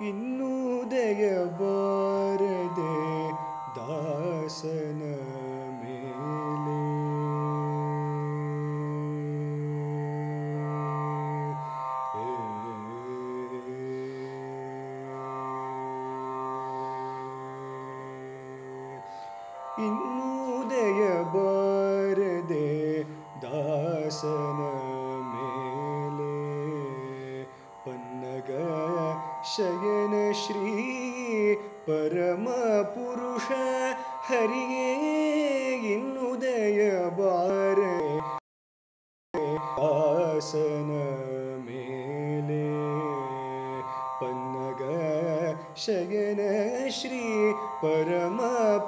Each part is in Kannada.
ಇನ್ನೂ ದಯಬಾರದೆ ದಾಸನ ಮೇಲೆ. ಇನ್ನೂ ದಯಬಾರದೆ ದಾಸನ ಮೇಲೆ. ಪನ್ನಗ ಶಯನ ಶ್ರೀ ಪರಮ ಪುರುಷ ಹರಿಯೇ ಇನ್ನೂ ದಯಬಾರದೆ ದಾಸನ ಮೇಲೆ. ಪನ್ನಗ ಶಯನ ಶ್ರೀ ಪರಮ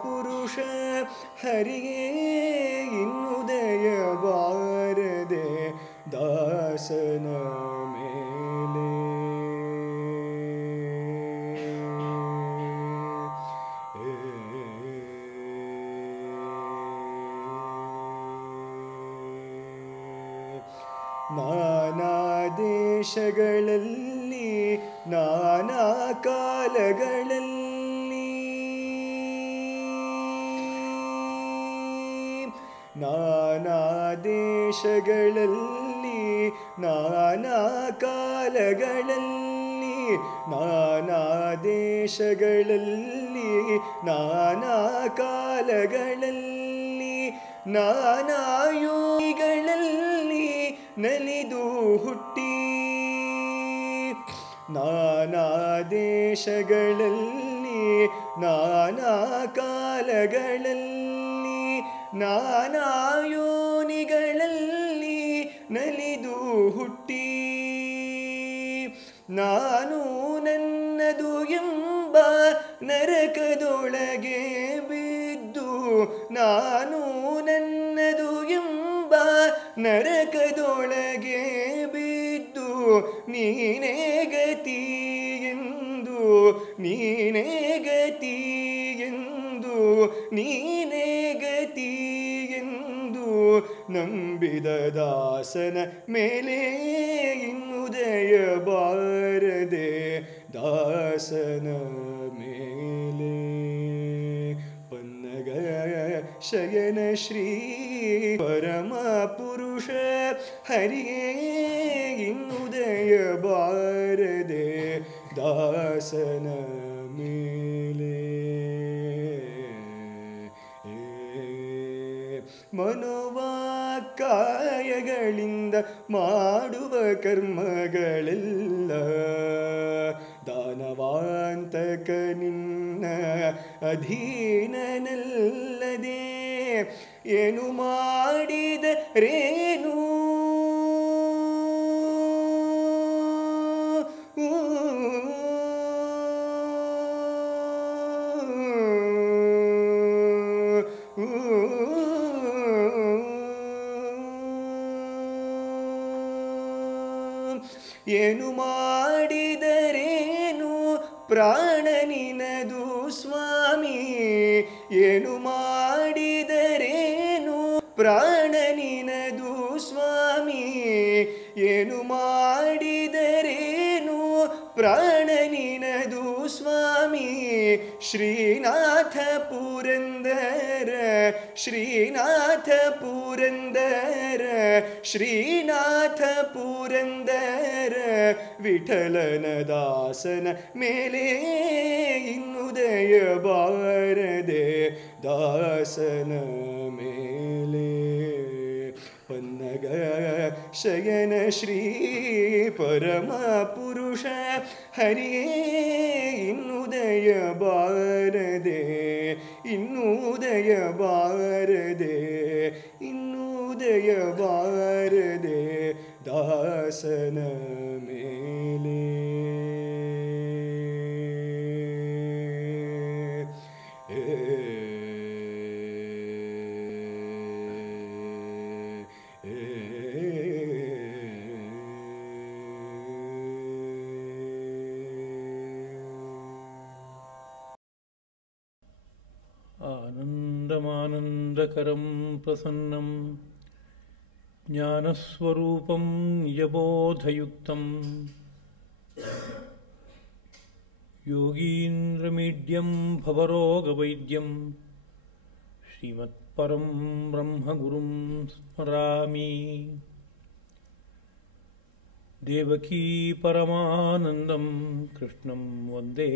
ಪುರುಷ ಹರಿಯೇ ಇನ್ನೂ ದಯಬಾರದೆ ದಾಸನ ಮೇಲೆ. ನಾನಾ ದೇಶಗಳಲ್ಲಿ ನಾನಾ ಕಾಲಗಳಲ್ಲಿ ನಾನಾ ದೇಶಗಳಲ್ಲಿ ನಾನಾ ಕಾಲಗಳಲ್ಲಿ ನಾನಾ ದೇಶಗಳಲ್ಲಿ ನಾನಾ ಕಾಲಗಳಲ್ಲಿ ನಾನಾ ಯೋನಿಗಳಲ್ಲಿ ನಲಿದು ಹುಟ್ಟಿ. ನಾನಾ ದೇಶಗಳಲ್ಲಿ ನಾನಾ ಕಾಲಗಳಲ್ಲಿ ನಾನಾ ಯೋನಿಗಳಲ್ಲಿ ನಲಿದು ಹುಟ್ಟಿ. ನಾನು ನನ್ನದು ಎಂಬ ನರಕದೊಳಗೆ ಬಿದ್ದು ನಾನು ನನ್ನದು ಎಂಬ ನರಕದೊಳಗೆ ಬಿದ್ದು ನೀನೇ ಗತಿ ಎಂದು ನೀನೇ ಗತಿ ಎಂದು ನೀನೇ ಗತಿ ಎಂದು ನಂಬಿದ ದಾಸನ ಮೇಲೆ ಇನ್ನೂ ದಯಬಾರದೆ ದಾಸನ ಮೇಲೆ. ಪನ್ನಗ ಶಯನ ಶ್ರೀ ಪರಮ ಪುರುಷ ಹರಿಯೇ ಇನ್ನೂ ದಯಬಾರದೆ ದಾಸನ ಮೇಲೆ. ಮನೋವಾಕಾಯಗಳಿಂದ ಮಾಡುವ ಕರ್ಮಗಳೆಲ್ಲ ದಾನವಾಂತಕ ನಿನ್ನ ಅಧೀನನಲ್ಲದೆ ಏನು ಮಾಡಿದರೇನು ಏನು ಮಾಡಿದರೇನು ಪ್ರಾಣ ನಿನದು ಸ್ವಾಮಿ. ಏನು ಮಾಡಿದರೇನು ಪ್ರಾಣ ನಿನದು ಸ್ವಾಮಿ. ಏನು ಮಾಡಿದರೇನು ಪ್ರಾಣ ನಿನದು ಸ್ವಾಮಿ. ಶ್ರೀನಾಥ ಪುರಂದರ ಶ್ರೀನಾಥ ಪುರಂದರ ಶ್ರೀನಾಥ ಪುರಂದರ ವಿಠಲನ ದಾಸನ ಮೇಲೆ ಇನ್ನೂ ದಯಬಾರದೆ ದಾಸನ ಮೇಲೆ. ಪನ್ನಗ ಶಯನ ಶ್ರೀ ಪರಮ ಪುರುಷ ಹರಿಯೇ ಇನ್ನೂ ದಯಬಾರದೆ ಇನ್ನೂ ದಯಬಾರದೆ ಇನ್ನೂ ದಯಬಾರದೆ ದಾಸನ ಮೇಲೆ. ಆನಂದಮಾನಂದಕರಂ ಪ್ರಸನ್ನಂ ಜ್ಞಾನಸ್ವರೂಪಂ ನಿಜಬೋಧಯುಕ್ತಂ ಯೋಗೀಂದ್ರಮೀಡ್ಯಂ ಭವರೋಗವೈದ್ಯಂ ಶ್ರೀಮತ್ಪರಂ ಬ್ರಹ್ಮಗುರುಂ ಸ್ಮರಾಮಿ. ದೇವಕೀ ಪರಮಾನಂದಂ ಕೃಷ್ಣಂ ವಂದೇ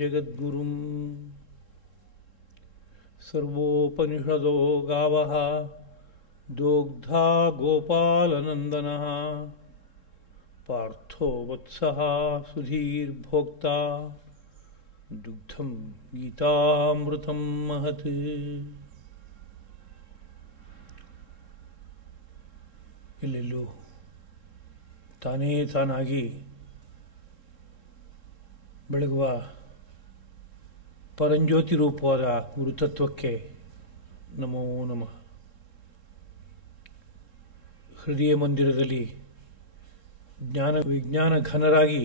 ಜಗದ್ಗುರುಂ. ಸರ್ವೋಪನಿಷದೋ ಗಾವಃ ದೋಗ್ಧಾ ಗೋಪಾಲನಂದನಃ ಪಾರ್ಥೋ ವತ್ಸಃ ಸುಧೀರ್ಭೋಕ್ತಾ ದುಗ್ಧಂ ಗೀತಾಮೃತಂ ಮಹತ್. ಎಲ್ಲೆಲ್ಲೂ ತಾನೇ ತಾನಾಗಿ ಬೆಳಗುವ ಪರಂಜ್ಯೋತಿ ರೂಪವಾದ ಗುರುತತ್ವಕ್ಕೆ ನಮೋ ನಮಃ. ಹೃದಯ ಮಂದಿರದಲ್ಲಿ ವಿಜ್ಞಾನ ಘನರಾಗಿ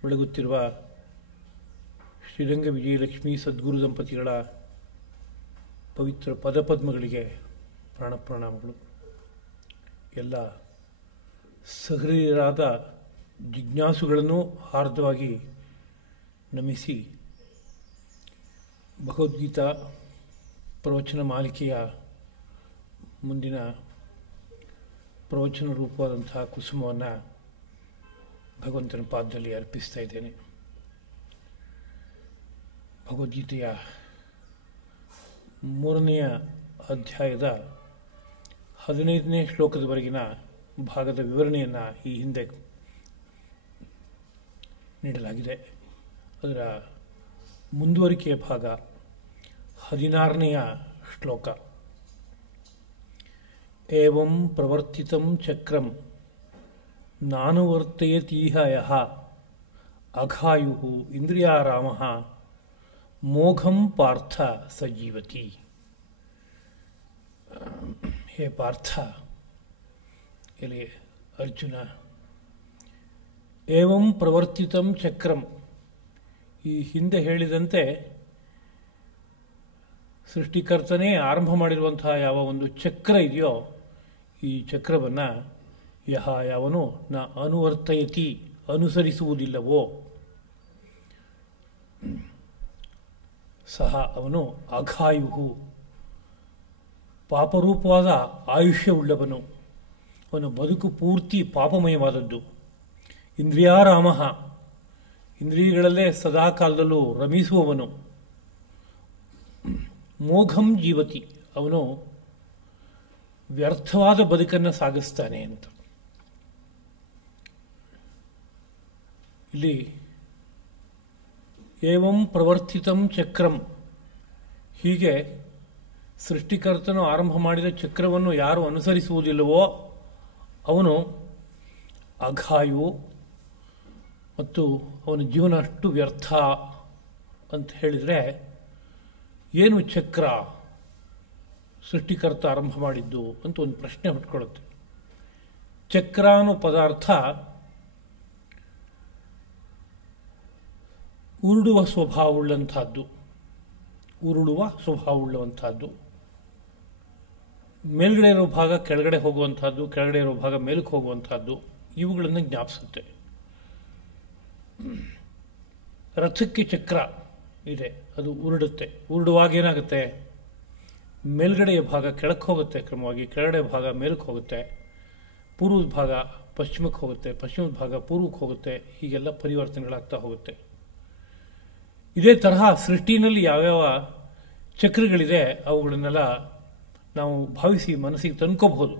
ಬೆಳಗುತ್ತಿರುವ ಶ್ರೀರಂಗ ವಿಜಯಲಕ್ಷ್ಮೀ ಸದ್ಗುರು ದಂಪತಿಗಳ ಪವಿತ್ರ ಪದಪದ್ಮಗಳಿಗೆ ಪ್ರಣಾಮಗಳು. ಎಲ್ಲ ಸಹೃದಯರಾದ ಜಿಜ್ಞಾಸುಗಳನ್ನು ಹಾರ್ದವಾಗಿ ನಮಿಸಿ, ಭಗವದ್ಗೀತಾ ಪ್ರವಚನ ಮಾಲಿಕೆಯ ಮುಂದಿನ ಪ್ರವಚನ ರೂಪವಾದಂತಹ ಕುಸುಮವನ್ನು ಭಗವಂತನ ಪಾದದಲ್ಲಿ ಅರ್ಪಿಸ್ತಾ ಇದ್ದೇನೆ. ಭಗವದ್ಗೀತೆಯ 3ನೇ ಅಧ್ಯಾಯದ 15ನೇ ಶ್ಲೋಕದವರೆಗಿನ ಭಾಗದ ವಿವರಣೆಯನ್ನು ಈ ಹಿಂದೆ ನೀಡಲಾಗಿದೆ. ಅದರ ಮುಂದುವರಿಕೆಯ ಭಾಗ 16ನೆಯ ಶ್ಲೋಕ. ಏವಂ ಪ್ರವರ್ತಿತಂ ಚಕ್ರಂ ನಾನುವರ್ತಯತೀಹ ಯಃ ಅಘಾಯುಃ ಇಂದ್ರಿಯಾರಾಮಃ ಮೋಘಂ ಪಾರ್ಥ ಸಜೀವತಿ. ಹೇ ಪಾರ್ಥ, ಎಲೆ ಅರ್ಜುನ, ಏವಂ ಪ್ರವರ್ತಿತಂ ಚಕ್ರಂ, ಈ ಹಿಂದೆ ಹೇಳಿದಂತೆ ಸೃಷ್ಟಿಕರ್ತನೇ ಆರಂಭ ಮಾಡಿರುವಂತಹ ಯಾವ ಒಂದು ಚಕ್ರ ಇದೆಯೋ, ಈ ಚಕ್ರವನ್ನು ಯಾವನು ನ ಅನುವರ್ತಯತಿ, ಅನುಸರಿಸುವುದಿಲ್ಲವೋ, ಸಹ ಅವನು ಅಘಾಯುಹು, ಪಾಪರೂಪವಾದ ಆಯುಷ್ಯವುಳ್ಳವನು, ಅವನ ಬದುಕು ಪೂರ್ತಿ ಪಾಪಮಯವಾದದ್ದು. ಇಂದ್ರಿಯಾರಾಮ, ಇಂದ್ರಿಯಗಳಲ್ಲೇ ಸದಾಕಾಲದಲ್ಲೂ ರಮಿಸುವವನು. ಮೋಘಂ ಜೀವತಿ, ಅವನು ವ್ಯರ್ಥವಾದ ಬದುಕನ್ನು ಸಾಗಿಸ್ತಾನೆ ಅಂತ. ಇಲ್ಲಿ ಏವಂ ಪ್ರವರ್ತಿತಂ ಚಕ್ರಂ, ಹೀಗೆ ಸೃಷ್ಟಿಕರ್ತನು ಆರಂಭ ಮಾಡಿದ ಚಕ್ರವನ್ನು ಯಾರು ಅನುಸರಿಸುವುದಿಲ್ಲವೋ ಅವನು ಅಘಾಯು, ಮತ್ತು ಅವನ ಜೀವನ ಅಷ್ಟು ವ್ಯರ್ಥ ಅಂತ ಹೇಳಿದರೆ, ಏನು ಚಕ್ರ ಸೃಷ್ಟಿಕರ್ತ ಆರಂಭ ಮಾಡಿದ್ದು ಅಂತ ಒಂದು ಪ್ರಶ್ನೆ ಹುಟ್ಕೊಳ್ಳುತ್ತೆ. ಚಕ್ರ ಅನ್ನೋ ಪದಾರ್ಥ ಉರುಳುವ ಸ್ವಭಾವವುಳ್ಳಂಥದ್ದು, ಮೇಲ್ಗಡೆ ಇರೋ ಭಾಗ ಕೆಳಗಡೆ ಹೋಗುವಂಥದ್ದು, ಕೆಳಗಡೆ ಇರೋ ಭಾಗ ಮೇಲಕ್ಕೆ ಹೋಗುವಂಥದ್ದು, ಇವುಗಳನ್ನು ಜ್ಞಾಪಿಸುತ್ತೆ. ರಥಕ್ಕೆ ಚಕ್ರ ಇದೆ, ಅದು ಉರುಳುತ್ತೆ. ಉರುಳುವಾಗ ಏನಾಗುತ್ತೆ, ಮೇಲ್ಗಡೆಯ ಭಾಗ ಕೆಳಕ್ಕೆ ಹೋಗುತ್ತೆ ಕ್ರಮವಾಗಿ, ಕೆಳಗಡೆ ಭಾಗ ಮೇಲಕ್ಕೆ ಹೋಗುತ್ತೆ, ಪೂರ್ವದ ಭಾಗ ಪಶ್ಚಿಮಕ್ಕೆ ಹೋಗುತ್ತೆ, ಪಶ್ಚಿಮದ ಭಾಗ ಪೂರ್ವಕ್ಕೆ ಹೋಗುತ್ತೆ, ಹೀಗೆಲ್ಲ ಪರಿವರ್ತನೆಗಳಾಗ್ತಾ ಹೋಗುತ್ತೆ. ಇದೇ ತರಹ ಸೃಷ್ಟಿನಲ್ಲಿ ಯಾವ್ಯಾವ ಚಕ್ರಗಳಿದೆ ಅವುಗಳನ್ನೆಲ್ಲ ನಾವು ಭಾವಿಸಿ ಮನಸ್ಸಿಗೆ ತಂದ್ಕೋಬಹುದು.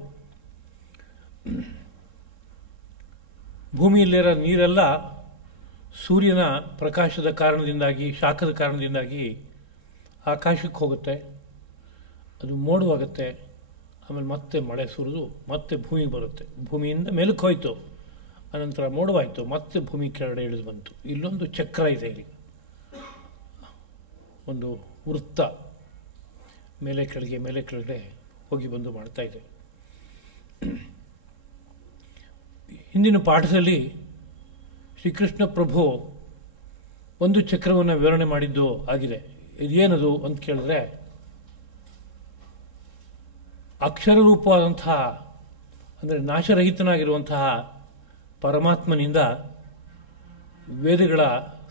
ಭೂಮಿಯಲ್ಲಿರೋ ನೀರೆಲ್ಲ ಸೂರ್ಯನ ಪ್ರಕಾಶದ ಕಾರಣದಿಂದಾಗಿ, ಶಾಖದ ಕಾರಣದಿಂದಾಗಿ ಆಕಾಶಕ್ಕೆ ಹೋಗುತ್ತೆ, ಅದು ಮೋಡವಾಗುತ್ತೆ, ಆಮೇಲೆ ಮತ್ತೆ ಮಳೆ ಸುರಿದು ಮತ್ತೆ ಭೂಮಿಗೆ ಬರುತ್ತೆ. ಭೂಮಿಯಿಂದ ಮೇಲಕ್ಕೆ ಹೋಯಿತು, ಅನಂತರ ಮೋಡವಾಯಿತು, ಮತ್ತೆ ಭೂಮಿ ಕೆಳಗಡೆ ಇಳಿದು ಬಂತು. ಇಲ್ಲೊಂದು ಚಕ್ರ ಇದೆ, ಇಲ್ಲಿ ಒಂದು ವೃತ್ತ ಮೇಲೆ ಕೆಳಗಡೆ ಹೋಗಿ ಬಂದು ಮಾಡ್ತಾ ಇದೆ. ಹಿಂದಿನ ಪಾಠದಲ್ಲಿ ಶ್ರೀಕೃಷ್ಣ ಪ್ರಭು ಒಂದು ಚಕ್ರವನ್ನು ವಿವರಣೆ ಮಾಡಿದ್ದು ಆಗಿದೆ. ಇದೇನದು ಅಂತ ಕೇಳಿದ್ರೆ, ಅಕ್ಷರ ರೂಪವಾದಂತಹ, ಅಂದರೆ ನಾಶರಹಿತನಾಗಿರುವಂತಹ ಪರಮಾತ್ಮನಿಂದ ವೇದಗಳ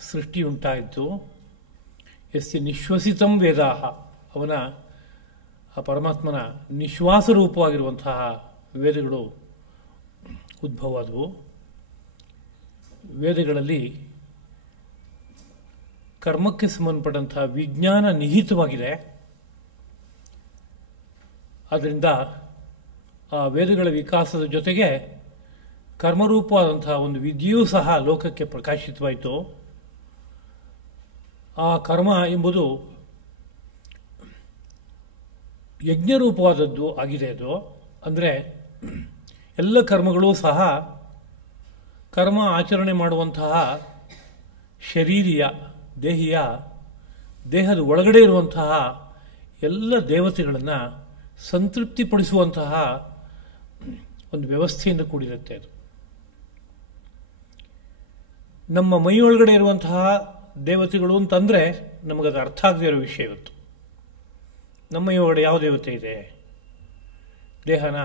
ಸೃಷ್ಟಿ ಉಂಟಾಯಿತು. ಯಸ್ಯ ನಿಶ್ವಸಿತಂ ವೇದಾಹ, ಅವನ ಆ ಪರಮಾತ್ಮನ ನಿಶ್ವಾಸ ರೂಪವಾಗಿರುವಂತಹ ವೇದಗಳು ಉದ್ಭವವಾದವು. ವೇದಗಳಲ್ಲಿ ಕರ್ಮಕ್ಕೆ ಸಂಬಂಧಪಟ್ಟಂತಹ ವಿಜ್ಞಾನ ನಿಹಿತವಾಗಿದೆ. ಆದ್ದರಿಂದ ಆ ವೇದಗಳ ವಿಕಾಸದ ಜೊತೆಗೆ ಕರ್ಮರೂಪವಾದಂತಹ ಒಂದು ವಿದ್ಯೆಯೂ ಸಹ ಲೋಕಕ್ಕೆ ಪ್ರಕಾಶಿತವಾಯಿತು. ಆ ಕರ್ಮ ಎಂಬುದು ಯಜ್ಞರೂಪವಾದದ್ದು ಆಗಿದೆ. ಅದು ಅಂದರೆ ಎಲ್ಲ ಕರ್ಮಗಳೂ ಸಹ ಕರ್ಮ ಆಚರಣೆ ಮಾಡುವಂತಹ ಶರೀರಿಯ ದೇಹದ ಒಳಗಡೆ ಇರುವಂತಹ ಎಲ್ಲ ದೇವತೆಗಳನ್ನು ಸಂತೃಪ್ತಿಪಡಿಸುವಂತಹ ಒಂದು ವ್ಯವಸ್ಥೆಯಿಂದ ಕೂಡಿರುತ್ತೆ. ಅದು ನಮ್ಮ ಮೈಯೊಳಗಡೆ ಇರುವಂತಹ ದೇವತೆಗಳು ಅಂತಂದರೆ ನಮಗದು ಅರ್ಥ ಆಗದೇ ಇರೋ ವಿಷಯ ಇವತ್ತು. ನಮ್ಮ ಮೈಯೊಳಗಡೆ ಯಾವ ದೇವತೆ ಇದೆ? ದೇಹನ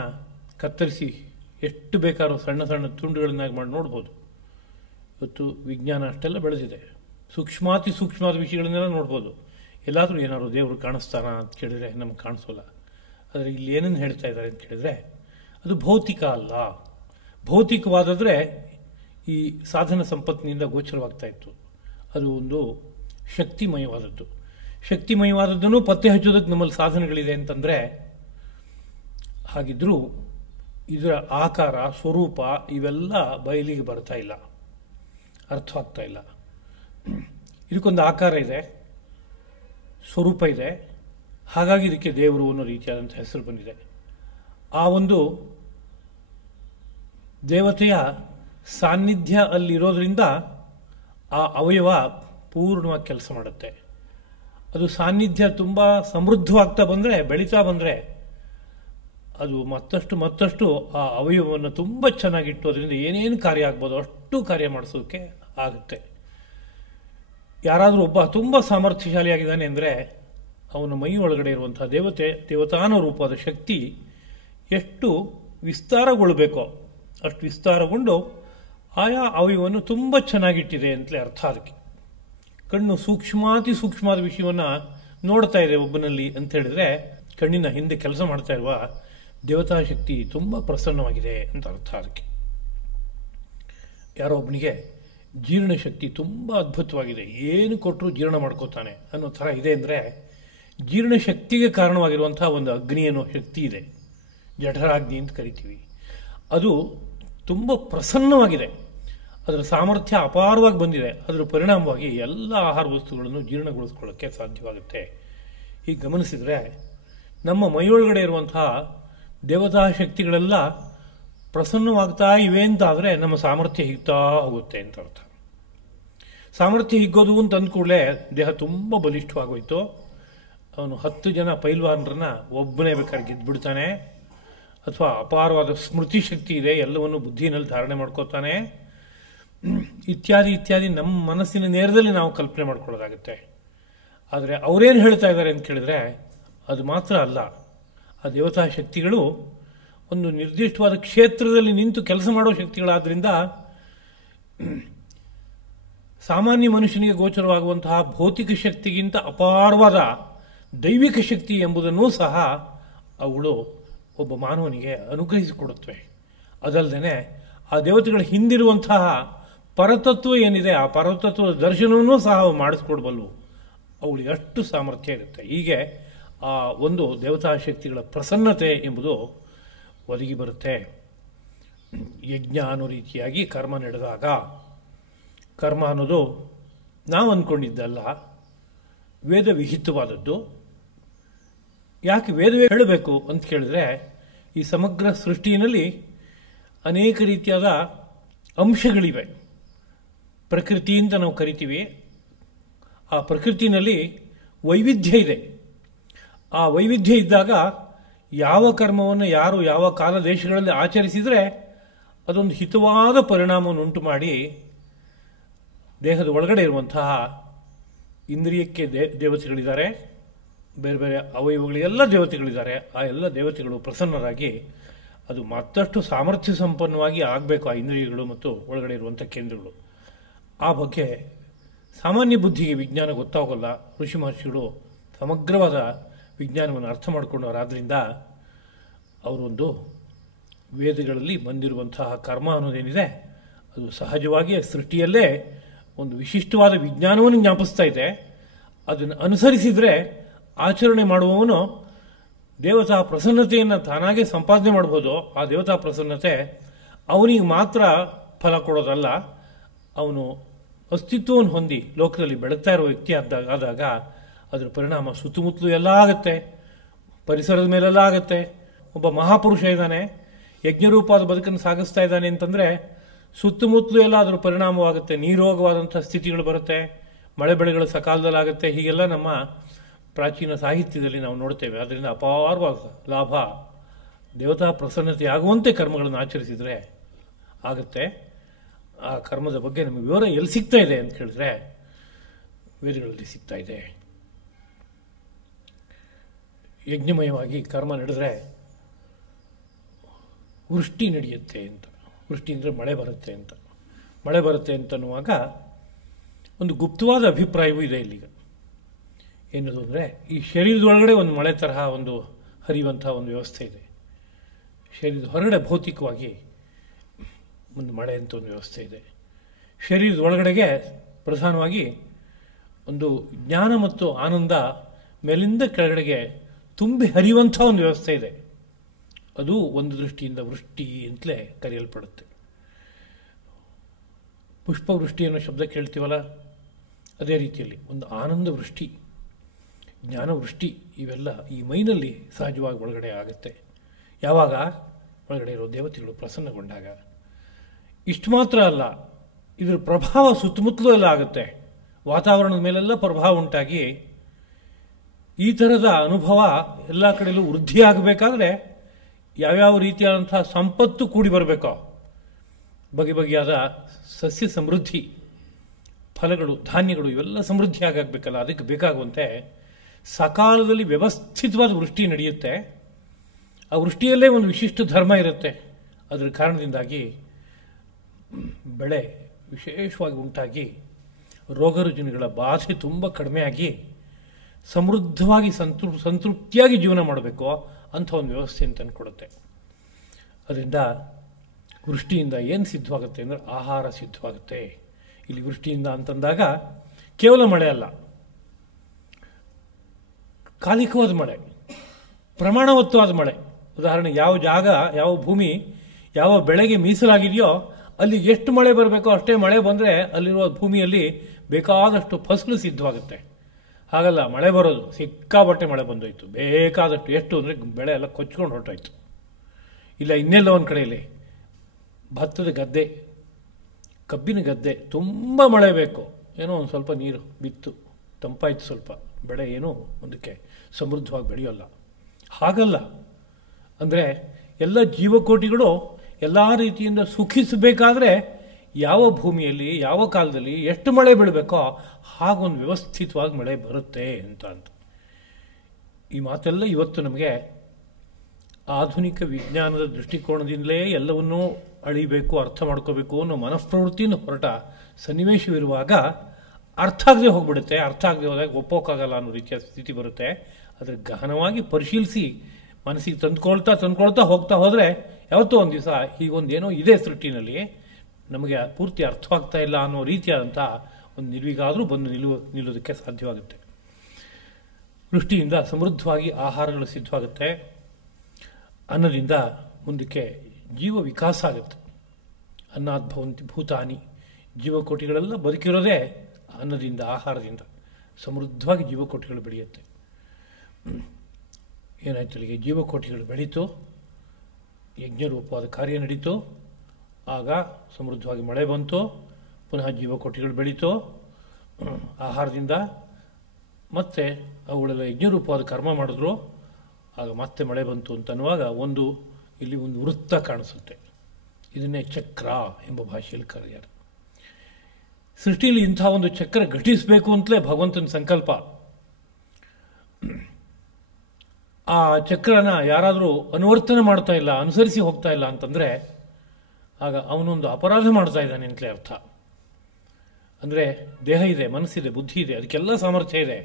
ಕತ್ತರಿಸಿ ಎಷ್ಟು ಬೇಕಾದ್ರೂ ಸಣ್ಣ ಸಣ್ಣ ತುಂಡುಗಳನ್ನಾಗಿ ಮಾಡಿ ನೋಡ್ಬೋದು. ಇವತ್ತು ವಿಜ್ಞಾನ ಅಷ್ಟೆಲ್ಲ ಬೆಳೆದಿದೆ. ಸೂಕ್ಷ್ಮಾತಿ ಸೂಕ್ಷ್ಮವಾದ ವಿಷಯಗಳನ್ನೆಲ್ಲ ನೋಡ್ಬೋದು. ಎಲ್ಲಾದರೂ ಏನಾದ್ರು ದೇವರು ಕಾಣಿಸ್ತಾನ ಅಂತ ಕೇಳಿದ್ರೆ ನಮ್ಗೆ ಕಾಣಿಸೋಲ್ಲ. ಆದರೆ ಇಲ್ಲಿ ಏನನ್ನು ಹೇಳ್ತಾ ಇದ್ದಾರೆ ಅಂತ ಕೇಳಿದ್ರೆ ಅದು ಭೌತಿಕ ಅಲ್ಲ. ಭೌತಿಕವಾದರೆ ಈ ಸಾಧನ ಸಂಪತ್ತಿನಿಂದ ಗೋಚರವಾಗ್ತಾ ಇತ್ತು. ಅದು ಒಂದು ಶಕ್ತಿಮಯವಾದದ್ದು. ಶಕ್ತಿಮಯವಾದದ್ದನ್ನು ಪತ್ತೆ ಹಚ್ಚೋದಕ್ಕೆ ನಮ್ಮಲ್ಲಿ ಸಾಧನಗಳಿದೆ ಅಂತಂದರೆ, ಹಾಗಿದ್ರೂ ಇದರ ಆಕಾರ ಸ್ವರೂಪ ಇವೆಲ್ಲ ಬಯಲಿಗೆ ಬರ್ತಾ ಇಲ್ಲ, ಅರ್ಥವಾಗ್ತಾ ಇಲ್ಲ. ಇದಕ್ಕೊಂದು ಆಕಾರ ಇದೆ, ಸ್ವರೂಪ ಇದೆ, ಹಾಗಾಗಿ ಇದಕ್ಕೆ ದೇವರು ಅನ್ನೋ ರೀತಿಯಾದಂಥ ಹೆಸರು ಬಂದಿದೆ. ಆ ಒಂದು ದೇವತೆಯ ಸಾನ್ನಿಧ್ಯ ಅಲ್ಲಿರೋದ್ರಿಂದ ಆ ಅವಯವ ಪೂರ್ಣವಾಗಿ ಕೆಲಸ ಮಾಡುತ್ತೆ. ಅದು ಸಾನ್ನಿಧ್ಯ ತುಂಬ ಸಮೃದ್ಧವಾಗ್ತಾ ಬಂದರೆ, ಬೆಳೀತಾ ಬಂದರೆ ಅದು ಮತ್ತಷ್ಟು ಆ ಅವಯವವನ್ನು ತುಂಬ ಚೆನ್ನಾಗಿಟ್ಟು ಅದರಿಂದ ಏನೇನು ಕಾರ್ಯ ಆಗ್ಬೋದು ಅಷ್ಟು ಕಾರ್ಯ ಮಾಡಿಸೋದಕ್ಕೆ ಆಗುತ್ತೆ. ಯಾರಾದರೂ ಒಬ್ಬ ತುಂಬ ಸಾಮರ್ಥ್ಯಶಾಲಿಯಾಗಿದ್ದಾನೆ ಅಂದರೆ ಅವನ ಮೈ ಒಳಗಡೆ ಇರುವಂಥ ದೇವತಾನುರೂಪವಾದ ಶಕ್ತಿ ಎಷ್ಟು ವಿಸ್ತಾರಗೊಳ್ಳಬೇಕೋ ಅಷ್ಟು ವಿಸ್ತಾರಗೊಂಡು ಆಯಾ ಅವಯವನ್ನು ತುಂಬ ಚೆನ್ನಾಗಿಟ್ಟಿದೆ ಅಂತಲೇ ಅರ್ಥ. ಅದಕ್ಕೆ ಕಣ್ಣು ಸೂಕ್ಷ್ಮಾತಿ ಸೂಕ್ಷ್ಮವಾದ ವಿಷಯವನ್ನು ನೋಡ್ತಾ ಇದೆ ಒಬ್ಬನಲ್ಲಿ ಅಂತ ಹೇಳಿದ್ರೆ ಕಣ್ಣಿನ ಹಿಂದೆ ಕೆಲಸ ಮಾಡ್ತಾ ಇರುವ ದೇವತಾ ಶಕ್ತಿ ತುಂಬ ಪ್ರಸನ್ನವಾಗಿದೆ ಅಂತ ಅರ್ಥ. ಅದಕ್ಕೆ ಯಾರೋ ಒಬ್ಬನಿಗೆ ಜೀರ್ಣಶಕ್ತಿ ತುಂಬ ಅದ್ಭುತವಾಗಿದೆ, ಏನು ಕೊಟ್ಟರು ಜೀರ್ಣ ಮಾಡ್ಕೋತಾನೆ ಅನ್ನೋ ಥರ ಇದೆ ಅಂದರೆ ಜೀರ್ಣಶಕ್ತಿಗೆ ಕಾರಣವಾಗಿರುವಂತಹ ಒಂದು ಅಗ್ನಿ ಅನ್ನೋ ಶಕ್ತಿ ಇದೆ, ಜಠರಾಗ್ನಿ ಅಂತ ಕರಿತೀವಿ. ಅದು ತುಂಬ ಪ್ರಸನ್ನವಾಗಿದೆ, ಅದರ ಸಾಮರ್ಥ್ಯ ಅಪಾರವಾಗಿ ಬಂದಿದೆ. ಅದರ ಪರಿಣಾಮವಾಗಿ ಎಲ್ಲ ಆಹಾರ ವಸ್ತುಗಳನ್ನು ಜೀರ್ಣಗೊಳಿಸ್ಕೊಳ್ಳೋಕ್ಕೆ ಸಾಧ್ಯವಾಗುತ್ತೆ. ಹೀಗೆ ಗಮನಿಸಿದರೆ ನಮ್ಮ ಮೈಯೊಳಗಡೆ ಇರುವಂತಹ ದೇವತಾ ಶಕ್ತಿಗಳೆಲ್ಲ ಪ್ರಸನ್ನವಾಗ್ತಾ ಇವೆ ಅಂತಾದರೆ ನಮ್ಮ ಸಾಮರ್ಥ್ಯ ಹಿಗ್ತಾ ಹೋಗುತ್ತೆ ಅಂತ ಅರ್ಥ. ಸಾಮರ್ಥ್ಯ ಹಿಗ್ಗೋದು ಅಂತ ಅಂದ ಕೂಡಲೇ ದೇಹ ತುಂಬ ಬಲಿಷ್ಠವಾಗೋಯ್ತು. ಅವನು 10 ಜನ ಪೈಲ್ವಾನರನ್ನ ಒಬ್ಬನೇ ಬೇಕಾದ್ರೆ ಗೆದ್ದುಬಿಡ್ತಾನೆ, ಅಥವಾ ಅಪಾರವಾದ ಸ್ಮೃತಿ ಶಕ್ತಿ ಇದೆ, ಎಲ್ಲವನ್ನು ಬುದ್ಧಿನಲ್ಲಿ ಧಾರಣೆ ಮಾಡ್ಕೋತಾನೆ, ಇತ್ಯಾದಿ ನಮ್ಮ ಮನಸ್ಸಿನ ನೇರದಲ್ಲಿ ನಾವು ಕಲ್ಪನೆ ಮಾಡ್ಕೊಳ್ಳೋದಾಗುತ್ತೆ. ಆದರೆ ಅವರೇನು ಹೇಳ್ತಾ ಇದ್ದಾರೆ ಅಂತ ಕೇಳಿದ್ರೆ ಅದು ಮಾತ್ರ ಅಲ್ಲ. ಆ ದೇವತಾ ಶಕ್ತಿಗಳು ಒಂದು ನಿರ್ದಿಷ್ಟವಾದ ಕ್ಷೇತ್ರದಲ್ಲಿ ನಿಂತು ಕೆಲಸ ಮಾಡೋ ಶಕ್ತಿಗಳಾದ್ರಿಂದ ಸಾಮಾನ್ಯ ಮನುಷ್ಯನಿಗೆ ಗೋಚರವಾಗುವಂತಹ ಭೌತಿಕ ಶಕ್ತಿಗಿಂತ ಅಪಾರವಾದ ದೈವಿಕ ಶಕ್ತಿ ಎಂಬುದನ್ನೂ ಸಹ ಅವುಗಳು ಒಬ್ಬ ಮಾನವನಿಗೆ ಅನುಗ್ರಹಿಸಿಕೊಡುತ್ತವೆ. ಅದಲ್ಲದೆ ಆ ದೇವತೆಗಳ ಹಿಂದಿರುವಂತಹ ಪರತತ್ವ ಏನಿದೆ ಆ ಪರತತ್ವದ ದರ್ಶನವನ್ನೂ ಸಹ ಅವು ಮಾಡಿಸ್ಕೊಡ್ಬಲ್ವು. ಅವುಗಳಿಗೆ ಅಷ್ಟು ಸಾಮರ್ಥ್ಯ ಇರುತ್ತೆ. ಹೀಗೆ ಆ ಒಂದು ದೇವತಾ ಶಕ್ತಿಗಳ ಪ್ರಸನ್ನತೆ ಎಂಬುದು ಒದಗಿ ಬರುತ್ತೆ. ಯಜ್ಞ ಅನ್ನೋ ರೀತಿಯಾಗಿ ಕರ್ಮ ನಡೆದಾಗ, ಕರ್ಮ ಅನ್ನೋದು ನಾವು ಅಂದ್ಕೊಂಡಿದ್ದಲ್ಲ, ವೇದ ವಿಹಿತವಾದದ್ದು. ಯಾಕೆ ವೇದವೇ ಹೇಳಬೇಕು ಅಂತ ಕೇಳಿದ್ರೆ ಈ ಸಮಗ್ರ ಸೃಷ್ಟಿಯಲ್ಲಿ ಅನೇಕ ರೀತಿಯಾದ ಅಂಶಗಳಿವೆ. ಪ್ರಕೃತಿ ಅಂತ ನಾವು ಕರಿತೀವಿ. ಆ ಪ್ರಕೃತಿನಲ್ಲಿ ವೈವಿಧ್ಯ ಇದೆ. ಆ ವೈವಿಧ್ಯ ಇದ್ದಾಗ ಯಾವ ಕರ್ಮವನ್ನು ಯಾರು ಯಾವ ಕಾಲ ದೇಶಗಳಲ್ಲಿ ಆಚರಿಸಿದರೆ ಅದೊಂದು ಹಿತವಾದ ಪರಿಣಾಮವನ್ನು ಉಂಟು ಮಾಡಿ ದೇಹದ ಒಳಗಡೆ ಇರುವಂತಹ ಇಂದ್ರಿಯಕ್ಕೆ ದೇವತೆಗಳಿದ್ದಾರೆ, ಬೇರೆ ಬೇರೆ ಅವಯವಗಳಿಗೆಲ್ಲ ದೇವತೆಗಳಿದ್ದಾರೆ. ಆ ಎಲ್ಲ ದೇವತೆಗಳು ಪ್ರಸನ್ನರಾಗಿ ಅದು ಮತ್ತಷ್ಟು ಸಾಮರ್ಥ್ಯ ಸಂಪನ್ನವಾಗಿ ಆಗಬೇಕು. ಆ ಇಂದ್ರಿಯಗಳು ಮತ್ತು ಒಳಗಡೆ ಇರುವಂಥ ಕೇಂದ್ರಗಳು ಆ ಬಗ್ಗೆ ಸಾಮಾನ್ಯ ಬುದ್ಧಿಗೆ ವಿಜ್ಞಾನ ಗೊತ್ತಾಗೋಲ್ಲ. ಋಷಿ ಮಹರ್ಷಿಗಳು ಸಮಗ್ರವಾದ ವಿಜ್ಞಾನವನ್ನು ಅರ್ಥ ಮಾಡಿಕೊಂಡವರಾದ್ರಿಂದ ಅವರೊಂದು ವೇದಗಳಲ್ಲಿ ಬಂದಿರುವಂತಹ ಕರ್ಮ ಅನ್ನೋದೇನಿದೆ ಅದು ಸಹಜವಾಗಿ ಸೃಷ್ಟಿಯಲ್ಲೇ ಒಂದು ವಿಶಿಷ್ಟವಾದ ವಿಜ್ಞಾನವನ್ನು ಜ್ಞಾಪಿಸ್ತಾ ಇದೆ. ಅದನ್ನು ಅನುಸರಿಸಿದರೆ ಆಚರಣೆ ಮಾಡುವವನು ದೇವತಾ ಪ್ರಸನ್ನತೆಯನ್ನು ತಾನಾಗೆ ಸಂಪಾದನೆ ಮಾಡ್ಬೋದು. ಆ ದೇವತಾ ಪ್ರಸನ್ನತೆ ಅವನಿಗೆ ಮಾತ್ರ ಫಲ ಕೊಡೋದಲ್ಲ, ಅವನು ಅಸ್ತಿತ್ವವನ್ನು ಹೊಂದಿ ಲೋಕದಲ್ಲಿ ಬೆಳಗ್ತಾ ಇರುವ ವ್ಯಕ್ತಿ ಆದಾಗ ಅದರ ಪರಿಣಾಮ ಸುತ್ತಮುತ್ತಲೂ ಎಲ್ಲ ಆಗುತ್ತೆ, ಪರಿಸರದ ಮೇಲೆಲ್ಲ ಆಗುತ್ತೆ. ಒಬ್ಬ ಮಹಾಪುರುಷ ಇದ್ದಾನೆ, ಯಜ್ಞರೂಪವಾದ ಬದುಕನ್ನು ಸಾಗಿಸ್ತಾ ಇದ್ದಾನೆ ಅಂತಂದರೆ ಸುತ್ತಮುತ್ತಲೂ ಎಲ್ಲ ಅದರ ಪರಿಣಾಮವಾಗುತ್ತೆ. ನೀರೋಗವಾದಂಥ ಸ್ಥಿತಿಗಳು ಬರುತ್ತೆ, ಮಳೆ ಬೆಳೆಗಳು ಸಕಾಲದಲ್ಲಾಗುತ್ತೆ. ಹೀಗೆಲ್ಲ ನಮ್ಮ ಪ್ರಾಚೀನ ಸಾಹಿತ್ಯದಲ್ಲಿ ನಾವು ನೋಡ್ತೇವೆ. ಅದರಿಂದ ಅಪಾರವಾದ ಲಾಭ ದೇವತಾ ಪ್ರಸನ್ನತೆ ಆಗುವಂತೆ ಕರ್ಮಗಳನ್ನು ಆಚರಿಸಿದರೆ ಆಗುತ್ತೆ. ಆ ಕರ್ಮದ ಬಗ್ಗೆ ನಮಗೆ ವಿವರ ಎಲ್ಲಿ ಸಿಗ್ತಾ ಇದೆ ಅಂತ ಹೇಳಿದ್ರೆ ವೇದಗಳಲ್ಲಿ ಸಿಗ್ತಾ ಇದೆ. ಯಜ್ಞಮಯವಾಗಿ ಕರ್ಮ ನಡೆದರೆ ವೃಷ್ಟಿ ನಡೆಯುತ್ತೆ ಅಂತ. ವೃಷ್ಟಿ ಅಂದರೆ ಮಳೆ ಬರುತ್ತೆ ಅಂತ. ಮಳೆ ಬರುತ್ತೆ ಅಂತನ್ನುವಾಗ ಒಂದು ಗುಪ್ತವಾದ ಅಭಿಪ್ರಾಯವೂ ಇದೆ ಇಲ್ಲಿಗ. ಏನದು ಅಂದರೆ ಈ ಶರೀರದೊಳಗಡೆ ಒಂದು ಮಳೆ ತರಹ ಒಂದು ಹರಿಯುವಂತಹ ಒಂದು ವ್ಯವಸ್ಥೆ ಇದೆ. ಶರೀರದ ಹೊರಗಡೆ ಭೌತಿಕವಾಗಿ ಒಂದು ಮಳೆ ಅಂತ ಒಂದು ವ್ಯವಸ್ಥೆ ಇದೆ. ಶರೀರದ ಒಳಗಡೆಗೆ ಪ್ರಧಾನವಾಗಿ ಒಂದು ಜ್ಞಾನ ಮತ್ತು ಆನಂದ ಮೇಲಿಂದ ಕೆಳಗಡೆಗೆ ತುಂಬಿ ಹರಿಯುವಂಥ ಒಂದು ವ್ಯವಸ್ಥೆ ಇದೆ. ಅದು ಒಂದು ದೃಷ್ಟಿಯಿಂದ ವೃಷ್ಟಿ ಅಂತಲೇ ಕರೆಯಲ್ಪಡುತ್ತೆ. ಪುಷ್ಪವೃಷ್ಟಿ ಅನ್ನೋ ಶಬ್ದ ಕೇಳ್ತೀವಲ್ಲ, ಅದೇ ರೀತಿಯಲ್ಲಿ ಒಂದು ಆನಂದ ವೃಷ್ಟಿ, ಜ್ಞಾನ ವೃಷ್ಟಿ ಇವೆಲ್ಲ ಈ ಮೈನಲ್ಲಿ ಸಹಜವಾಗಿ ಒಳಗಡೆ ಆಗುತ್ತೆ. ಯಾವಾಗ ಒಳಗಡೆ ಇರೋ ದೇವತೆಗಳು ಪ್ರಸನ್ನಗೊಂಡಾಗ. ಇಷ್ಟು ಮಾತ್ರ ಅಲ್ಲ, ಇದರ ಪ್ರಭಾವ ಸುತ್ತಮುತ್ತಲೂ ಎಲ್ಲ ಆಗುತ್ತೆ. ವಾತಾವರಣದ ಮೇಲೆಲ್ಲ ಪ್ರಭಾವ ಉಂಟಾಗಿ ಈ ಥರದ ಅನುಭವ ಎಲ್ಲ ಕಡೆಯಲ್ಲೂ ವೃದ್ಧಿಯಾಗಬೇಕಾದ್ರೆ ಯಾವ್ಯಾವ ರೀತಿಯಾದಂಥ ಸಂಪತ್ತು ಕೂಡಿ ಬರಬೇಕೋ, ಬಗೆ ಬಗೆಯಾದ ಸಸ್ಯ ಸಮೃದ್ಧಿ, ಫಲಗಳು, ಧಾನ್ಯಗಳು ಇವೆಲ್ಲ ಸಮೃದ್ಧಿ ಆಗಬೇಕಲ್ಲ, ಅದಕ್ಕೆ ಬೇಕಾಗುವಂತೆ ಸಕಾಲದಲ್ಲಿ ವ್ಯವಸ್ಥಿತವಾದ ವೃಷ್ಟಿ ನಡೆಯುತ್ತೆ. ಆ ವೃಷ್ಟಿಯಲ್ಲೇ ಒಂದು ವಿಶಿಷ್ಟ ಧರ್ಮ ಇರುತ್ತೆ. ಅದರ ಕಾರಣದಿಂದಾಗಿ ಬೆಳೆ ವಿಶೇಷವಾಗಿ ಉಂಟಾಗಿ ರೋಗರುಜಿನಗಳ ಬಾಧೆ ತುಂಬ ಕಡಿಮೆಯಾಗಿ ಸಮೃದ್ಧವಾಗಿ ಸಂತೃಪ್ತಿಯಾಗಿ ಜೀವನ ಮಾಡಬೇಕು ಅಂಥ ಒಂದು ವ್ಯವಸ್ಥೆ ಅಂತ ಅಂದ್ಕೊಡುತ್ತೆ. ಅದರಿಂದ ವೃಷ್ಟಿಯಿಂದ ಏನು ಸಿದ್ಧವಾಗುತ್ತೆ ಅಂದರೆ ಆಹಾರ ಸಿದ್ಧವಾಗುತ್ತೆ. ಇಲ್ಲಿ ವೃಷ್ಟಿಯಿಂದ ಅಂತಂದಾಗ ಕೇವಲ ಮಳೆ ಅಲ್ಲ, ಕಾಲಿಕವಾದ ಮಳೆ, ಪ್ರಮಾಣವತ್ತವಾದ ಮಳೆ. ಉದಾಹರಣೆ, ಯಾವ ಜಾಗ, ಯಾವ ಭೂಮಿ, ಯಾವ ಬೆಳೆಗೆ ಮೀಸಲಾಗಿದೆಯೋ ಅಲ್ಲಿ ಎಷ್ಟು ಮಳೆ ಬರಬೇಕೋ ಅಷ್ಟೇ ಮಳೆ ಬಂದರೆ ಅಲ್ಲಿರುವ ಭೂಮಿಯಲ್ಲಿ ಬೇಕಾದಷ್ಟು ಫಸಲು ಸಿದ್ಧವಾಗುತ್ತೆ. ಹಾಗಲ್ಲ, ಮಳೆ ಬರೋದು ಸಿಕ್ಕಾಬಟ್ಟೆ ಮಳೆ ಬಂದೋಯ್ತು, ಬೇಕಾದಷ್ಟು, ಎಷ್ಟು ಅಂದರೆ ಬೆಳೆ ಎಲ್ಲ ಕೊಚ್ಕೊಂಡು ಹೊರಟೋಯ್ತು. ಇಲ್ಲ ಇನ್ನೆಲ್ಲ ಒಂದು ಕಡೆಯಲ್ಲಿ ಭತ್ತದ ಗದ್ದೆ, ಕಬ್ಬಿನ ಗದ್ದೆ, ತುಂಬ ಮಳೆ ಬೇಕು, ಏನೋ ಒಂದು ಸ್ವಲ್ಪ ನೀರು ಬಿತ್ತು, ತಂಪಾಯ್ತು ಸ್ವಲ್ಪ, ಬೆಳೆ ಏನೂ ಮುಂದಕ್ಕೆ ಸಮೃದ್ಧವಾಗಿ ಬೆಳೆಯೋಲ್ಲ. ಹಾಗಲ್ಲ, ಅಂದರೆ ಎಲ್ಲ ಜೀವಕೋಟಿಗಳು ಎಲ್ಲ ರೀತಿಯಿಂದ ಸುಖಿಸಬೇಕಾದ್ರೆ ಯಾವ ಭೂಮಿಯಲ್ಲಿ ಯಾವ ಕಾಲದಲ್ಲಿ ಎಷ್ಟು ಮಳೆ ಬೀಳಬೇಕೋ ಹಾಗೊಂದು ವ್ಯವಸ್ಥಿತವಾಗಿ ಮಳೆ ಬರುತ್ತೆ ಅಂತ. ಈ ಮಾತೆಲ್ಲ ಇವತ್ತು ನಮಗೆ ಆಧುನಿಕ ವಿಜ್ಞಾನದ ದೃಷ್ಟಿಕೋನದಿಂದಲೇ ಎಲ್ಲವನ್ನೂ ಅಳಿಬೇಕು, ಅರ್ಥ ಮಾಡ್ಕೋಬೇಕು ಅನ್ನೋ ಮನಃಪ್ರವೃತ್ತಿಯಿಂದ ಹೊರಟ ಸನ್ನಿವೇಶವಿರುವಾಗ ಅರ್ಥ ಆಗದೆ ಹೋಗ್ಬಿಡುತ್ತೆ. ಅರ್ಥ ಆಗದೆ ಹೋದಾಗ ಒಪ್ಪೋಕ್ಕಾಗಲ್ಲ ಅನ್ನೋ ರೀತಿಯ ಸ್ಥಿತಿ ಬರುತ್ತೆ. ಅದರ ಗಹನವಾಗಿ ಪರಿಶೀಲಿಸಿ ಮನಸ್ಸಿಗೆ ತಂದ್ಕೊಳ್ತಾ ಹೋಗ್ತಾ ಹೋದರೆ ಯಾವತ್ತೋ ಒಂದು ದಿವಸ ಹೀಗೊಂದೇನೋ ಇದೆ ಸೃಷ್ಟಿನಲ್ಲಿ, ನಮಗೆ ಪೂರ್ತಿ ಅರ್ಥವಾಗ್ತಾ ಇಲ್ಲ ಅನ್ನೋ ರೀತಿಯಾದಂಥ ಒಂದು ನಿಲುವಿಗಾದರೂ ಬಂದು ನಿಲ್ಲೋದಕ್ಕೆ ಸಾಧ್ಯವಾಗುತ್ತೆ. ವೃಷ್ಟಿಯಿಂದ ಸಮೃದ್ಧವಾಗಿ ಆಹಾರಗಳು ಸಿದ್ಧವಾಗುತ್ತೆ. ಅನ್ನದಿಂದ ಮುಂದಕ್ಕೆ ಜೀವ ವಿಕಾಸ ಆಗುತ್ತೆ. ಅನ್ನದ್ಭವಂತಿ ಭೂತಾನಿ, ಜೀವಕೋಟಿಗಳೆಲ್ಲ ಬದುಕಿರೋದೇ ಅನ್ನದಿಂದ, ಆಹಾರದಿಂದ. ಸಮೃದ್ಧವಾಗಿ ಜೀವಕೋಟಿಗಳು ಬೆಳೆಯುತ್ತೆ. ಏನಾಯ್ತು, ಅಲ್ಲಿಗೆ ಜೀವಕೋಟಿಗಳು ಬೆಳೀತು, ಯಜ್ಞರೂಪವಾದ ಕಾರ್ಯ ನಡೀತು, ಆಗ ಸಮೃದ್ಧವಾಗಿ ಮಳೆ ಬಂತು, ಪುನಃ ಜೀವಕೋಟಿಗಳು ಬೆಳೀತು ಆಹಾರದಿಂದ, ಮತ್ತೆ ಅವುಗಳೆಲ್ಲ ಯಜ್ಞರೂಪವಾದ ಕರ್ಮ ಮಾಡಿದ್ರು, ಆಗ ಮತ್ತೆ ಮಳೆ ಬಂತು ಅಂತನ್ನುವಾಗ ಇಲ್ಲಿ ಒಂದು ವೃತ್ತ ಕಾಣಿಸುತ್ತೆ. ಇದನ್ನೇ ಚಕ್ರ ಎಂಬ ಭಾಷೆಯಲ್ಲಿ ಕರೆಯಾರೆ. ಸೃಷ್ಟಿಯಲ್ಲಿ ಇಂಥ ಒಂದು ಚಕ್ರ ಘಟಿಸಬೇಕು ಅಂತಲೇ ಭಗವಂತನ ಸಂಕಲ್ಪ. ಆ ಚಕ್ರನ ಯಾರಾದರೂ ಅನುವರ್ತನೆ ಮಾಡ್ತಾ ಇಲ್ಲ, ಅನುಸರಿಸಿ ಹೋಗ್ತಾ ಇಲ್ಲ ಅಂತಂದರೆ ಆಗ ಅವನೊಂದು ಅಪರಾಧ ಮಾಡ್ತಾ ಇದ್ದಾನೆ ಅಂತಲೇ ಅರ್ಥ. ಅಂದರೆ ದೇಹ ಇದೆ, ಮನಸ್ಸಿದೆ, ಬುದ್ಧಿ ಇದೆ, ಅದಕ್ಕೆಲ್ಲ ಸಾಮರ್ಥ್ಯ ಇದೆ.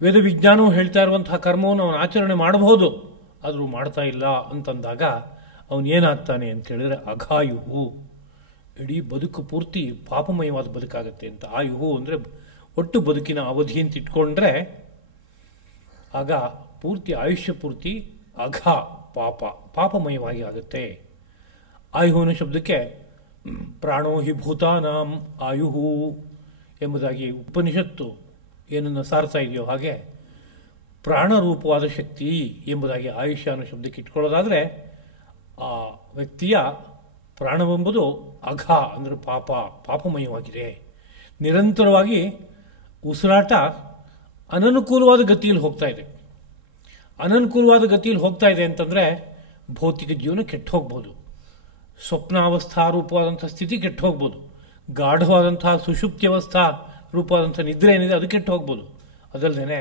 ವೇದ ವಿಜ್ಞಾನವು ಹೇಳ್ತಾ ಇರುವಂತಹ ಕರ್ಮವನ್ನು ಅವನು ಆಚರಣೆ ಮಾಡಬಹುದು, ಆದರೂ ಮಾಡ್ತಾ ಇಲ್ಲ ಅಂತಂದಾಗ ಅವನೇನಾಗ್ತಾನೆ ಅಂತ ಹೇಳಿದ್ರೆ ಅಘಾಯುಹು, ಇಡೀ ಬದುಕು ಪೂರ್ತಿ ಪಾಪಮಯವಾದ ಬದುಕಾಗತ್ತೆ ಅಂತ. ಆಯುಹು ಅಂದರೆ ಒಟ್ಟು ಬದುಕಿನ ಅವಧಿ ಅಂತ ಇಟ್ಕೊಂಡ್ರೆ ಆಗ ಪೂರ್ತಿ ಆಯುಷ್ಯ ಪೂರ್ತಿ ಅಘ ಪಾಪಮಯವಾಗಿ ಆಗುತ್ತೆ. ಆಯುಹುವಿನ ಶಬ್ದಕ್ಕೆ ಪ್ರಾಣೋ ಹಿ ಭೂತಾನಾಂ ಆಯುಹು ಎಂಬುದಾಗಿ ಉಪನಿಷತ್ತು ಏನನ್ನು ಸಾರ್ತಾ ಇದೆಯೋ ಹಾಗೆ ಪ್ರಾಣರೂಪವಾದ ಶಕ್ತಿ ಎಂಬುದಾಗಿ ಆಯುಷ್ಯ ಅನ್ನೋ ಶಬ್ದಕ್ಕೆ ಇಟ್ಕೊಳ್ಳೋದಾದರೆ ಆ ವ್ಯಕ್ತಿಯ ಪ್ರಾಣವೆಂಬುದು ಅಘ ಅಂದರೆ ಪಾಪಮಯವಾಗಿದೆ. ನಿರಂತರವಾಗಿ ಉಸಿರಾಟ ಅನನುಕೂಲವಾದ ಗತಿಯಲ್ಲಿ ಹೋಗ್ತಾ ಇದೆ. ಅನನುಕೂಲವಾದ ಗತಿಯಲ್ಲಿ ಹೋಗ್ತಾ ಇದೆ ಅಂತಂದರೆ ಭೌತಿಕ ಜೀವನ ಕೆಟ್ಟು ಹೋಗ್ಬೋದು, ಸ್ವಪ್ನಾವಸ್ಥಾ ರೂಪವಾದಂಥ ಸ್ಥಿತಿ ಕೆಟ್ಟು ಹೋಗ್ಬೋದು, ಗಾಢವಾದಂತಹ ಸುಷುಪ್ತ್ಯವಸ್ಥಾ ರೂಪವಾದಂಥ ನಿದ್ರೆ ಏನಿದೆ ಅದು ಕೆಟ್ಟು ಹೋಗ್ಬೋದು. ಅದಲ್ಲದೆ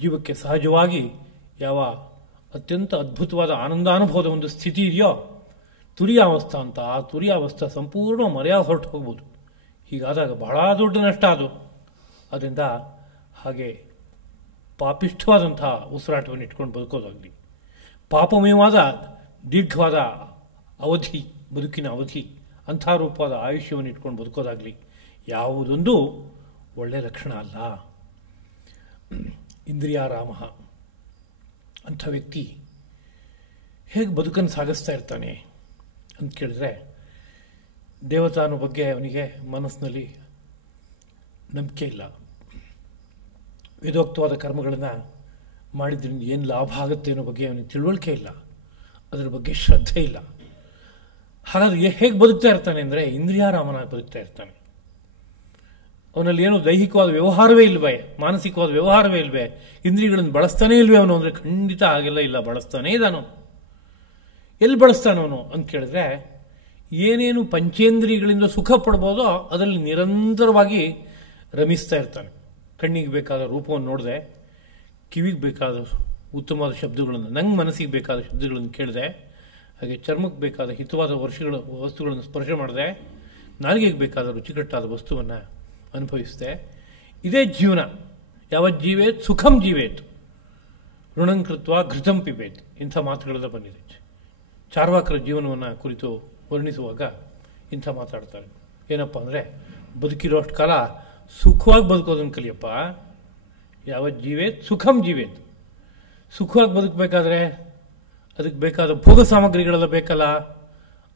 ಜೀವಕ್ಕೆ ಸಹಜವಾಗಿ ಯಾವ ಅತ್ಯಂತ ಅದ್ಭುತವಾದ ಆನಂದಾನುಭವದ ಒಂದು ಸ್ಥಿತಿ ಇದೆಯೋ ತುರಿಯಾವಸ್ಥಾ ಅಂತ, ಆ ತುರಿಯಾವಸ್ಥಾ ಸಂಪೂರ್ಣ ಮರ್ಯಾದೆ ಹೊರಟು ಹೋಗ್ಬೋದು. ಹೀಗಾದಾಗ ಬಹಳ ದೊಡ್ಡ ನಷ್ಟ ಅದು. ಅದರಿಂದ ಹಾಗೆ ಪಾಪಿಷ್ಠವಾದಂತಹ ಉಸಿರಾಟವನ್ನು ಇಟ್ಕೊಂಡು ಬದುಕೋದಾಗಲಿ, ಪಾಪಮಯವಾದ ದೀರ್ಘವಾದ ಅವಧಿ, ಬದುಕಿನ ಅವಧಿ, ಅಂಥ ರೂಪವಾದ ಆಯುಷ್ಯವನ್ನು ಇಟ್ಕೊಂಡು ಬದುಕೋದಾಗಲಿ ಯಾವುದೊಂದು ಒಳ್ಳೆಯ ಲಕ್ಷಣ ಅಲ್ಲ. ಇಂದ್ರಿಯಾರಾಮ ಅಂಥ ವ್ಯಕ್ತಿ ಹೇಗೆ ಬದುಕನ್ನು ಸಾಗಿಸ್ತಾ ಇರ್ತಾನೆ ಅಂತ ಕೇಳಿದ್ರೆ, ದೇವತಾನ ಬಗ್ಗೆ ಅವನಿಗೆ ಮನಸ್ಸಿನಲ್ಲಿ ನಂಬಿಕೆ ಇಲ್ಲ, ವೇದೋಕ್ತವಾದ ಕರ್ಮಗಳನ್ನು ಮಾಡಿದ್ರಿಂದ ಏನು ಲಾಭ ಆಗುತ್ತೆ ಅನ್ನೋ ಬಗ್ಗೆ ಅವನಿಗೆ ತಿಳುವಳಿಕೆ ಇಲ್ಲ, ಅದರ ಬಗ್ಗೆ ಶ್ರದ್ಧೆ ಇಲ್ಲ. ಹಾಗಾದ್ರೆ ಹೇಗೆ ಬದುಕ್ತಾ ಇರ್ತಾನೆ ಅಂದರೆ ಇಂದ್ರಿಯಾರಾಮನಾಗಿ ಬದುಕ್ತಾ ಇರ್ತಾನೆ. ಅವನಲ್ಲಿ ಏನೋ ದೈಹಿಕವಾದ ವ್ಯವಹಾರವೇ ಇಲ್ವೇ, ಮಾನಸಿಕವಾದ ವ್ಯವಹಾರವೇ ಇಲ್ವೇ, ಇಂದ್ರಿಯಗಳನ್ನು ಬಳಸ್ತಾನೇ ಇಲ್ವೇ ಅವನು ಅಂದರೆ ಖಂಡಿತ ಹಾಗೆಲ್ಲ ಇಲ್ಲ, ಬಳಸ್ತಾನೇ ಇದ್ದಾನು. ಎಲ್ಲಿ ಬಳಸ್ತಾನವನು ಅಂತ ಕೇಳಿದ್ರೆ, ಏನೇನು ಪಂಚೇಂದ್ರಿಯಗಳಿಂದ ಸುಖ ಪಡ್ಬೋದೋ ಅದರಲ್ಲಿ ನಿರಂತರವಾಗಿ ರಮಿಸ್ತಾ ಇರ್ತಾನೆ. ಕಣ್ಣಿಗೆ ಬೇಕಾದ ರೂಪವನ್ನು ನೋಡಿದೆ, ಕಿವಿಗೆ ಬೇಕಾದ ಉತ್ತಮವಾದ ಶಬ್ದಗಳನ್ನು, ನಂಗೆ ಮನಸ್ಸಿಗೆ ಬೇಕಾದ ಶಬ್ದಗಳನ್ನು ಕೇಳಿದೆ, ಹಾಗೆ ಚರ್ಮಕ್ಕೆ ಬೇಕಾದ ಹಿತವಾದ ವಸ್ತುಗಳನ್ನು ಸ್ಪರ್ಶ ಮಾಡಿದೆ, ನಾಲಿಗೆಗೆ ಬೇಕಾದ ರುಚಿಕಟ್ಟಾದ ವಸ್ತುವನ್ನು ಅನುಭವಿಸಿದೆ. ಇದೇ ಜೀವನ. ಯಾವ ಜೀವೇತ್ ಸುಖಂ ಜೀವೇತ್ ಋಣಂಕೃತ್ವ ಘೃತಂ ಪಿಬೇತ್, ಇಂಥ ಮಾತುಗಳೆಲ್ಲ ಬಂದಿದೆ. ಚಾರ್ವಾಕರ ಜೀವನವನ್ನು ಕುರಿತು ವರ್ಣಿಸುವಾಗ ಇಂಥ ಮಾತಾಡ್ತಾರೆ. ಏನಪ್ಪ ಅಂದರೆ, ಬದುಕಿರೋಷ್ಟು ಕಾಲ ಸುಖವಾಗಿ ಬದುಕೋದನ್ನು ಕಲಿಯಪ್ಪ. ಯಾವ ಜೀವೇತ್ ಸುಖಂ ಜೀವೇತ್, ಸುಖವಾಗಿ ಬದುಕಬೇಕಾದ್ರೆ ಅದಕ್ಕೆ ಬೇಕಾದ ಭೋಗ ಸಾಮಗ್ರಿಗಳೆಲ್ಲ ಬೇಕಲ್ಲ.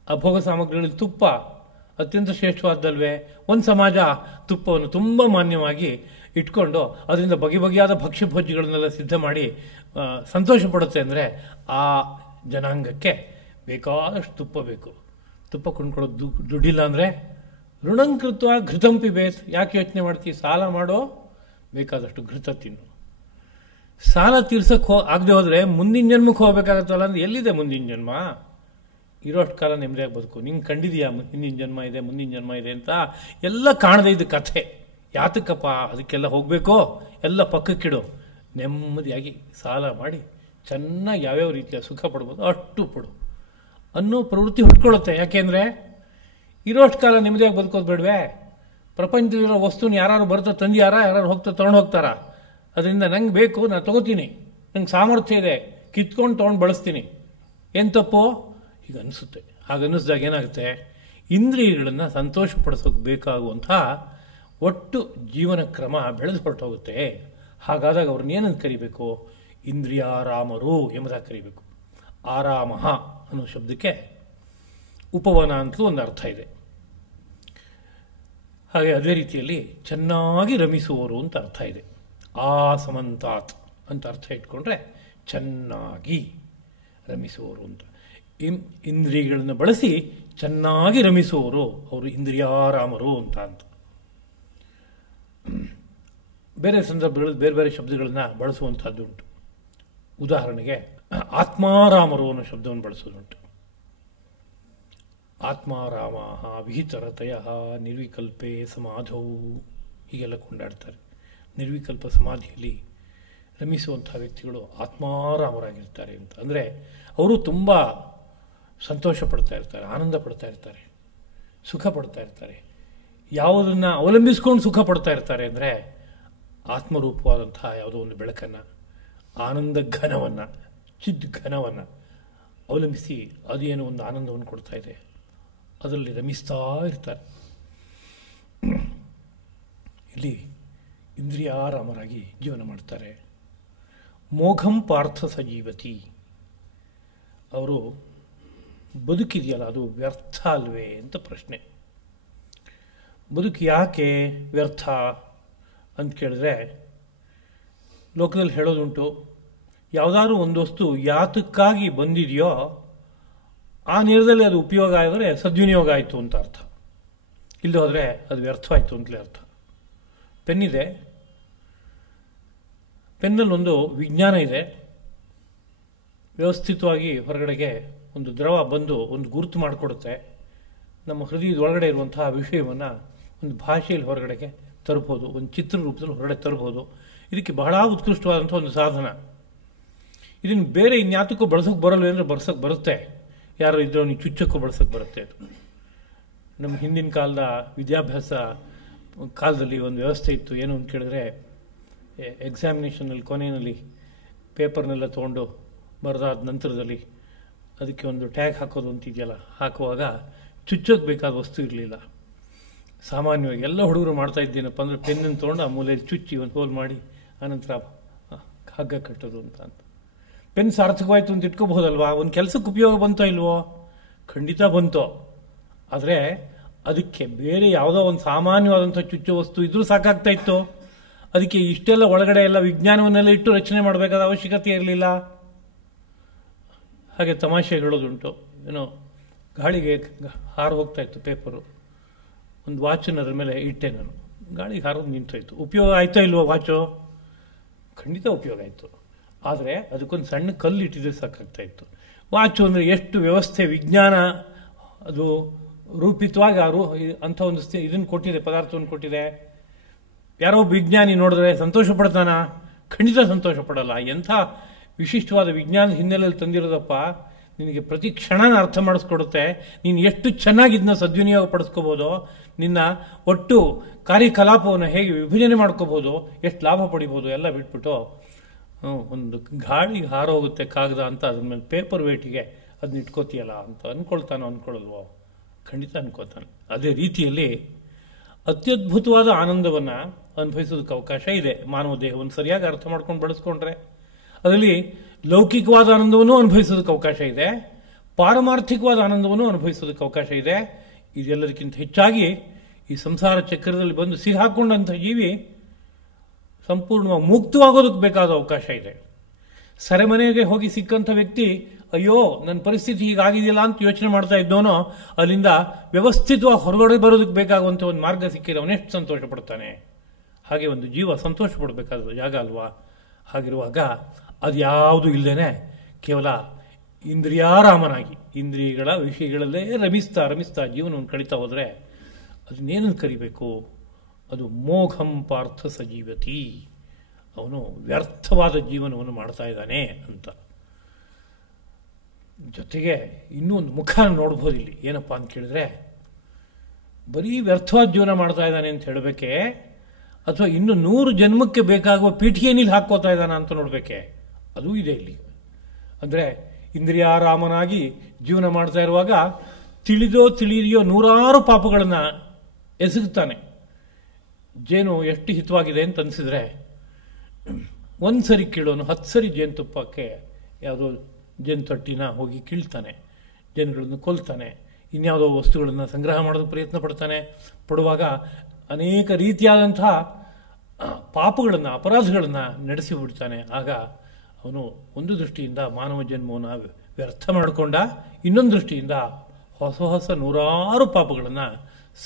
ಆ ಭೋಗ ಸಾಮಗ್ರಿಗಳಲ್ಲಿ ತುಪ್ಪ ಅತ್ಯಂತ ಶ್ರೇಷ್ಠವಾದ್ದಲ್ವೇ. ಒಂದು ಸಮಾಜ ತುಪ್ಪವನ್ನು ತುಂಬ ಮಾನ್ಯವಾಗಿ ಇಟ್ಕೊಂಡು ಅದರಿಂದ ಬಗೆ ಬಗೆಯಾದ ಭಕ್ಷ್ಯ ಭೋಜ್ಯಗಳನ್ನೆಲ್ಲ ಸಿದ್ಧ ಮಾಡಿ ಸಂತೋಷ ಪಡುತ್ತೆ ಅಂದರೆ ಆ ಜನಾಂಗಕ್ಕೆ ಬೇಕಾದಷ್ಟು ತುಪ್ಪ ಬೇಕು. ತುಪ್ಪ ಕೊಂಡ್ಕೊಳ್ಳೋದು ದುಡ್ಡಿಲ್ಲ ಅಂದರೆ ಋಣಂಕೃತ್ವ ಘೃತಂ ಪಿಬೇತ್. ಯಾಕೆ ಯೋಚನೆ ಮಾಡ್ತೀವಿ? ಸಾಲ ಮಾಡೋ, ಬೇಕಾದಷ್ಟು ಘೃತ ತಿನ್ನು. ಸಾಲ ತೀರ್ಸಕ್ಕೆ ಆಗದೆ ಹೋದರೆ ಮುಂದಿನ ಜನ್ಮಕ್ಕೆ ಹೋಗ್ಬೇಕಾಗತ್ತಲ್ಲ ಅಂದ್ರೆ ಎಲ್ಲಿದೆ ಮುಂದಿನ ಜನ್ಮ? ಇರೋಷ್ಟು ಕಾಲ ನೆಮ್ಮದಿಯಾಗಿ ಬದುಕು. ನಿಂಗೆ ಕಂಡಿದೆಯಾ ಹಿಂದಿನ ಜನ್ಮ ಇದೆ, ಮುಂದಿನ ಜನ್ಮ ಇದೆ ಅಂತ? ಎಲ್ಲ ಕಾಣದೇ ಇದ್ದ ಕಥೆ. ಯಾತಕ್ಕಪ್ಪ ಅದಕ್ಕೆಲ್ಲ ಹೋಗಬೇಕೋ? ಎಲ್ಲ ಪಕ್ಕಕ್ಕಿಡು. ನೆಮ್ಮದಿಯಾಗಿ ಸಾಲ ಮಾಡಿ ಚೆನ್ನಾಗಿ ಯಾವ್ಯಾವ ರೀತಿಯ ಸುಖ ಪಡ್ಬೋದು ಅಷ್ಟು ಪಡು ಅನ್ನೋ ಪ್ರವೃತ್ತಿ ಹುಟ್ಕೊಳ್ಳುತ್ತೆ. ಯಾಕೆಂದರೆ ಇರೋಷ್ಟು ಕಾಲ ನೆಮ್ಮದಿಯಾಗಿ ಬದುಕೋದು ಬೇಡವೇ? ಪ್ರಪಂಚದಲ್ಲಿರೋ ವಸ್ತುನ ಯಾರು ಬರ್ತಾ ತಂದಿಯಾರ, ಯಾರು ಹೋಗ್ತಾ ತೊಗೊಂಡು ಹೋಗ್ತಾರ. ಅದರಿಂದ ನಂಗೆ ಬೇಕು, ನಾನು ತೊಗೋತೀನಿ, ನಂಗೆ ಸಾಮರ್ಥ್ಯ ಇದೆ, ಕಿತ್ಕೊಂಡು ತೊಗೊಂಡು ಬಳಸ್ತೀನಿ. ಏನು ತಪ್ಪು? ಹೀಗೆ ಅನಿಸುತ್ತೆ. ಹಾಗನ್ನಿಸ್ದಾಗ ಏನಾಗುತ್ತೆ, ಇಂದ್ರಿಯಗಳನ್ನು ಸಂತೋಷಪಡಿಸೋಕೆ ಬೇಕಾಗುವಂಥ ಒಟ್ಟು ಜೀವನ ಕ್ರಮ ಬೆಳೆದು ಹೊರಟೋಗುತ್ತೆ. ಹಾಗಾದಾಗ ಅವ್ರನ್ನ ಏನಂತ ಕರಿಬೇಕು? ಇಂದ್ರಿಯಾರಾಮರು ಎಂಬುದಾಗಿ ಕರಿಬೇಕು. ಆರಾಮ ಅನ್ನೋ ಶಬ್ದಕ್ಕೆ ಉಪವನ ಅಂತಲೂ ಒಂದು ಅರ್ಥ ಇದೆ. ಹಾಗೆ ಅದೇ ರೀತಿಯಲ್ಲಿ ಚೆನ್ನಾಗಿ ರಮಿಸುವವರು ಅಂತ ಅರ್ಥ ಇದೆ. ಆ ಸಮಂತಾತ್ ಅಂತ ಅರ್ಥ ಇಟ್ಕೊಂಡ್ರೆ ಚೆನ್ನಾಗಿ ರಮಿಸುವವರು ಅಂತ. ಇಂದ್ರಿಯಗಳನ್ನು ಬಳಸಿ ಚೆನ್ನಾಗಿ ರಮಿಸುವವರು ಅವರು ಇಂದ್ರಿಯಾರಾಮರು ಅಂತ. ಬೇರೆ ಸಂದರ್ಭಗಳಲ್ಲಿ ಬೇರೆ ಬೇರೆ ಶಬ್ದಗಳನ್ನು ಬಳಸುವಂಥದ್ದುಂಟು. ಉದಾಹರಣೆಗೆ ಆತ್ಮಾರಾಮರು ಅನ್ನೋ ಶಬ್ದವನ್ನು ಬಳಸೋದುಂಟು. ಆತ್ಮಾರಾಮ ವಿಹಿತರತಯ ನಿರ್ವಿಕಲ್ಪೆ ಸಮಾಧೌ ಹೀಗೆಲ್ಲ ಕೊಂಡಾಡ್ತಾರೆ. ನಿರ್ವಿಕಲ್ಪ ಸಮಾಧಿಯಲ್ಲಿ ರಮಿಸುವಂಥ ವ್ಯಕ್ತಿಗಳು ಆತ್ಮಾರಾಮರಾಗಿರ್ತಾರೆ ಅಂತ. ಅಂದರೆ ಅವರು ತುಂಬ ಸಂತೋಷ ಪಡ್ತಾ ಇರ್ತಾರೆ, ಆನಂದ ಪಡ್ತಾ ಇರ್ತಾರೆ. ಸುಖ ಪಡ್ತಾ ಇರ್ತಾರೆ. ಯಾವುದನ್ನು ಅವಲಂಬಿಸ್ಕೊಂಡು ಸುಖ ಪಡ್ತಾ ಇರ್ತಾರೆ ಅಂದರೆ ಆತ್ಮರೂಪವಾದಂತಹ ಯಾವುದೋ ಒಂದು ಬೆಳಕನ್ನು, ಆನಂದ ಘನವನ್ನು, ಚಿದ್ ಘನವನ್ನು ಅವಲಂಬಿಸಿ ಅದೇನೋ ಒಂದು ಆನಂದವನ್ನು ಕೊಡ್ತಾ ಇದೆ, ಅದರಲ್ಲಿ ರಮಿಸ್ತಾ ಇರ್ತಾರೆ. ಇಲ್ಲಿ ಇಂದ್ರಿಯಾರಾಮರಾಗಿ ಜೀವನ ಮಾಡ್ತಾರೆ. ಮೋಘಂ ಪಾರ್ಥ ಸಜೀವತಿ, ಅವರು ಬದುಕಿದೆಯಲ್ಲ ಅದು ವ್ಯರ್ಥ ಅಲ್ವೇ ಅಂತ ಪ್ರಶ್ನೆ. ಬದುಕು ಯಾಕೆ ವ್ಯರ್ಥ ಅಂತ ಕೇಳಿದ್ರೆ, ಲೋಕದಲ್ಲಿ ಹೇಳೋದುಂಟು, ಯಾವುದಾದ್ರೂ ಒಂದು ವಸ್ತು ಯಾತಕ್ಕಾಗಿ ಬಂದಿದೆಯೋ ಆ ನೇರದಲ್ಲಿ ಅದು ಉಪಯೋಗ ಆಗಿದ್ರೆ ಸದ್ವಿನಿಯೋಗ ಆಯಿತು ಅಂತ ಅರ್ಥ, ಇಲ್ಲದೆ ಹೋದರೆ ಅದು ವ್ಯರ್ಥವಾಯಿತು ಅಂತಲೇ ಅರ್ಥ. ಪೆನ್ನಿದೆ, ಪೆನ್ನಲ್ಲೊಂದು ವಿಜ್ಞಾನ ಇದೆ. ವ್ಯವಸ್ಥಿತವಾಗಿ ಹೊರಗಡೆಗೆ ಒಂದು ದ್ರವ ಬಂದು ಒಂದು ಗುರುತು ಮಾಡಿಕೊಡುತ್ತೆ. ನಮ್ಮ ಹೃದಯದ ಒಳಗಡೆ ಇರುವಂತಹ ವಿಷಯವನ್ನು ಒಂದು ಭಾಷೆಯಲ್ಲಿ ಹೊರಗಡೆಗೆ ತರಬಹುದು, ಒಂದು ಚಿತ್ರ ರೂಪದಲ್ಲಿ ಹೊರಗಡೆ ತರಬಹುದು. ಇದಕ್ಕೆ ಬಹಳ ಉತ್ಕೃಷ್ಟವಾದಂಥ ಒಂದು ಸಾಧನ. ಇದನ್ನು ಬೇರೆ ಇನ್ಯಾತಕ್ಕೂ ಬಳಸೋಕೆ ಬರಲ್ಲ ಅಂದರೆ ಬಳಸೋಕೆ ಬರುತ್ತೆ, ಯಾರು ಇದ್ರೂ ನೀವು ಚುಚ್ಚಕ್ಕೂ ಬಳಸೋಕೆ ಬರುತ್ತೆ. ಅದು ನಮ್ಮ ಹಿಂದಿನ ಕಾಲದ ವಿದ್ಯಾಭ್ಯಾಸ ಕಾಲದಲ್ಲಿ ಒಂದು ವ್ಯವಸ್ಥೆ ಇತ್ತು. ಏನು ಅಂತ ಕೇಳಿದ್ರೆ, ಎಕ್ಸಾಮಿನೇಷನಲ್ಲಿ ಕೊನೆಯಲ್ಲಿ ಪೇಪರ್ನೆಲ್ಲ ತೊಗೊಂಡು ಬರೆದಾದ ನಂತರದಲ್ಲಿ ಅದಕ್ಕೆ ಒಂದು ಟ್ಯಾಗ್ ಹಾಕೋದು ಅಂತಿದೆಯಲ್ಲ, ಹಾಕುವಾಗ ಚುಚ್ಚೋಕೆ ಬೇಕಾದ ವಸ್ತು ಇರಲಿಲ್ಲ. ಸಾಮಾನ್ಯವಾಗಿ ಎಲ್ಲ ಹುಡುಗರು ಮಾಡ್ತಾ ಇದ್ದೇನಪ್ಪ ಅಂದರೆ ಪೆನ್ನನ್ನು ತೊಗೊಂಡು ಆ ಮೂಲೆಯಲ್ಲಿ ಚುಚ್ಚಿ ಒಂದು ಹೋಲ್ ಮಾಡಿ ಆನಂತರ ಹಗ್ಗ ಕಟ್ಟೋದು ಅಂತ. ಪೆನ್ ಸಾರ್ಥಕವಾಯಿತು ಅಂತ ಇಟ್ಕೋಬಹುದಲ್ವಾ? ಒಂದು ಕೆಲಸಕ್ಕೆ ಉಪಯೋಗ ಬಂತೋ ಇಲ್ವೋ? ಖಂಡಿತ ಬಂತೋ. ಆದರೆ ಅದಕ್ಕೆ ಬೇರೆ ಯಾವುದೋ ಒಂದು ಸಾಮಾನ್ಯವಾದಂಥ ಚುಚ್ಚೋ ವಸ್ತು ಇದ್ರೂ ಸಾಕಾಗ್ತಾ ಇತ್ತು. ಅದಕ್ಕೆ ಇಷ್ಟೆಲ್ಲ ಒಳಗಡೆ ಎಲ್ಲ ವಿಜ್ಞಾನವನ್ನೆಲ್ಲ ಇಟ್ಟು ರಚನೆ ಮಾಡಬೇಕಾದ ಅವಶ್ಯಕತೆ ಇರಲಿಲ್ಲ. ಹಾಗೆ ತಮಾಷೆ ಹೇಳೋದುಂಟು, ಏನೋ ಗಾಳಿಗೆ ಹಾರು ಹೋಗ್ತಾ ಇತ್ತು ಪೇಪರು, ಒಂದು ವಾಚನ್ನು ಅದರ ಮೇಲೆ ಇಟ್ಟೆ ನಾನು, ಗಾಳಿಗೆ ಹಾರೋದು ನಿಂತೋಯ್ತು. ಉಪಯೋಗ ಆಯ್ತೋ ಇಲ್ವೋ ವಾಚು? ಖಂಡಿತ ಉಪಯೋಗ ಆಯಿತು. ಆದರೆ ಅದಕ್ಕೊಂದು ಸಣ್ಣ ಕಲ್ಲು ಇಟ್ಟಿದ್ರೆ ಸಾಕಾಗ್ತಾ ಇತ್ತು. ವಾಚು ಅಂದರೆ ಎಷ್ಟು ವ್ಯವಸ್ಥೆ, ವಿಜ್ಞಾನ ಅದು ರೂಪಿತವಾಗಿ ಅಂಥ ಒಂದು ಇದನ್ನು ಕೊಟ್ಟಿದೆ, ಪದಾರ್ಥವನ್ನು ಕೊಟ್ಟಿದೆ. ಯಾರೋ ವಿಜ್ಞಾನಿ ನೋಡಿದ್ರೆ ಸಂತೋಷ ಪಡ್ತಾನ? ಖಂಡಿತ ಸಂತೋಷ ಪಡಲ್ಲ. ಎಂಥ ವಿಶಿಷ್ಟವಾದ ವಿಜ್ಞಾನದ ಹಿನ್ನೆಲೆಯಲ್ಲಿ ತಂದಿರೋದಪ್ಪ, ನಿನಗೆ ಪ್ರತಿ ಕ್ಷಣನ ಅರ್ಥ ಮಾಡಿಸ್ಕೊಡುತ್ತೆ. ನೀನು ಎಷ್ಟು ಚೆನ್ನಾಗಿ ಇದನ್ನ ಸದ್ವಿನಿಯೋಗ ಪಡಿಸ್ಕೋಬೋದು, ನಿನ್ನ ಒಟ್ಟು ಕಾರ್ಯಕಲಾಪವನ್ನು ಹೇಗೆ ವಿಭಜನೆ ಮಾಡ್ಕೋಬೋದು, ಎಷ್ಟು ಲಾಭ ಪಡಿಬೋದು ಎಲ್ಲ ಬಿಟ್ಬಿಟ್ಟು ಒಂದು ಗಾಳಿಗೆ ಹಾರೋಗುತ್ತೆ ಕಾಗದ ಅಂತ ಅದ್ರ ಮೇಲೆ ಪೇಪರ್ ವೇಟಿಗೆ ಅದನ್ನ ಇಟ್ಕೋತೀಯಲ್ಲ ಅಂತ ಅಂದ್ಕೊಳ್ತಾನೋ ಅಂದ್ಕೊಳ್ಳಲ್ವೋ? ಖಂಡಿತ ಅನ್ಕೋತಾನೆ. ಅದೇ ರೀತಿಯಲ್ಲಿ ಅತ್ಯದ್ಭುತವಾದ ಆನಂದವನ್ನು ಅನುಭವಿಸೋದಕ್ಕೆ ಅವಕಾಶ ಇದೆ. ಮಾನವ ದೇಹವನ್ನು ಸರಿಯಾಗಿ ಅರ್ಥ ಮಾಡ್ಕೊಂಡು ಬಳಸ್ಕೊಂಡ್ರೆ ಅದರಲ್ಲಿ ಲೌಕಿಕವಾದ ಆನಂದವನ್ನು ಅನುಭವಿಸೋದಕ್ಕೆ ಅವಕಾಶ ಇದೆ, ಪಾರಮಾರ್ಥಿಕವಾದ ಆನಂದವನ್ನು ಅನುಭವಿಸೋದಕ್ಕೆ ಅವಕಾಶ ಇದೆ. ಇದೆಲ್ಲದಕ್ಕಿಂತ ಹೆಚ್ಚಾಗಿ ಈ ಸಂಸಾರ ಚಕ್ರದಲ್ಲಿ ಬಂದು ಸಿಕ್ಕಾಕೊಂಡಂಥ ಜೀವಿ ಸಂಪೂರ್ಣವಾಗಿ ಮುಕ್ತವಾಗೋದಕ್ಕೆ ಬೇಕಾದ ಅವಕಾಶ ಇದೆ. ಸೆರೆಮನೆಗೆ ಹೋಗಿ ಸಿಕ್ಕಂಥ ವ್ಯಕ್ತಿ, ಅಯ್ಯೋ ನನ್ನ ಪರಿಸ್ಥಿತಿ ಹೀಗಾಗಿದೆಯಲ್ಲ ಅಂತ ಯೋಚನೆ ಮಾಡ್ತಾ ಇದ್ದವನೋ ಅಲ್ಲಿಂದ ವ್ಯವಸ್ಥಿತವಾಗಿ ಹೊರಗಡೆ ಬರೋದಕ್ಕೆ ಬೇಕಾಗುವಂಥ ಒಂದು ಮಾರ್ಗ ಸಿಕ್ಕಿದ್ರೆ ಅವನೆಷ್ಟು ಸಂತೋಷ ಪಡ್ತಾನೆ. ಹಾಗೆ ಒಂದು ಜೀವ ಸಂತೋಷ ಪಡಬೇಕಾದ ಜಾಗ ಅಲ್ವಾ? ಹಾಗಿರುವಾಗ ಅದ್ಯಾವುದು ಇಲ್ಲದೇನೆ ಕೇವಲ ಇಂದ್ರಿಯಾರಾಮನಾಗಿ ಇಂದ್ರಿಯಗಳ ವಿಷಯಗಳಲ್ಲೇ ರಮಿಸ್ತಾ ಜೀವನವನ್ನು ಕಳೀತಾ ಹೋದರೆ ಅದನ್ನೇನನ್ನು ಕರಿಬೇಕು? ಅದು ಮೋಘಂ ಪಾರ್ಥ ಸಜೀವತಿ, ಅವನು ವ್ಯರ್ಥವಾದ ಜೀವನವನ್ನು ಮಾಡ್ತಾ ಇದ್ದಾನೆ ಅಂತ. ಜೊತೆಗೆ ಇನ್ನೂ ಒಂದು ಮುಖ ನೋಡ್ಬೋದು ಇಲ್ಲಿ. ಏನಪ್ಪ ಅಂತ ಕೇಳಿದ್ರೆ, ಬರೀ ವ್ಯರ್ಥವಾದ ಜೀವನ ಮಾಡ್ತಾ ಇದ್ದಾನೆ ಅಂತ ಹೇಳಬೇಕೆ, ಅಥವಾ ಇನ್ನು 100 ಜನ್ಮಕ್ಕೆ ಬೇಕಾಗುವ ಪೀಠಿಗೆಯಲ್ಲಿ ಹಾಕೋತಾ ಇದ್ದಾನ ಅಂತ ನೋಡ್ಬೇಕೆ? ಅದೂ ಇದೆ ಇಲ್ಲಿ. ಅಂದರೆ ಇಂದ್ರಿಯಾರಾಮನಾಗಿ ಜೀವನ ಮಾಡ್ತಾ ಇರುವಾಗ ತಿಳಿದೋ ತಿಳಿದೆಯೋ 100 ಪಾಪಗಳನ್ನು ಎಸಗುತ್ತಾನೆ. ಜೇನು ಎಷ್ಟು ಹಿತವಾಗಿದೆ ಅಂತ ಅನಿಸಿದ್ರೆ, 1 ಸರಿ ಕೀಳೋನು 10 ಸರಿ ಜೇನುತುಪ್ಪಕ್ಕೆ ಯಾವುದೋ ಜೇನುತಟ್ಟಿನ ಹೋಗಿ ಕೀಳ್ತಾನೆ, ಜೇನುಗಳನ್ನು ಕೊಲ್ತಾನೆ, ಇನ್ಯಾವುದೋ ವಸ್ತುಗಳನ್ನು ಸಂಗ್ರಹ ಮಾಡೋದಕ್ಕೆ ಪ್ರಯತ್ನ ಪಡುವಾಗ ಅನೇಕ ರೀತಿಯಾದಂತಹ ಪಾಪಗಳನ್ನು, ಅಪರಾಧಗಳನ್ನು ನಡೆಸಿ ಬಿಡ್ತಾನೆ. ಆಗ ಅವನು ಒಂದು ದೃಷ್ಟಿಯಿಂದ ಮಾನವ ಜನ್ಮವನ್ನು ವ್ಯರ್ಥ ಮಾಡಿಕೊಂಡ, ಇನ್ನೊಂದು ದೃಷ್ಟಿಯಿಂದ ಹೊಸ 100 ಪಾಪಗಳನ್ನು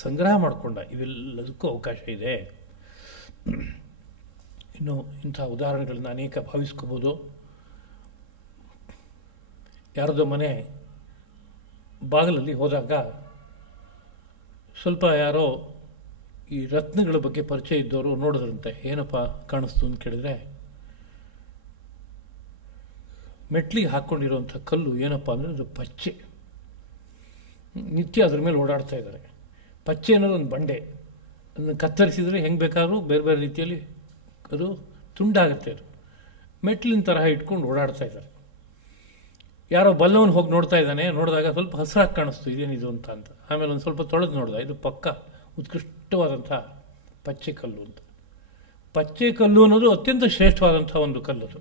ಸಂಗ್ರಹ ಮಾಡಿಕೊಂಡ. ಇವೆಲ್ಲದಕ್ಕೂ ಅವಕಾಶ ಇದೆ. ಇನ್ನು ಇಂಥ ಉದಾಹರಣೆಗಳನ್ನು ಅನೇಕ ಭಾವಿಸ್ಕೋಬೋದು. ಯಾರದೋ ಮನೆ ಬಾಗಿಲಲ್ಲಿ ಹೋದಾಗ ಸ್ವಲ್ಪ ಯಾರೋ ಈ ರತ್ನಗಳ ಬಗ್ಗೆ ಪರಿಚಯ ಇದ್ದವರು ನೋಡಿದ್ರಂತೆ. ಏನಪ್ಪ ಕಾಣಿಸ್ತು ಅಂತ ಕೇಳಿದ್ರೆ, ಮೆಟ್ಲಿಗೆ ಹಾಕ್ಕೊಂಡಿರುವಂಥ ಕಲ್ಲು ಏನಪ್ಪ ಅಂದರೆ ಅದು ಪಚ್ಚೆ. ನಿತ್ಯ ಅದ್ರ ಮೇಲೆ ಓಡಾಡ್ತಾ ಇದ್ದಾರೆ. ಪಚ್ಚೆ ಅನ್ನೋದು ಒಂದು ಬಂಡೆ, ಅದನ್ನು ಕತ್ತರಿಸಿದರೆ ಹೆಂಗೆ ಬೇಕಾದ್ರೂ ಬೇರೆ ಬೇರೆ ರೀತಿಯಲ್ಲಿ ಅದು ತುಂಡಾಗುತ್ತೆ. ಅದು ಮೆಟ್ಲಿನ ತರಹ ಇಟ್ಕೊಂಡು ಓಡಾಡ್ತಾ ಇದ್ದಾರೆ. ಯಾರೋ ಬಲ್ಲವನು ಹೋಗಿ ನೋಡ್ತಾ ಇದ್ದಾನೆ, ನೋಡಿದಾಗ ಸ್ವಲ್ಪ ಹಸಿರಾಗಿ ಕಾಣಿಸ್ತು, ಇದೇನಿದು ಅಂತ. ಆಮೇಲೆ ಒಂದು ಸ್ವಲ್ಪ ತೊಳೆದು ನೋಡ್ದ, ಇದು ಪಕ್ಕ ಉತ್ಕೃಷ್ಟವಾದಂಥ ಪಚ್ಚೆ ಕಲ್ಲು ಅಂತ. ಪಚ್ಚೆ ಕಲ್ಲು ಅನ್ನೋದು ಅತ್ಯಂತ ಶ್ರೇಷ್ಠವಾದಂಥ ಒಂದು ಕಲ್ಲದು.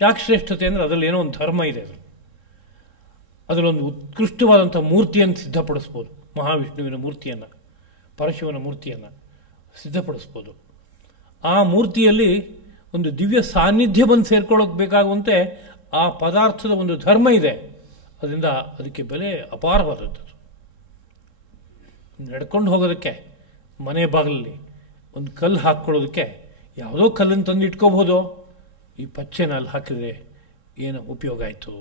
ಯಾಕೆ ಶ್ರೇಷ್ಠತೆ ಅಂದರೆ ಅದರಲ್ಲಿ ಏನೋ ಒಂದು ಧರ್ಮ ಇದೆ. ಅದರಲ್ಲೊಂದು ಉತ್ಕೃಷ್ಟವಾದಂಥ ಮೂರ್ತಿಯನ್ನು ಸಿದ್ಧಪಡಿಸ್ಬೋದು. ಮಹಾವಿಷ್ಣುವಿನ ಮೂರ್ತಿಯನ್ನು, ಪರಶಿವನ ಮೂರ್ತಿಯನ್ನು ಸಿದ್ಧಪಡಿಸ್ಬೋದು. ಆ ಮೂರ್ತಿಯಲ್ಲಿ ಒಂದು ದಿವ್ಯ ಸಾನ್ನಿಧ್ಯ ಬಂದು ಸೇರ್ಕೊಳ್ಳೋಕೆ ಬೇಕಾಗುವಂತೆ ಆ ಪದಾರ್ಥದ ಒಂದು ಧರ್ಮ ಇದೆ. ಅದರಿಂದ ಅದಕ್ಕೆ ಬೆಲೆ ಅಪಾರವಾದದ್ದು. ನಡ್ಕೊಂಡು ಹೋಗೋದಕ್ಕೆ ಮನೆ ಬಾಗಿಲಲ್ಲಿ ಒಂದು ಕಲ್ಲು ಹಾಕ್ಕೊಳ್ಳೋದಕ್ಕೆ ಯಾವುದೋ ಕಲ್ಲನ್ನು ತಂದು ಇಟ್ಕೋಬಹುದು. ಈ ಪಚ್ಚೆನ ಅಲ್ಲಿ ಹಾಕಿದರೆ ಏನು ಉಪಯೋಗ ಆಯಿತು?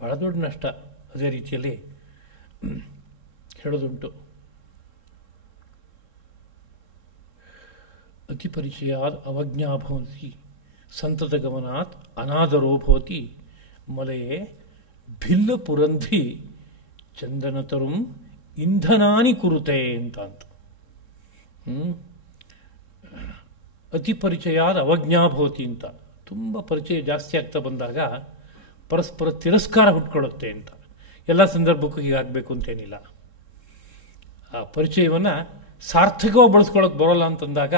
ಭಾಳ ದೊಡ್ಡ ನಷ್ಟ. ಅದೇ ರೀತಿಯಲ್ಲಿ ಹೇಳೋದುಂಟು, ಅತಿ ಪರಿಚಯಾತ್ ಅವಜ್ಞಾ ಭವತಿ ಸಂತತ ಗಮನಾತ್ ಅನಾದರೋ ಭವತಿ ಮಲೆಯೇ ಭಿಲ್ಲ ಪುರಂಧ್ರಿ ಚಂದನತರುಂ ಇಂಧನಾನಿ ಕುರುತೆ ಅಂತ. ಅತಿ ಪರಿಚಯಾದ ಅವಜ್ಞಾ ಭವತಿ ಅಂತ. ತುಂಬ ಪರಿಚಯ ಜಾಸ್ತಿ ಆಗ್ತಾ ಬಂದಾಗ ಪರಸ್ಪರ ತಿರಸ್ಕಾರ ಹುಟ್ಕೊಳ್ಳುತ್ತೆ ಅಂತ. ಎಲ್ಲ ಸಂದರ್ಭಕ್ಕೂ ಹೀಗಾಗಬೇಕು ಅಂತೇನಿಲ್ಲ. ಆ ಪರಿಚಯವನ್ನು ಸಾರ್ಥಕವಾಗಿ ಬಳಸ್ಕೊಳ್ಳೋಕೆ ಬರೋಲ್ಲ ಅಂತಂದಾಗ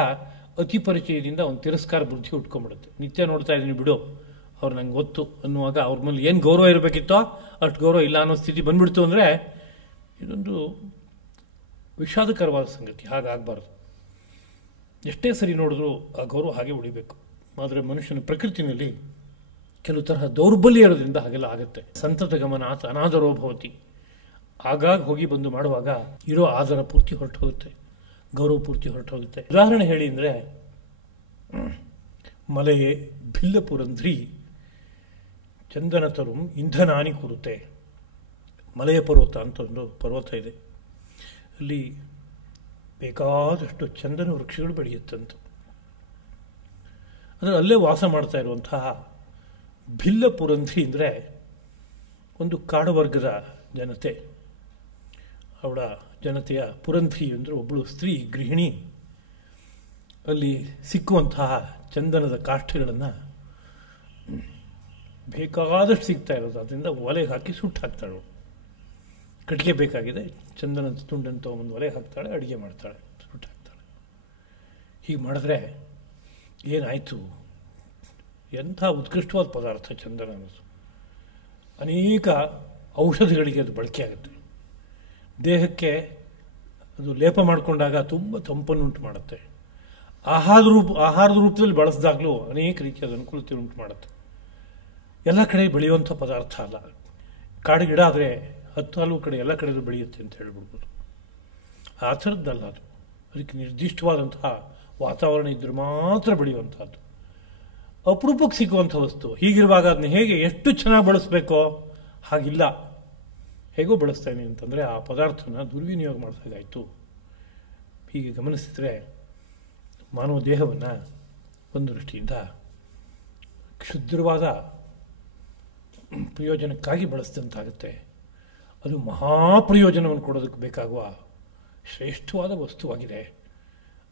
ಅತಿ ಪರಿಚಯದಿಂದ ಒಂದು ತಿರಸ್ಕಾರ ಬುದ್ಧಿ ಹುಟ್ಕೊಂಡ್ಬಿಡುತ್ತೆ. ನಿತ್ಯ ನೋಡ್ತಾ ಇದ್ದೀನಿ ಬಿಡು, ಅವ್ರು ನಂಗೆ ಗೊತ್ತು ಅನ್ನುವಾಗ ಅವ್ರ ಮೇಲೆ ಏನು ಗೌರವ ಇರಬೇಕಿತ್ತೋ ಅಷ್ಟು ಗೌರವ ಇಲ್ಲ ಅನ್ನೋ ಸ್ಥಿತಿ ಬಂದ್ಬಿಡ್ತು ಅಂದರೆ ಇದೊಂದು ವಿಷಾದಕರವಾದ ಸಂಗತಿ. ಹಾಗಾಗಬಾರ್ದು. ಎಷ್ಟೇ ಸರಿ ನೋಡಿದ್ರೂ ಆ ಗೌರವ ಹಾಗೆ ಉಳಿಬೇಕು. ಆದರೆ ಮನುಷ್ಯನ ಪ್ರಕೃತಿನಲ್ಲಿ ಕೆಲವು ತರಹ ದೌರ್ಬಲ್ಯ ಇರೋದ್ರಿಂದ ಹಾಗೆಲ್ಲ ಆಗುತ್ತೆ. ಸಂತತ ಗಮನ ಆತ ಅನಾದರೋ ಭವತಿ. ಆಗಾಗ ಹೋಗಿ ಬಂದು ಮಾಡುವಾಗ ಇರೋ ಆದರ ಪೂರ್ತಿ ಹೊರಟು ಹೋಗುತ್ತೆ, ಗೌರವ ಪೂರ್ತಿ ಹೊರಟು ಹೋಗುತ್ತೆ. ಉದಾಹರಣೆ ಹೇಳಿ ಅಂದರೆ, ಮಲೆಯೇ ಭಿಲ್ಲ ಪುರಂಧ್ರಿ ಚಂದನತರುಂ ಇಂಧನಾನಿ ಕುರುತೆ. ಮಲೆಯ ಪರ್ವತ ಅಂತ ಒಂದು ಪರ್ವತ ಇದೆ. ಅಲ್ಲಿ ಬೇಕಾದಷ್ಟು ಚಂದನ ವೃಕ್ಷಗಳು ಬೆಳೆಯುತ್ತಂತ. ಅಂದರೆ ಅಲ್ಲೇ ವಾಸ ಮಾಡ್ತಾ ಇರುವಂತಹ ಭಿಲ್ಲ ಪುರಂಧ್ರಿ ಅಂದರೆ ಒಂದು ಕಾಡುವರ್ಗದ ಜನತೆ. ಅವಳ ಜನತೆಯ ಪುರಂಧ್ರಿ ಅಂದರೆ ಒಬ್ಬಳು ಸ್ತ್ರೀ ಗೃಹಿಣಿ. ಅಲ್ಲಿ ಸಿಕ್ಕುವಂತಹ ಚಂದನದ ಕಾಷ್ಠಗಳನ್ನು ಬೇಕಾದಷ್ಟು ಸಿಗ್ತಾ ಇರೋದು. ಅದರಿಂದ ಒಲೆಗೆ ಹಾಕಿ ಸುಟ್ಟು ಹಾಕ್ತಾಳೆ. ಕಟ್ಟಿಗೆ ಬೇಕಾಗಿದೆ, ಚಂದನದ ತುಂಡನ್ನು ತೊಗೊಂಬಂದು ಒಲೆಗೆ ಹಾಕ್ತಾಳೆ, ಅಡುಗೆ ಮಾಡ್ತಾಳೆ, ಸುಟ್ಟು ಹಾಕ್ತಾಳೆ. ಹೀಗೆ ಮಾಡಿದ್ರೆ ಏನಾಯಿತು? ಎಂಥ ಉತ್ಕೃಷ್ಟವಾದ ಪದಾರ್ಥ ಚಂದನ ಅನ್ನೋದು. ಅನೇಕ ಔಷಧಿಗಳಿಗೆ ಅದು ಬಳಕೆ ಆಗುತ್ತೆ. ದೇಹಕ್ಕೆ ಅದು ಲೇಪ ಮಾಡಿಕೊಂಡಾಗ ತುಂಬ ತಂಪನ್ನು ಉಂಟು ಮಾಡುತ್ತೆ. ಆಹಾರದ ರೂಪದಲ್ಲಿ ಬಳಸಿದಾಗಲೂ ಅನೇಕ ರೀತಿಯಾದ ಅನುಕೂಲತೆ ಉಂಟು ಮಾಡುತ್ತೆ. ಎಲ್ಲ ಕಡೆ ಬೆಳೆಯುವಂಥ ಪದಾರ್ಥ ಅಲ್ಲ. ಕಾಡು ಗಿಡ ಆದರೆ 10 ಹಲವು ಕಡೆ ಎಲ್ಲ ಕಡೆಯೂ ಬೆಳೆಯುತ್ತೆ ಅಂತ ಹೇಳ್ಬಿಡ್ಬೋದು. ಆ ಥರದ್ದಲ್ಲ ಅದು. ಅದಕ್ಕೆ ನಿರ್ದಿಷ್ಟವಾದಂತಹ ವಾತಾವರಣ ಇದ್ದರೆ ಮಾತ್ರ ಬೆಳೆಯುವಂಥದ್ದು. ಅಪರೂಪಕ್ಕೆ ಸಿಗುವಂಥ ವಸ್ತು. ಹೀಗಿರುವಾಗ ಅದನ್ನ ಹೇಗೆ ಎಷ್ಟು ಚೆನ್ನಾಗಿ ಬಳಸಬೇಕೋ ಹಾಗಿಲ್ಲ. ಹೇಗೋ ಬಳಸ್ತೇನೆ ಅಂತಂದರೆ ಆ ಪದಾರ್ಥನ ದುರ್ವಿನಿಯೋಗ ಮಾಡಿದಾಗಾಯಿತು. ಹೀಗೆ ಗಮನಿಸಿದರೆ ಮಾನವ ದೇಹವನ್ನು ಒಂದು ದೃಷ್ಟಿಯಿಂದ ಕ್ಷುದ್ರವಾದ ಪ್ರಯೋಜನಕ್ಕಾಗಿ ಬಳಸಿದಂತಾಗುತ್ತೆ. ಅದು ಮಹಾಪ್ರಯೋಜನವನ್ನು ಕೊಡೋದಕ್ಕೆ ಬೇಕಾಗುವ ಶ್ರೇಷ್ಠವಾದ ವಸ್ತುವಾಗಿದೆ.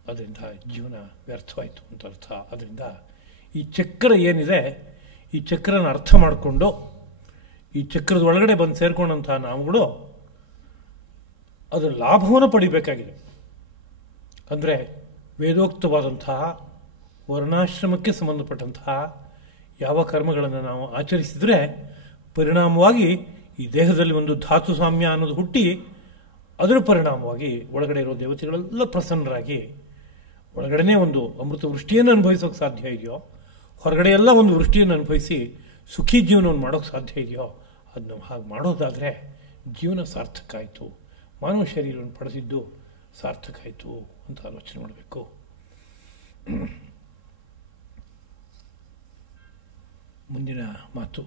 ಅದರಿಂದ ಜೀವನ ವ್ಯರ್ಥವಾಯಿತು ಅಂತ ಅರ್ಥ. ಅದರಿಂದ ಈ ಚಕ್ರ ಏನಿದೆ, ಈ ಚಕ್ರನ ಅರ್ಥ ಮಾಡಿಕೊಂಡು ಈ ಚಕ್ರದ ಒಳಗಡೆ ಬಂದು ಸೇರ್ಕೊಂಡಂತಹ ನಾವುಗಳು ಅದರ ಲಾಭವನ್ನು ಪಡಿಬೇಕಾಗಿದೆ. ಅಂದರೆ ವೇದೋಕ್ತವಾದಂತಹ ವರ್ಣಾಶ್ರಮಕ್ಕೆ ಸಂಬಂಧಪಟ್ಟಂತಹ ಯಾವ ಕರ್ಮಗಳನ್ನು ನಾವು ಆಚರಿಸಿದರೆ ಪರಿಣಾಮವಾಗಿ ಈ ದೇಹದಲ್ಲಿ ಒಂದು ಧಾತು ಸಾಮ್ಯ ಅನ್ನೋದು ಹುಟ್ಟಿ ಅದರ ಪರಿಣಾಮವಾಗಿ ಒಳಗಡೆ ಇರೋ ದೇವತೆಗಳೆಲ್ಲ ಪ್ರಸನ್ನರಾಗಿ ಒಳಗಡೆನೇ ಒಂದು ಅಮೃತ ವೃಷ್ಟಿಯನ್ನು ಅನುಭವಿಸೋಕೆ ಸಾಧ್ಯ ಇದೆಯೋ, ಹೊರಗಡೆ ಎಲ್ಲ ಒಂದು ವೃಷ್ಟಿಯನ್ನು ಅನುಭವಿಸಿ ಸುಖಿ ಜೀವನವನ್ನು ಮಾಡೋಕ್ಕೆ ಸಾಧ್ಯ ಇದೆಯೋ, ಅದನ್ನು ಹಾಗೆ ಮಾಡೋದಾದರೆ ಜೀವನ ಸಾರ್ಥಕ ಆಯಿತು, ಮಾನವ ಶರೀರವನ್ನು ಪಡೆದಿದ್ದು ಸಾರ್ಥಕ ಆಯಿತು ಅಂತ ಆಲೋಚನೆ ಮಾಡಬೇಕು. ಮುಂದಿನ ಮಾತು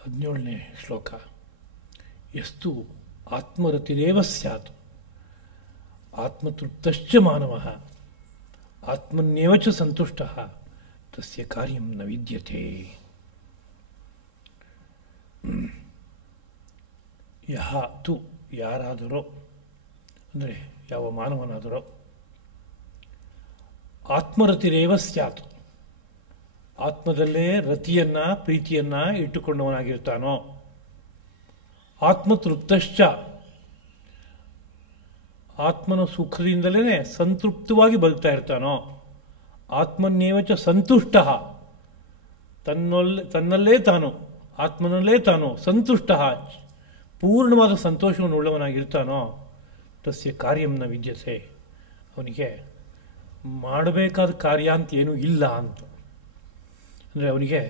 17ನೇ ಶ್ಲೋಕ. ಯಸ್ತು ಆತ್ಮರತಿರೇವ ಸ್ಯಾತ್ ಆತ್ಮತೃಪ್ತಶ್ಚ ಮಾನವಃ ಆತ್ಮನ್ಯೇವ ಚ ಸಂತುಷ್ಟಃ ತಸ್ಯ ಕಾರ್ಯಂ ನ ವಿದ್ಯತೆ. ಯಹ ತು ಯಾರಾದರೋ ಅಂದರೆ ಯಾವ ಮಾನವನಾದರೋ ಆತ್ಮರತಿರೇವ ಸ್ಯಾತ್, ಆತ್ಮದಲ್ಲೇ ರತಿಯನ್ನ ಪ್ರೀತಿಯನ್ನ ಇಟ್ಟುಕೊಂಡವನಾಗಿರ್ತಾನೋ, ಆತ್ಮತೃಪ್ತಶ್ಚ, ಆತ್ಮನ ಸುಖದಿಂದಲೇ ಸಂತೃಪ್ತವಾಗಿ ಬದುಕ್ತಾ ಇರ್ತಾನೋ, ಆತ್ಮನ್ನೇವಚ ಸಂತುಷ್ಟ, ತನ್ನಲ್ಲೇ ತಾನು ಆತ್ಮನಲ್ಲೇ ತಾನು ಸಂತುಷ್ಟ ಪೂರ್ಣವಾದ ಸಂತೋಷವನ್ನು ಉಳ್ಳವನಾಗಿರ್ತಾನೋ, ತಸ್ಯ ಕಾರ್ಯಂನ ವಿದ್ಯತೆ, ಅವನಿಗೆ ಮಾಡಬೇಕಾದ ಕಾರ್ಯ ಅಂತ ಏನೂ ಇಲ್ಲ ಅಂತ. ಅಂದರೆ ಅವನಿಗೆ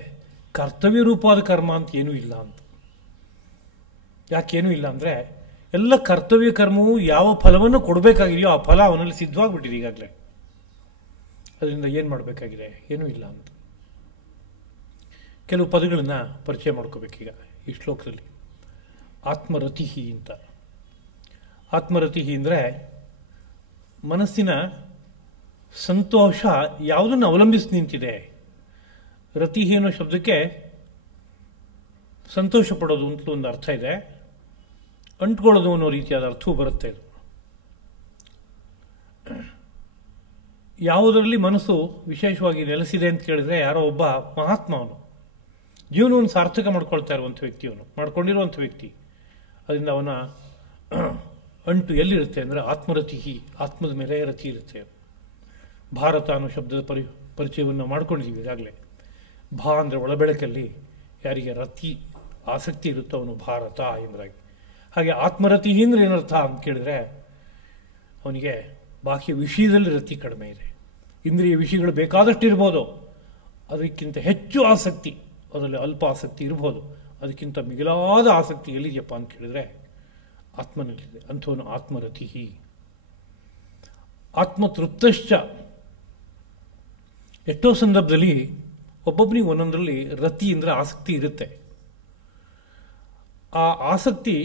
ಕರ್ತವ್ಯ ರೂಪವಾದ ಕರ್ಮ ಅಂತ ಏನೂ ಇಲ್ಲ ಅಂತ. ಯಾಕೇನೂ ಇಲ್ಲ ಅಂದರೆ ಎಲ್ಲ ಕರ್ತವ್ಯ ಕರ್ಮವು ಯಾವ ಫಲವನ್ನು ಕೊಡಬೇಕಾಗಿದೆಯೋ ಆ ಫಲ ಅವನಲ್ಲಿ ಸಿದ್ಧವಾಗಿಬಿಟ್ಟಿದೆ ಈಗಾಗಲೇ. ಅದರಿಂದ ಏನು ಮಾಡಬೇಕಾಗಿದೆ? ಏನೂ ಇಲ್ಲ ಅಂತ. ಕೆಲವು ಪದಗಳನ್ನು ಪರಿಚಯ ಮಾಡ್ಕೋಬೇಕೀಗ ಈ ಶ್ಲೋಕದಲ್ಲಿ. ಆತ್ಮರತಿ ಅಂತ. ಆತ್ಮರತಿ ಅಂದರೆ ಮನಸ್ಸಿನ ಸಂತೋಷ ಯಾವುದನ್ನು ಅವಲಂಬಿಸಿ ನಿಂತಿದೆ. ರತಿ ಅನ್ನೋ ಶಬ್ದಕ್ಕೆ ಸಂತೋಷ ಪಡೋದು ಅಂತ ಒಂದು ಅರ್ಥ ಇದೆ, ಅಂಟ್ಕೊಳ್ಳೋದು ಅನ್ನೋ ರೀತಿಯಾದ ಅರ್ಥವೂ ಬರುತ್ತೆ. ಇದು ಯಾವುದರಲ್ಲಿ ಮನಸ್ಸು ವಿಶೇಷವಾಗಿ ನೆಲೆಸಿದೆ ಅಂತ ಕೇಳಿದ್ರೆ ಯಾರೋ ಒಬ್ಬ ಮಹಾತ್ಮ, ಅವನು ಜೀವನವನ್ನು ಸಾರ್ಥಕ ಮಾಡ್ಕೊಳ್ತಾ ಇರುವಂಥ ವ್ಯಕ್ತಿಯವನು, ಮಾಡ್ಕೊಂಡಿರುವಂಥ ವ್ಯಕ್ತಿ. ಅದರಿಂದ ಅವನ ಅಂಟು ಎಲ್ಲಿರುತ್ತೆ ಅಂದರೆ ಆತ್ಮರತಿ, ಆತ್ಮದ ಮೇಲೆ ರತಿ ಇರುತ್ತೆ. ಭಾರತ ಅನ್ನೋ ಶಬ್ದದ ಪರಿಚಯವನ್ನು ಮಾಡ್ಕೊಂಡಿದ್ದೀವಿ ಈಗಾಗಲೇ. ಭಾ ಅಂದರೆ ಒಳಬೆಳಕಲ್ಲಿ ಯಾರಿಗೆ ರತಿ ಆಸಕ್ತಿ ಇರುತ್ತೋ ಅವನು ಭಾರತ ಎಂಬುದಾಗಿ. ಹಾಗೆ ಆತ್ಮರತಿ ಅಂದರೆ ಏನರ್ಥ ಅಂತ ಕೇಳಿದ್ರೆ ಅವನಿಗೆ ಬಾಹ್ಯ ವಿಷಯದಲ್ಲಿ ರತಿ ಕಡಿಮೆ ಇದೆ. ಇಂದ್ರಿಯ ವಿಷಯಗಳು ಬೇಕಾದಷ್ಟು ಇರ್ಬೋದು, ಅದಕ್ಕಿಂತ ಹೆಚ್ಚು ಆಸಕ್ತಿ ಅದರಲ್ಲಿ ಅಲ್ಪ ಆಸಕ್ತಿ ಇರ್ಬೋದು, ಅದಕ್ಕಿಂತ ಮಿಗಿಲಾದ ಆಸಕ್ತಿ ಎಲ್ಲಿದೆಯಪ್ಪ ಅಂತ ಕೇಳಿದ್ರೆ ಆತ್ಮನಲ್ಲಿದೆ. ಅಂಥವನು ಆತ್ಮರತಿ. ಆತ್ಮತೃಪ್ತಶ್ಚ, ಎಷ್ಟೋ ಸಂದರ್ಭದಲ್ಲಿ ಒಬ್ಬೊಬ್ಬನಿಗೆ ಒಂದೊಂದರಲ್ಲಿ ರತಿ ಅಂದರೆ ಆಸಕ್ತಿ ಇರುತ್ತೆ. ಆ ಆಸಕ್ತಿ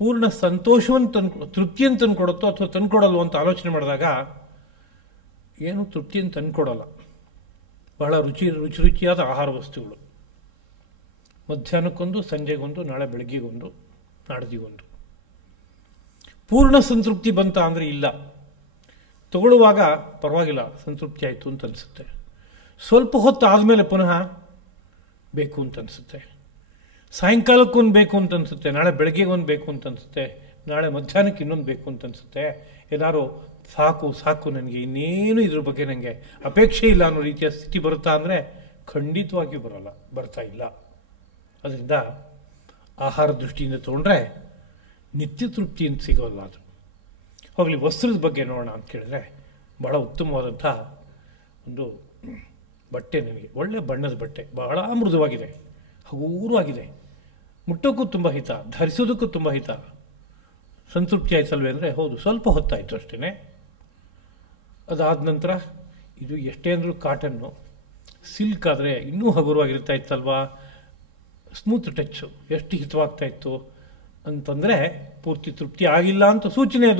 ಪೂರ್ಣ ಸಂತೋಷವನ್ನು ತೃಪ್ತಿಯನ್ನು ತಂದುಕೊಡುತ್ತೋ ಅಥವಾ ತಂದುಕೊಡಲ್ವೋ ಅಂತ ಆಲೋಚನೆ ಮಾಡಿದಾಗ ಏನು ತೃಪ್ತಿಯನ್ನು ತಂದುಕೊಡಲ್ಲ. ಬಹಳ ರುಚಿಯಾದ ಆಹಾರ ವಸ್ತುಗಳು, ಮಧ್ಯಾಹ್ನಕ್ಕೊಂದು, ಸಂಜೆಗೊಂದು, ನಾಳೆ ಬೆಳಗ್ಗೆಗೊಂದು, ನಾಡ್ದಿಗೊಂದು. ಪೂರ್ಣ ಸಂತೃಪ್ತಿ ಬಂತ ಅಂದರೆ ಇಲ್ಲ. ತಗೊಳ್ಳುವಾಗ ಪರವಾಗಿಲ್ಲ, ಸಂತೃಪ್ತಿ ಆಯಿತು ಅಂತ ಅನಿಸುತ್ತೆ. ಸ್ವಲ್ಪ ಹೊತ್ತು ಆದಮೇಲೆ ಪುನಃ ಬೇಕು ಅಂತ ಅನಿಸುತ್ತೆ. ಸಾಯಂಕಾಲಕ್ಕೊಂದು ಬೇಕು ಅಂತ ಅನಿಸುತ್ತೆ, ನಾಳೆ ಬೆಳಗ್ಗೆಗೆ ಒಂದು ಬೇಕು ಅಂತ ಅನಿಸುತ್ತೆ, ನಾಳೆ ಮಧ್ಯಾಹ್ನಕ್ಕೆ ಇನ್ನೊಂದು ಬೇಕು ಅಂತ ಅನಿಸುತ್ತೆ. ಏನಾದ್ರು ಸಾಕು ಸಾಕು, ನನಗೆ ಇನ್ನೇನು ಇದ್ರ ಬಗ್ಗೆ ನನಗೆ ಅಪೇಕ್ಷೆ ಇಲ್ಲ ಅನ್ನೋ ರೀತಿಯ ಸ್ಥಿತಿ ಬರುತ್ತಾ ಅಂದರೆ ಖಂಡಿತವಾಗಿಯೂ ಬರ್ತಾ ಇಲ್ಲ. ಅದರಿಂದ ಆಹಾರ ದೃಷ್ಟಿಯಿಂದ ತೊಗೊಂಡ್ರೆ ನಿತ್ಯ ತೃಪ್ತಿ ಅಂತ ಸಿಗೋಲ್ಲ. ಅದು ಹೋಗಲಿ. ವಸ್ತ್ರದ ಬಗ್ಗೆ ನೋಡೋಣ ಅಂತ ಕೇಳಿದ್ರೆ ಬಹಳ ಉತ್ತಮವಾದಂಥ ಒಂದು ಬಟ್ಟೆ, ನನಗೆ ಒಳ್ಳೆ ಬಣ್ಣದ ಬಟ್ಟೆ, ಬಹಳ ಮೃದುವಾಗಿದೆ, ಹಗೂರವಾಗಿದೆ, ಮುಟ್ಟೋಕ್ಕೂ ತುಂಬ ಹಿತ, ಧರಿಸೋದಕ್ಕೂ ತುಂಬ ಹಿತ. ಸಂತೃಪ್ತಿ ಆಯ್ತಲ್ವೇ ಅಂದರೆ ಹೌದು, ಸ್ವಲ್ಪ ಹೊತ್ತಾಯಿತು ಅಷ್ಟೇ. ಅದಾದ ನಂತರ ಇದು ಎಷ್ಟೇ ಅಂದರೂ ಕಾಟನ್ನು, ಸಿಲ್ಕ್ ಆದರೆ ಇನ್ನೂ ಹಗುರವಾಗಿರ್ತಾ ಇತ್ತಲ್ವಾ, ಸ್ಮೂತ್ ಟಚ್ಚು, ಎಷ್ಟು ಹಿತವಾಗ್ತಾ ಇತ್ತು ಅಂತಂದರೆ ಪೂರ್ತಿ ತೃಪ್ತಿ ಆಗಿಲ್ಲ ಅಂತ ಸೂಚನೆ.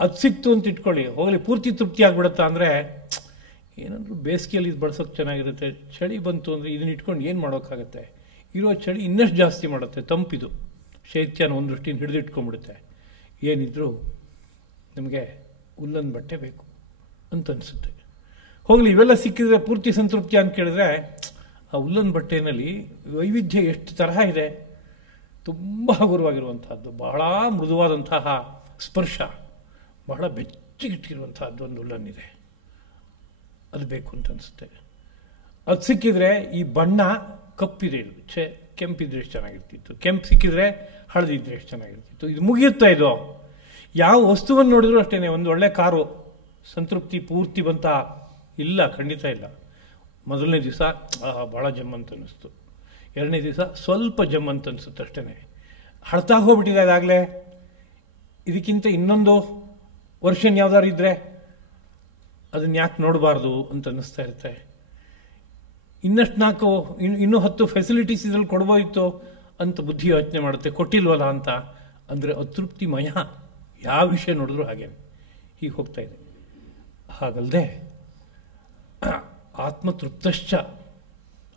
ಅದು ಸಿಕ್ತು ಅಂತ ಇಟ್ಕೊಳ್ಳಿ, ಹೋಗಲಿ ಪೂರ್ತಿ ತೃಪ್ತಿ ಆಗಿಬಿಡುತ್ತಾ ಅಂದರೆ ಏನಾದರೂ ಬೇಸಿಗೆಯಲ್ಲಿ ಇದು ಬಳಸೋಕೆ ಚೆನ್ನಾಗಿರುತ್ತೆ, ಚಳಿ ಬಂತು ಅಂದರೆ ಇದನ್ನ ಇಟ್ಕೊಂಡು ಏನು ಮಾಡೋಕ್ಕಾಗತ್ತೆ, ಇರೋ ಚಳಿ ಇನ್ನಷ್ಟು ಜಾಸ್ತಿ ಮಾಡುತ್ತೆ. ತಂಪಿದು ಶೈತ್ಯನ ಒಂದು ದೃಷ್ಟಿಯಿಂದ ಹಿಡಿದಿಟ್ಕೊಂಡ್ಬಿಡುತ್ತೆ. ಏನಿದ್ರು ನಮಗೆ ಉಲ್ಲನ್ ಬಟ್ಟೆ ಬೇಕು ಅಂತ ಅನಿಸುತ್ತೆ. ಹೋಗಲಿ, ಇವೆಲ್ಲ ಸಿಕ್ಕಿದ್ರೆ ಪೂರ್ತಿ ಸಂತೃಪ್ತಿ ಅಂತ ಕೇಳಿದ್ರೆ ಆ ಉಲ್ಲನ್ ಬಟ್ಟೆಯಲ್ಲಿ ವೈವಿಧ್ಯ ಎಷ್ಟು ತರಹ ಇದೆ. ತುಂಬ ಹಗುರವಾಗಿರುವಂತಹದ್ದು, ಬಹಳ ಮೃದುವಾದಂತಹ ಸ್ಪರ್ಶ, ಬಹಳ ಬೆಚ್ಚಗಿಟ್ಟಿರುವಂತಹದ್ದು ಒಂದು ಉಲ್ಲನ್ ಇದೆ, ಅದು ಬೇಕು ಅಂತ ಅನಿಸುತ್ತೆ. ಅದು ಸಿಕ್ಕಿದ್ರೆ ಈ ಬಣ್ಣ ಕಪ್ಪಿದೆ, ಇದು ಕೆಂಪಿದ್ರೆ ಎಷ್ಟು ಚೆನ್ನಾಗಿರ್ತಿತ್ತು, ಕೆಂಪು ಸಿಕ್ಕಿದ್ರೆ ಹಳದಿದ್ರೆ ಎಷ್ಟು ಚೆನ್ನಾಗಿರ್ತಿತ್ತು. ಇದು ಮುಗಿಯುತ್ತಾ ಇದು. ಯಾವ ವಸ್ತುವನ್ನು ನೋಡಿದ್ರು ಅಷ್ಟೇ. ಒಂದು ಒಳ್ಳೆ ಕಾರು ಸಂತೃಪ್ತಿ ಪೂರ್ತಿ ಬಂತ ಇಲ್ಲ, ಖಂಡಿತ ಇಲ್ಲ. ಮೊದಲನೇ ದಿವಸ ಭಾಳ ಜಮ್ ಅಂತ ಅನ್ನಿಸ್ತು, ಎರಡನೇ ದಿವಸ ಸ್ವಲ್ಪ ಜಮ್ ಅಂತ ಅನಿಸುತ್ತೆ ಅಷ್ಟೇ. ಹಳ್ತಾ ಹೋಗ್ಬಿಟ್ಟಿದೆ ಅದಾಗಲೇ. ಇದಕ್ಕಿಂತ ಇನ್ನೊಂದು ವರ್ಷನ್ ಯಾವ್ದಾರು ಇದ್ದರೆ ಅದನ್ನು ಯಾಕೆ ನೋಡಬಾರ್ದು ಅಂತ ಅನ್ನಿಸ್ತಾ ಇರುತ್ತೆ. ಇನ್ನಷ್ಟು ಇನ್ನೂ 10 ಫೆಸಿಲಿಟೀಸ್ ಇದ್ರಲ್ಲಿ ಕೊಡ್ಬೋದಿತ್ತು ಅಂತ ಬುದ್ಧಿ ಯೋಚನೆ ಮಾಡುತ್ತೆ, ಕೊಟ್ಟಿಲ್ವಲ್ಲ ಅಂತ. ಅಂದರೆ ಅತೃಪ್ತಿಮಯ ಯಾವ ವಿಷಯ ನೋಡಿದ್ರು ಹಾಗೇನೆ ಹೀಗೆ ಹೋಗ್ತಾ ಇದೆ. ಹಾಗಲ್ಲದೆ ಆತ್ಮತೃಪ್ತಶ್ಚ,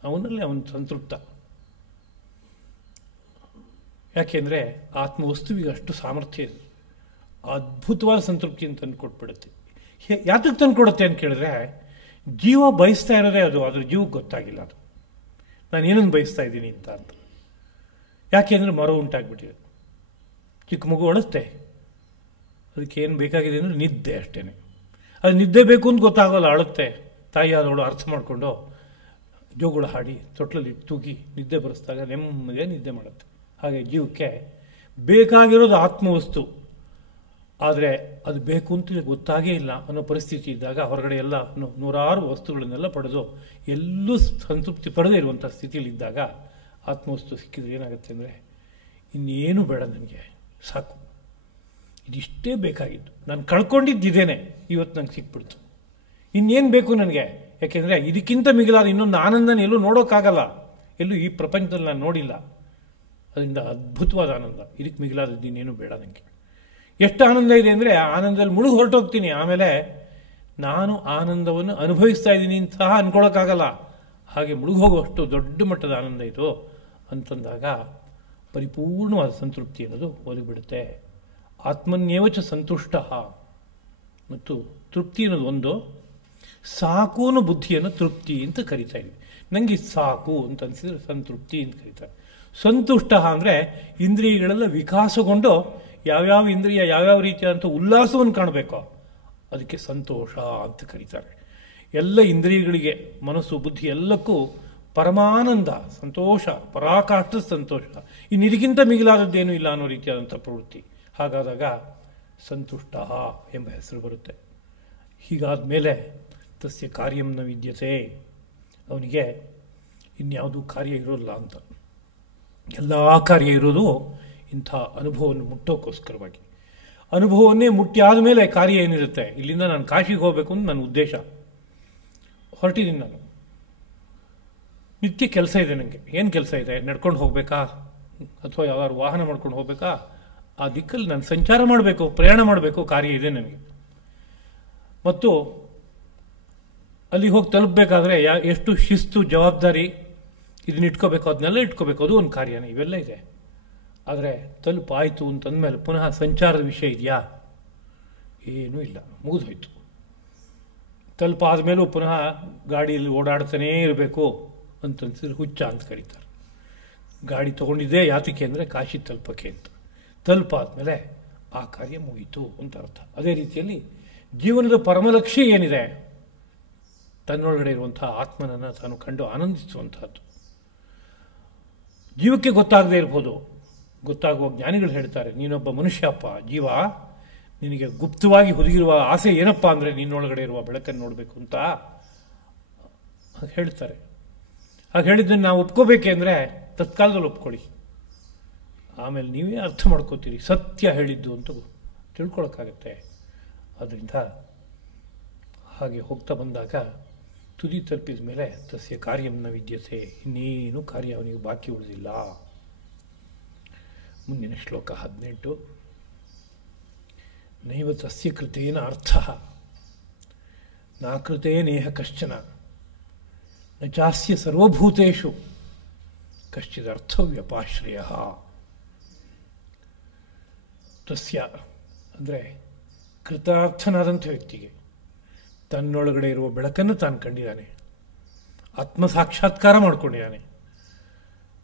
ಅವನಲ್ಲಿ ಅವನು ಸಂತೃಪ್ತ. ಯಾಕೆಂದರೆ ಆತ್ಮವಸ್ತುವಿಗೆ ಅಷ್ಟು ಸಾಮರ್ಥ್ಯ ಇದೆ, ಅದ್ಭುತವಾದ ಸಂತೃಪ್ತಿಯನ್ನು ತಂದು ಕೊಟ್ಬಿಡುತ್ತೆ. ಯಾತಕ್ಕೆ ತಂದು ಕೊಡುತ್ತೆ ಅಂತ ಕೇಳಿದ್ರೆ, ಜೀವ ಬಯಸ್ತಾ ಇರೋದೇ ಅದು, ಅದ್ರ ಜೀವಕ್ಕೆ ಗೊತ್ತಾಗಿಲ್ಲ ಅದು ನಾನು ಏನನ್ನು ಬಯಸ್ತಾ ಇದ್ದೀನಿ ಅಂತ. ಯಾಕೆಂದರೆ ಮರ ಉಂಟಾಗ್ಬಿಟ್ಟಿದೆ. ಚಿಕ್ಕ ಮಗು ಅಳುತ್ತೆ, ಅದಕ್ಕೆ ಏನು ಬೇಕಾಗಿದೆ ಅಂದರೆ ನಿದ್ದೆ ಅಷ್ಟೇ. ಅದು ನಿದ್ದೆ ಬೇಕು ಅಂತ ಗೊತ್ತಾಗೋಲ್ಲ, ಅಳುತ್ತೆ. ತಾಯಿ ಆದವಳು ಅರ್ಥ ಮಾಡಿಕೊಂಡು ಜೋಗುಳ ಹಾಡಿ ತೊಟ್ಲಲ್ಲಿ ತೂಗಿ ನಿದ್ದೆ ಬರೆಸಿದಾಗ ನೆಮ್ಮದಿಯಾಗಿ ನಿದ್ದೆ ಮಾಡುತ್ತೆ. ಹಾಗೆ ಜೀವಕ್ಕೆ ಬೇಕಾಗಿರೋದು ಆತ್ಮವಸ್ತು, ಆದರೆ ಅದು ಬೇಕು ಅಂತ ಗೊತ್ತಾಗೇ ಇಲ್ಲ ಅನ್ನೋ ಪರಿಸ್ಥಿತಿ ಇದ್ದಾಗ ಹೊರಗಡೆ ಎಲ್ಲ ನೂರಾರು ವಸ್ತುಗಳನ್ನೆಲ್ಲ ಪಡೆದು ಎಲ್ಲೂ ಸಂತೃಪ್ತಿ ಪಡೆದೇ ಇರುವಂಥ ಸ್ಥಿತಿಯಲ್ಲಿದ್ದಾಗ ಆತ್ಮವಸ್ತು ಸಿಕ್ಕಿದ್ರೆ ಏನಾಗುತ್ತೆ ಅಂದರೆ, ಇನ್ನೇನು ಬೇಡ ನನಗೆ, ಸಾಕು, ಇದಿಷ್ಟೇ ಬೇಕಾಗಿತ್ತು, ನಾನು ಕಳ್ಕೊಂಡಿದ್ದೇನೆ, ಇವತ್ತು ನಂಗೆ ಸಿಕ್ಬಿಡ್ತು, ಇನ್ನೇನು ಬೇಕು ನನಗೆ. ಯಾಕೆಂದರೆ ಇದಕ್ಕಿಂತ ಮಿಗಿಲಾದ ಇನ್ನೊಂದು ಆನಂದನ ಎಲ್ಲೂ ನೋಡೋಕ್ಕಾಗಲ್ಲ, ಎಲ್ಲೂ ಈ ಪ್ರಪಂಚದಲ್ಲಿ ನಾನು ನೋಡಿಲ್ಲ. ಅದರಿಂದ ಅದ್ಭುತವಾದ ಆನಂದ, ಇದಕ್ಕೆ ಮಿಗಿಲಾದದ್ದು ಇನ್ನೇನು ಬೇಡ ನನಗೆ. ಎಷ್ಟು ಆನಂದ ಇದೆ ಅಂದರೆ ಆನಂದದಲ್ಲಿ ಮುಳುಗಿ ಹೊರಟೋಗ್ತೀನಿ. ಆಮೇಲೆ ನಾನು ಆನಂದವನ್ನು ಅನುಭವಿಸ್ತಾ ಇದ್ದೀನಿ ಅಂತ ಸಹ ಅನ್ಕೊಳ್ಳೋಕ್ಕಾಗಲ್ಲ. ಹಾಗೆ ಮುಳುಗಿ ಹೋಗುವಷ್ಟು ದೊಡ್ಡ ಮಟ್ಟದ ಆನಂದ ಇದು ಅಂತಂದಾಗ ಪರಿಪೂರ್ಣವಾದ ಸಂತೃಪ್ತಿ ಅನ್ನೋದು ಒದಗಿಬಿಡುತ್ತೆ. ಆತ್ಮನ್ಯೇವಚ ಸಂತುಷ್ಟ. ಮತ್ತು ತೃಪ್ತಿ ಅನ್ನೋದು ಒಂದು, ಸಾಕು ಅನ್ನೋ ಬುದ್ಧಿಯನ್ನು ತೃಪ್ತಿ ಅಂತ ಕರಿತಾ ಇದ್ವಿ. ನನಗೆ ಸಾಕು ಅಂತ ಅನಿಸಿದ್ರೆ ಸಂತೃಪ್ತಿ ಅಂತ ಕರೀತಾರೆ. ಸಂತುಷ್ಟ ಅಂದರೆ ಇಂದ್ರಿಯಗಳೆಲ್ಲ ವಿಕಾಸಗೊಂಡು ಯಾವ್ಯಾವ ಇಂದ್ರಿಯ ಯಾವ್ಯಾವ ರೀತಿಯಾದಂಥ ಉಲ್ಲಾಸವನ್ನು ಕಾಣಬೇಕೋ ಅದಕ್ಕೆ ಸಂತೋಷ ಅಂತ ಕರೀತಾರೆ. ಎಲ್ಲ ಇಂದ್ರಿಯಗಳಿಗೆ, ಮನಸ್ಸು ಬುದ್ಧಿ ಎಲ್ಲಕ್ಕೂ ಪರಮಾನಂದ, ಸಂತೋಷ, ಪರಾಕಾಷ್ಠ ಸಂತೋಷ, ಇನ್ನಿದಕ್ಕಿಂತ ಮಿಗಿಲಾದದ್ದೇನೂ ಇಲ್ಲ ಅನ್ನೋ ರೀತಿಯಾದಂಥ ಪ್ರವೃತ್ತಿ. ಹಾಗಾದಾಗ ಸಂತುಷ್ಟ ಎಂಬ ಹೆಸರು ಬರುತ್ತೆ. ಹೀಗಾದ ಮೇಲೆ ತಸ್ಯ ಕಾರ್ಯಂ ನ ವಿದ್ಯತೆ, ಅವನಿಗೆ ಇನ್ಯಾವುದೂ ಕಾರ್ಯ ಇರೋಲ್ಲ ಅಂತ. ಎಲ್ಲ ಕಾರ್ಯ ಇರೋದು ಇಂಥ ಅನುಭವವನ್ನು ಮುಟ್ಟೋಕ್ಕೋಸ್ಕರವಾಗಿ. ಅನುಭವವನ್ನೇ ಮುಟ್ಟಿ ಆದಮೇಲೆ ಕಾರ್ಯ ಏನಿರುತ್ತೆ. ಇಲ್ಲಿಂದ ನಾನು ಕಾಶಿಗೆ ಹೋಗಬೇಕು ಅಂತ ನನ್ನ ಉದ್ದೇಶ, ಹೊರಟಿದ್ದೀನಿ ನಾನು, ನಿತ್ಯ ಕೆಲಸ ಇದೆ ನನಗೆ. ಏನು ಕೆಲಸ ಇದೆ? ನಡ್ಕೊಂಡು ಹೋಗಬೇಕಾ ಅಥವಾ ಯಾವ್ದಾದ್ರು ವಾಹನ ಮಾಡ್ಕೊಂಡು ಹೋಗಬೇಕಾ? ಆ ದಿಕ್ಕಲ್ಲಿ ನಾನು ಸಂಚಾರ ಮಾಡಬೇಕು, ಪ್ರಯಾಣ ಮಾಡಬೇಕು, ಕಾರ್ಯ ಇದೆ ನನಗೆ. ಮತ್ತು ಅಲ್ಲಿ ಹೋಗಿ ತಲುಪಬೇಕಾದ್ರೆ ಎಷ್ಟು ಶಿಸ್ತು, ಜವಾಬ್ದಾರಿ, ಇದನ್ನ ಇಟ್ಕೋಬೇಕು, ಅದನ್ನೆಲ್ಲ ಇಟ್ಕೋಬೇಕು, ಅದು ಒಂದು ಕಾರ್ಯನೇ. ಇವೆಲ್ಲ ಇದೆ. ಆದರೆ ತಲುಪಾಯಿತು ಅಂತಂದಮೇಲೆ ಪುನಃ ಸಂಚಾರದ ವಿಷಯ ಇದೆಯಾ? ಏನೂ ಇಲ್ಲ, ಮುಗಿದೋಯ್ತು. ತಲುಪಾದ ಮೇಲೂ ಪುನಃ ಗಾಡಿಯಲ್ಲಿ ಓಡಾಡ್ತಾನೇ ಇರಬೇಕು ಅಂತನ್ಸಿದ್ರೆ ಹುಚ್ಚ ಅಂತ ಕರೀತಾರೆ. ಗಾಡಿ ತೊಗೊಂಡಿದ್ದೇ ಯಾತಕ್ಕೆ ಅಂದರೆ ಕಾಶಿ ತಲುಪಕ್ಕೆ ಅಂತ. ತಲುಪಾದ್ಮೇಲೆ ಆ ಕಾರ್ಯ ಮುಗೀತು ಅಂತ ಅರ್ಥ. ಅದೇ ರೀತಿಯಲ್ಲಿ ಜೀವನದ ಪರಮಲಕ್ಷ್ಯ ಏನಿದೆ, ತನ್ನೊಳಗಡೆ ಇರುವಂಥ ಆತ್ಮನನ್ನು ತಾನು ಕಂಡು ಆನಂದಿಸುವಂಥದ್ದು. ಜೀವಕ್ಕೆ ಗೊತ್ತಾಗದೇ ಇರ್ಬೋದು, ಗೊತ್ತಾಗುವ ಜ್ಞಾನಿಗಳು ಹೇಳ್ತಾರೆ, ನೀನೊಬ್ಬ ಮನುಷ್ಯಪ್ಪ, ಜೀವ, ನಿನಗೆ ಗುಪ್ತವಾಗಿ ಹುದುಗಿರುವ ಆಸೆ ಏನಪ್ಪ ಅಂದರೆ ನಿನ್ನೊಳಗಡೆ ಇರುವ ಬೆಳಕನ್ನು ನೋಡಬೇಕು ಅಂತ ಹಾಗೆ ಹೇಳ್ತಾರೆ. ಹಾಗೆ ಹೇಳಿದ್ದನ್ನು ನಾವು ಒಪ್ಕೋಬೇಕೆ ಅಂದರೆ ತತ್ಕಾಲದಲ್ಲಿ ಒಪ್ಕೊಳ್ಳಿ, ಆಮೇಲೆ ನೀವೇ ಅರ್ಥ ಮಾಡ್ಕೋತೀರಿ ಸತ್ಯ ಹೇಳಿದ್ದು ಅಂತ ತಿಳ್ಕೊಳಕ್ಕಾಗತ್ತೆ. ಆದ್ದರಿಂದ ಹಾಗೆ ಹೋಗ್ತಾ ಬಂದಾಗ ತುದಿ ತಲುಪಿದ ಮೇಲೆ ತಸ್ಯ ಕಾರ್ಯಂನ ವಿದ್ಯತೆ, ಇನ್ನೇನು ಕಾರ್ಯ ಅವನಿಗೆ ಬಾಕಿ ಉಳಿದಿಲ್ಲ. ಮುಂದಿನ ಶ್ಲೋಕ 18. ನೈವ ತಸ್ಯ ಕೃತೇನ ಅರ್ಥ ನಾಕೃತೇ ನೇಹ ಕಶ್ಚನ ನ ಚಾಸ್ಯ ಸರ್ವಭೂತೇಷು ಕಶ್ಚಿದರ್ಥವ್ಯಪಾಶ್ರಯ. ತಸ್ಯ ಅಂದರೆ ಕೃತಾರ್ಥನಾದಂಥ ವ್ಯಕ್ತಿಗೆ ತನ್ನೊಳಗಡೆ ಇರುವ ಬೆಳಕನ್ನು ತಾನು ಕಂಡಿದ್ದಾನೆ, ಆತ್ಮ ಸಾಕ್ಷಾತ್ಕಾರ ಮಾಡಿಕೊಂಡಿದ್ದಾನೆ,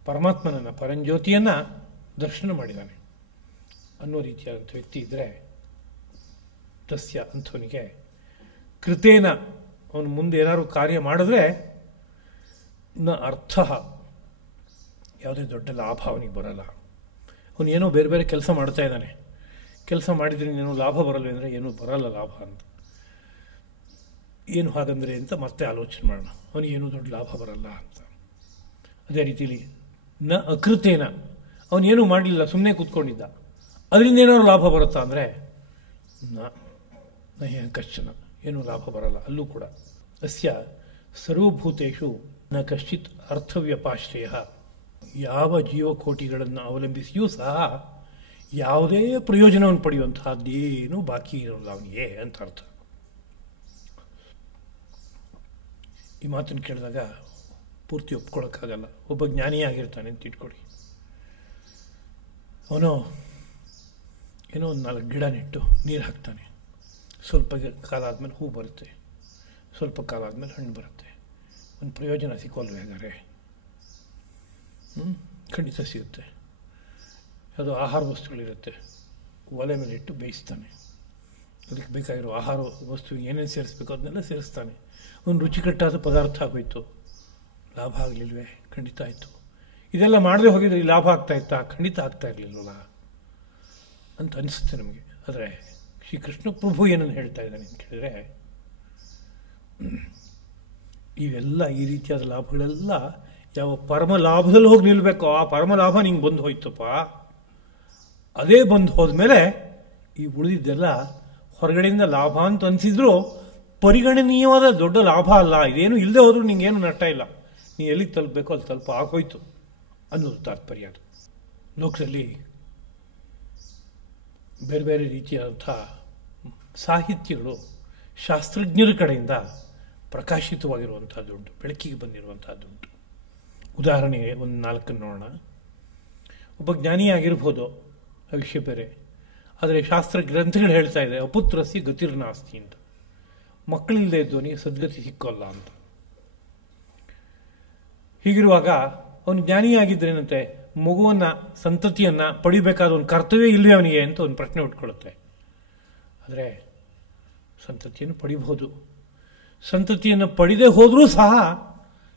ಪರಮಾತ್ಮನನ್ನು, ಪರಂಜ್ಯೋತಿಯನ್ನು ದರ್ಶನ ಮಾಡಿದ್ದಾನೆ ಅನ್ನೋ ರೀತಿಯಾದಂಥ ವ್ಯಕ್ತಿ ಇದ್ದರೆ ತಸ್ಯ ಅಂಥವನಿಗೆ ಕೃತೇನ, ಅವನು ಮುಂದೆ ಏನಾದ್ರು ಕಾರ್ಯ ಮಾಡಿದ್ರೆ ನ ಅರ್ಥ, ಯಾವುದೇ ದೊಡ್ಡ ಲಾಭ ಅವನಿಗೆ ಬರಲ್ಲ. ಅವನು ಏನೋ ಬೇರೆ ಬೇರೆ ಕೆಲಸ ಮಾಡ್ತಾ ಇದ್ದಾನೆ, ಕೆಲಸ ಮಾಡಿದ್ರೆ ಏನೋ ಲಾಭ ಬರಲ್ಲ ಅಂದರೆ ಏನೂ ಬರಲ್ಲ ಲಾಭ ಅಂತ. ಏನು ಹಾಗಂದರೆ ಅಂತ ಮತ್ತೆ ಆಲೋಚನೆ ಮಾಡೋಣ. ಅವನಿಗೇನೂ ದೊಡ್ಡ ಲಾಭ ಬರಲ್ಲ ಅಂತ. ಅದೇ ರೀತಿಲಿ ನ ಅಕೃತೇನ, ಅವನೇನೂ ಮಾಡಲಿಲ್ಲ, ಸುಮ್ಮನೆ ಕೂತ್ಕೊಂಡಿದ್ದ, ಅದರಿಂದ ಏನಾದ್ರು ಲಾಭ ಬರುತ್ತಾ ಅಂದರೆ ನ ಕಶ್ಚನ, ಏನೂ ಲಾಭ ಬರಲ್ಲ ಅಲ್ಲೂ ಕೂಡ. ಅಸ್ಯ ಸರ್ವಭೂತೇಷು ನ ಕಶ್ಚಿತ್ ಅರ್ಥವ್ಯಪಾಶ್ರಯ, ಯಾವ ಜೀವಕೋಟಿಗಳನ್ನು ಅವಲಂಬಿಸಿಯೂ ಸಹ ಯಾವುದೇ ಪ್ರಯೋಜನವನ್ನು ಪಡೆಯುವಂತಹದ್ದೇನೂ ಬಾಕಿ ಇರೋಲ್ಲ ಅವನಿಗೆ ಅಂತ ಅರ್ಥ. ಈ ಮಾತನ್ನು ಕೇಳಿದಾಗ ಪೂರ್ತಿ ಒಪ್ಕೊಳ್ಳೋಕ್ಕಾಗಲ್ಲ. ಒಬ್ಬ ಜ್ಞಾನಿಯಾಗಿರ್ತಾನೆ ಅಂತ ಇಟ್ಕೊಳ್ಳಿ, ಅವನು ಏನೋ ಒಂದು 4 ಗಿಡ ನೆಟ್ಟು ನೀರು ಹಾಕ್ತಾನೆ. ಸ್ವಲ್ಪ ಕಾಲ ಆದಮೇಲೆ ಹೂ ಬರುತ್ತೆ, ಸ್ವಲ್ಪ ಕಾಲ ಆದಮೇಲೆ ಹಣ್ಣು ಬರುತ್ತೆ. ಒಂದು ಪ್ರಯೋಜನ ಸಿಕ್ಕೋಲ್ವ ಹಾಗಾದ್ರೆ? ಖಂಡಿತ ಸಿಗುತ್ತೆ. ಅದು ಆಹಾರ ವಸ್ತುಗಳಿರುತ್ತೆ, ಒಲೆ ಮೇಲೆ ಇಟ್ಟು ಬೇಯಿಸ್ತಾನೆ. ಅದಕ್ಕೆ ಬೇಕಾಗಿರೋ ಆಹಾರ ವಸ್ತು ಏನೇನು ಸೇರಿಸ್ಬೇಕು ಅದನ್ನೆಲ್ಲ ಸೇರಿಸ್ತಾನೆ. ಒಂದು ರುಚಿಕಟ್ಟಾದ ಪದಾರ್ಥ ಆಗೋಯ್ತು. ಲಾಭ ಆಗಲಿಲ್ವೇ? ಖಂಡಿತ ಆಯಿತು. ಇದೆಲ್ಲ ಮಾಡದೆ ಹೋಗಿದ್ರೆ ಈ ಲಾಭ ಆಗ್ತಾ ಇತ್ತಾ? ಖಂಡಿತ ಆಗ್ತಾ ಇರಲಿಲ್ವಲ್ಲ ಅಂತ ಅನಿಸುತ್ತೆ ನಮಗೆ. ಆದರೆ ಶ್ರೀಕೃಷ್ಣ ಪ್ರಭು ಏನನ್ನು ಹೇಳ್ತಾ ಇದ್ದಾನೆ ಅಂತ ಕೇಳಿದ್ರೆ, ಇವೆಲ್ಲ ಈ ರೀತಿಯಾದ ಲಾಭಗಳೆಲ್ಲ ಯಾವ ಪರಮ ಲಾಭದಲ್ಲಿ ಹೋಗಿ ನಿಲ್ಲಬೇಕೋ ಆ ಪರಮ ಲಾಭ ನಿಂಗೆ ಬಂದು ಹೋಯ್ತಪ್ಪ. ಅದೇ ಬಂದು ಹೋದ್ಮೇಲೆ ಈ ಉಳಿದಿದ್ದೆಲ್ಲ ಹೊರಗಡೆಯಿಂದ ಲಾಭ ಅಂತ ಅನಿಸಿದ್ರು ಪರಿಗಣನೀಯವಾದ ದೊಡ್ಡ ಲಾಭ ಅಲ್ಲ. ಇದೇನು ಇಲ್ಲದೆ ಹೋದ್ರೂ ನಿಂಗೇನು ನಷ್ಟ ಇಲ್ಲ. ನೀ ಎಲ್ಲಿಗೆ ತಲುಪಬೇಕೋ ಅಲ್ಲಿ ತಲುಪ ಆಗೋಯ್ತು ಅನ್ನೋದು ತಾತ್ಪರ್ಯ. ಅದು ಲೋಕದಲ್ಲಿ ಬೇರೆ ಬೇರೆ ರೀತಿಯಾದಂಥ ಸಾಹಿತ್ಯಗಳು ಶಾಸ್ತ್ರಜ್ಞರ ಕಡೆಯಿಂದ ಪ್ರಕಾಶಿತವಾಗಿರುವಂಥದ್ದುಂಟು, ಬೆಳಕಿಗೆ ಬಂದಿರುವಂಥದ್ದುಂಟು. ಉದಾಹರಣೆಗೆ ಒಂದು 4 ನೋಡೋಣ. ಒಬ್ಬ ಜ್ಞಾನಿಯಾಗಿರ್ಬೋದು, ಆ ವಿಷಯ ಬೇರೆ. ಆದರೆ ಶಾಸ್ತ್ರ ಗ್ರಂಥಗಳು ಹೇಳ್ತಾ ಇದೆ ಅಪುತ್ರಸಿ ಗತಿರ್ನಾಸ್ತಿ ಅಂತ. ಮಕ್ಕಳಿಲ್ಲದೆ ಇದ್ದವನಿಗೆ ಸದ್ಗತಿ ಸಿಕ್ಕೋಲ್ಲ ಅಂತ. ಹೀಗಿರುವಾಗ ಅವನು ಜ್ಞಾನಿಯಾಗಿದ್ದರೇನಂತೆ, ಮಗುವನ್ನು ಸಂತತಿಯನ್ನು ಪಡಿಬೇಕಾದ ಒಂದು ಕರ್ತವ್ಯ ಇಲ್ಲವೇ ಅವನಿಗೆ ಅಂತ ಒಂದು ಪ್ರಶ್ನೆ ಉಟ್ಕೊಳ್ಳುತ್ತೆ. ಆದರೆ ಸಂತತಿಯನ್ನು ಪಡಿಬಹುದು. ಸಂತತಿಯನ್ನು ಪಡೆದೇ ಹೋದರೂ ಸಹ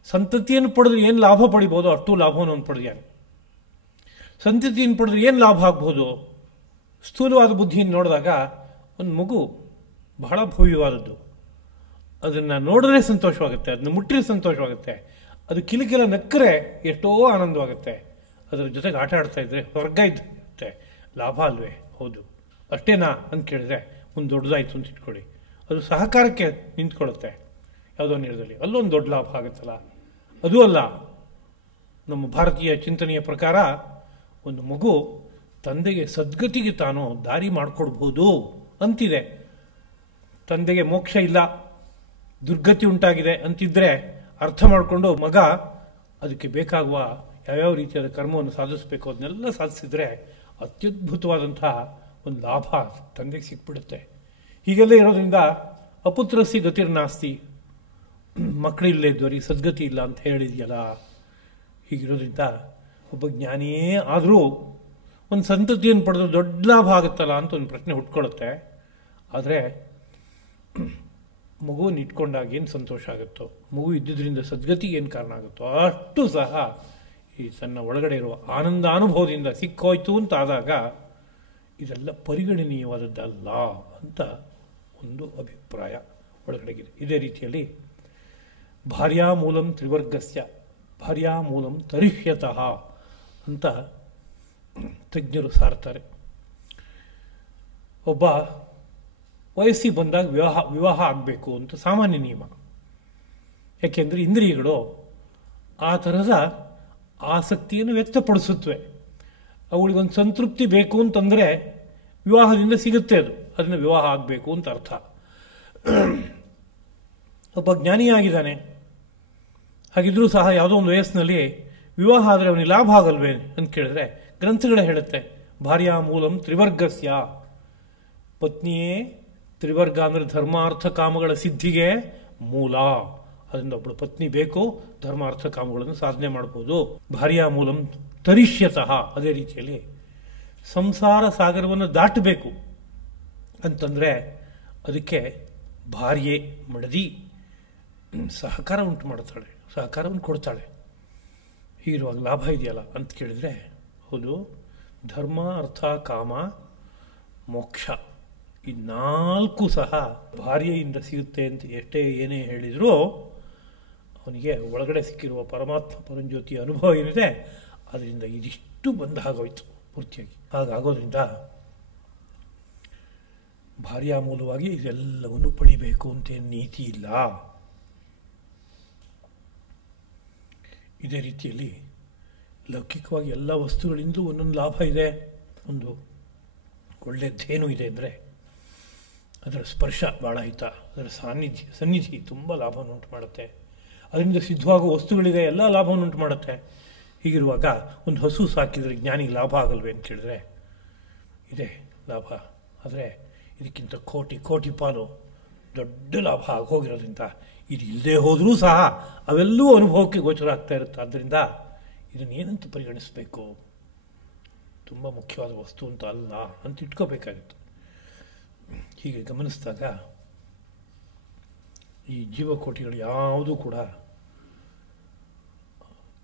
ಸಂತತಿಯನ್ನು ಪಡೆದ್ರೆ ಏನು ಲಾಭ ಪಡಿಬೋದು ಅಷ್ಟು ಲಾಭವನ್ನು ಅವನು ಪಡೆದಿಯಾನೆ. ಸಂತತಿಯನ್ನು ಪಡೆದ್ರೆ ಏನು ಲಾಭ ಆಗ್ಬೋದು? ಸ್ಥೂಲವಾದ ಬುದ್ಧಿಯನ್ನು ನೋಡಿದಾಗ ಒಂದು ಮಗು ಬಹಳ ಭವ್ಯವಾದದ್ದು. ಅದನ್ನು ನೋಡಿದ್ರೆ ಸಂತೋಷವಾಗುತ್ತೆ, ಅದನ್ನು ಮುಟ್ಟಿದ್ರೆ ಸಂತೋಷವಾಗುತ್ತೆ. ಅದು ಕಿಲಕಿಲ ನಕ್ಕರೆ ಎಷ್ಟೋ ಆನಂದವಾಗುತ್ತೆ. ಅದರ ಜೊತೆಗೆ ಆಟ ಆಡ್ತಾ ಇದ್ರೆ ಸ್ವರ್ಗ ಇರುತ್ತೆ. ಲಾಭ ಅಲ್ವೇ? ಹೌದು. ಅಷ್ಟೇನಾ ಅಂತ ಕೇಳಿದ್ರೆ ಒಂದು ದೊಡ್ಡದಾಯಿತು ಅಂತ ಇಟ್ಕೊಳ್ಳಿ, ಅದು ಸಹಕಾರಕ್ಕೆ ನಿಂತ್ಕೊಳ್ಳುತ್ತೆ ಯಾವುದೋ ನೀರದಲ್ಲಿ, ಅಲ್ಲೊಂದು ದೊಡ್ಡ ಲಾಭ ಆಗುತ್ತಲ್ಲ. ಅದೂ ಅಲ್ಲ, ನಮ್ಮ ಭಾರತೀಯ ಚಿಂತನೆಯ ಪ್ರಕಾರ ಒಂದು ಮಗು ತಂದೆಗೆ ಸದ್ಗತಿಗೆ ತಾನು ದಾರಿ ಮಾಡಿಕೊಡ್ಬೋದು ಅಂತಿದೆ. ತಂದೆಗೆ ಮೋಕ್ಷ ಇಲ್ಲ, ದುರ್ಗತಿ ಉಂಟಾಗಿದೆ ಅಂತಿದ್ರೆ ಅರ್ಥ ಮಾಡಿಕೊಂಡು ಮಗ ಅದಕ್ಕೆ ಬೇಕಾಗುವ ಯಾವ್ಯಾವ ರೀತಿಯಾದ ಕರ್ಮವನ್ನು ಸಾಧಿಸಬೇಕು ಅದನ್ನೆಲ್ಲ ಸಾಧಿಸಿದ್ರೆ ಅತ್ಯದ್ಭುತವಾದಂತಹ ಒಂದು ಲಾಭ ತಂದೆಗೆ ಸಿಕ್ಬಿಡುತ್ತೆ. ಹೀಗೆಲ್ಲ ಇರೋದ್ರಿಂದ ಅಪುತ್ರಸಿ ಗತಿರ್ನಾಸ್ತಿ, ಮಕ್ಕಳಿಲ್ಲೇ ಇದ್ದವರಿಗೆ ಸದ್ಗತಿ ಇಲ್ಲ ಅಂತ ಹೇಳಿದೆಯಲ್ಲ. ಹೀಗಿರೋದ್ರಿಂದ ಒಬ್ಬ ಜ್ಞಾನಿಯೇ ಆದರೂ ಒಂದು ಸಂತತಿಯನ್ನು ಪಡೆದು ದೊಡ್ಡ ಲಾಭ ಆಗುತ್ತಲ್ಲ ಅಂತ ಒಂದು ಪ್ರಶ್ನೆ ಹುಟ್ಕೊಳ್ಳುತ್ತೆ. ಆದರೆ ಮಗುವನ್ನು ಇಟ್ಕೊಂಡಾಗ ಏನು ಸಂತೋಷ ಆಗುತ್ತೋ, ಮಗು ಇದ್ದಿದ್ದರಿಂದ ಸದ್ಗತಿಗೆ ಏನು ಕಾರಣ ಆಗುತ್ತೋ ಅಷ್ಟು ಸಹ ಈ ತನ್ನ ಒಳಗಡೆ ಇರುವ ಆನಂದಾನುಭವದಿಂದ ಸಿಕ್ಕೋಯ್ತು ಅಂತ ಆದಾಗ ಇದೆಲ್ಲ ಪರಿಗಣನೀಯವಾದದ್ದಲ್ಲ ಅಂತ ಒಂದು ಅಭಿಪ್ರಾಯ ಒಳಗಡೆಗಿದೆ. ಇದೇ ರೀತಿಯಲ್ಲಿ ಭಾರ್ಯಾಮೂಲಂ ತ್ರಿವರ್ಗಸ್ಯ ಭಾರ್ಯಾಮೂಲಂ ತರಿಷ್ಯತಃ ಅಂತ ತಜ್ಞರು ಸಾರ್ತಾರೆ. ಒಬ್ಬ ವಯಸ್ಸಿಗೆ ಬಂದಾಗ ವಿವಾಹ ಆಗಬೇಕು ಅಂತ ಸಾಮಾನ್ಯ ನಿಯಮ. ಯಾಕೆಂದರೆ ಇಂದ್ರಿಯಗಳು ಆ ಥರದ ಆಸಕ್ತಿಯನ್ನು ವ್ಯಕ್ತಪಡಿಸುತ್ತವೆ. ಅವುಗಳಿಗೊಂದು ಸಂತೃಪ್ತಿ ಬೇಕು ಅಂತಂದರೆ ವಿವಾಹದಿಂದ ಸಿಗುತ್ತೆ, ಅದನ್ನು ವಿವಾಹ ಆಗಬೇಕು ಅಂತ ಅರ್ಥ. ಒಬ್ಬ ಜ್ಞಾನಿಯಾಗಿದ್ದಾನೆ, ಹಾಗಿದ್ರೂ ಸಹ ಯಾವುದೋ ಒಂದು ವಯಸ್ಸಿನಲ್ಲಿ ವಿವಾಹ ಆದರೆ ಅವನಿಗೆ ಲಾಭ ಆಗಲ್ವೇ ಅಂತ ಕೇಳಿದ್ರೆ ಗ್ರಂಥಗಳೇ ಹೇಳುತ್ತೆ ಭಾರ್ಯಾಮೂಲಂ ತ್ರಿವರ್ಗಸ್ಯ. ಪತ್ನಿಯೇ ತ್ರಿವರ್ಗ ಅಂದರೆ ಧರ್ಮಾರ್ಥ ಕಾಮಗಳ ಸಿದ್ಧಿಗೆ ಮೂಲ. ಅದರಿಂದ ಒಬ್ಬಳು ಪತ್ನಿ ಬೇಕು, ಧರ್ಮಾರ್ಥ ಕಾಮಗಳನ್ನು ಸಾಧನೆ ಮಾಡ್ಬೋದು. ಭಾರ್ಯಾಮೂಲಂ ತರಿಷ್ಯತಃ, ಅದೇ ರೀತಿಯಲ್ಲಿ ಸಂಸಾರ ಸಾಗರವನ್ನು ದಾಟಬೇಕು ಅಂತಂದರೆ ಅದಕ್ಕೆ ಭಾರ್ಯೆ ಮಡದಿ ಸಹಕಾರ ಉಂಟು ಮಾಡ್ತಾಳೆ, ಸಹಕಾರವನ್ನು ಕೊಡ್ತಾಳೆ. ಹೀಗಿರುವಾಗ ಲಾಭ ಇದೆಯಲ್ಲ ಅಂತ ಕೇಳಿದರೆ ಹೌದು. ಧರ್ಮ ಅರ್ಥ ಕಾಮ ಮೋಕ್ಷ ಈ 4 ಸಹ ಭಾರ್ಯೆಯಿಂದ ಸಿಗುತ್ತೆ ಅಂತ ಎಷ್ಟೇ ಏನೇ ಹೇಳಿದರೂ ಅವನಿಗೆ ಒಳಗಡೆ ಸಿಕ್ಕಿರುವ ಪರಮಾತ್ಮ ಪರಂಜ್ಯೋತಿಯ ಅನುಭವ ಏನಿದೆ ಅದರಿಂದ ಇದಿಷ್ಟು ಬಂದ ಹಾಗೋಯ್ತು ಪೂರ್ತಿಯಾಗಿ. ಹಾಗಾಗೋದ್ರಿಂದ ಭಾರ್ಯಾ ಮೂಲವಾಗಿ ಇದೆಲ್ಲವನ್ನು ಪಡಿಬೇಕು ಅಂತೇನು ನೀತಿ ಇಲ್ಲ. ಇದೇ ರೀತಿಯಲ್ಲಿ ಲೌಕಿಕವಾಗಿ ಎಲ್ಲ ವಸ್ತುಗಳಿಂದಲೂ ಒಂದೊಂದು ಲಾಭ ಇದೆ. ಒಂದು ಒಳ್ಳೆಯದೇನು ಇದೆ ಅಂದರೆ ಅದರ ಸ್ಪರ್ಶ ಭಾಳ ಹಿತ, ಅದರ ಸನ್ನಿಧಿ ತುಂಬ ಲಾಭವನ್ನು ಉಂಟು ಮಾಡುತ್ತೆ. ಅದರಿಂದ ಸಿದ್ಧವಾಗುವ ವಸ್ತುಗಳಿದೆ, ಎಲ್ಲ ಲಾಭವನ್ನು ಉಂಟು ಮಾಡುತ್ತೆ. ಹೀಗಿರುವಾಗ ಒಂದು ಹಸು ಸಾಕಿದರೆ ಜ್ಞಾನಿಗೆ ಲಾಭ ಆಗಲ್ವೇ ಅಂತ ಕೇಳಿದ್ರೆ ಇದೆ, ಲಾಭ. ಆದರೆ ಇದಕ್ಕಿಂತ ಕೋಟಿ ಕೋಟಿ ಪಾಲು ದೊಡ್ಡ ಲಾಭ ಆಗೋಗಿರೋದ್ರಿಂದ ಇದು ಇಲ್ಲದೆ ಹೋದರೂ ಸಹ ಅವೆಲ್ಲವೂ ಅನುಭವಕ್ಕೆ ಗೋಚರ ಆಗ್ತಾ ಇರುತ್ತೆ. ಆದ್ದರಿಂದ ಇದನ್ನೇನಂತ ಪರಿಗಣಿಸಬೇಕು, ತುಂಬ ಮುಖ್ಯವಾದ ವಸ್ತು ಅಂತ ಅಲ್ಲ ಅಂತ ಇಟ್ಕೋಬೇಕಾಗಿತ್ತು. ಹೀಗೆ ಗಮನಿಸಿದಾಗ ಈ ಜೀವಕೋಟಿಗಳು ಯಾವುದೂ ಕೂಡ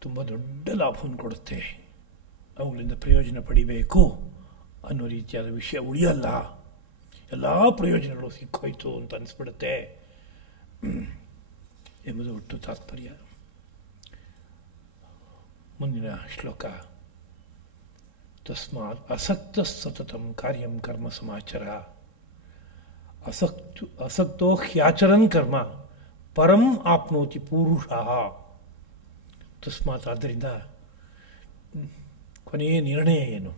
ತುಂಬ ದೊಡ್ಡ ಲಾಭವನ್ನು ಕೊಡುತ್ತೆ. ಅವುಗಳಿಂದ ಪ್ರಯೋಜನ ಪಡಿಬೇಕು ಅನ್ನೋ ರೀತಿಯಾದ ವಿಷಯ ಉಳಿಯಲ್ಲ. ಎಲ್ಲ ಪ್ರಯೋಜನಗಳು ಸಿಕ್ಕೋಯ್ತು ಅಂತ ಅನಿಸ್ಬಿಡುತ್ತೆ ಎಂಬುದು ಒಟ್ಟು ತಾತ್ಪರ್ಯ. ಮುಂದಿನ ಶ್ಲೋಕ. ತಸ್ಮಾತ್ ಅಸಕ್ತ ಸತತಂ ಕಾರ್ಯಂ ಕರ್ಮ ಸಮಾಚರ ಅಸಕ್ತೋ ಹ್ಯಾಚರನ್ ಕರ್ಮ ಪರಂ ಆಪ್ನೋತಿ ಪುರುಷಃ. ತಸ್ಮಾತ್ ಆದ್ದರಿಂದ ಕೊನೆಯ ನಿರ್ಣಯ ಏನು?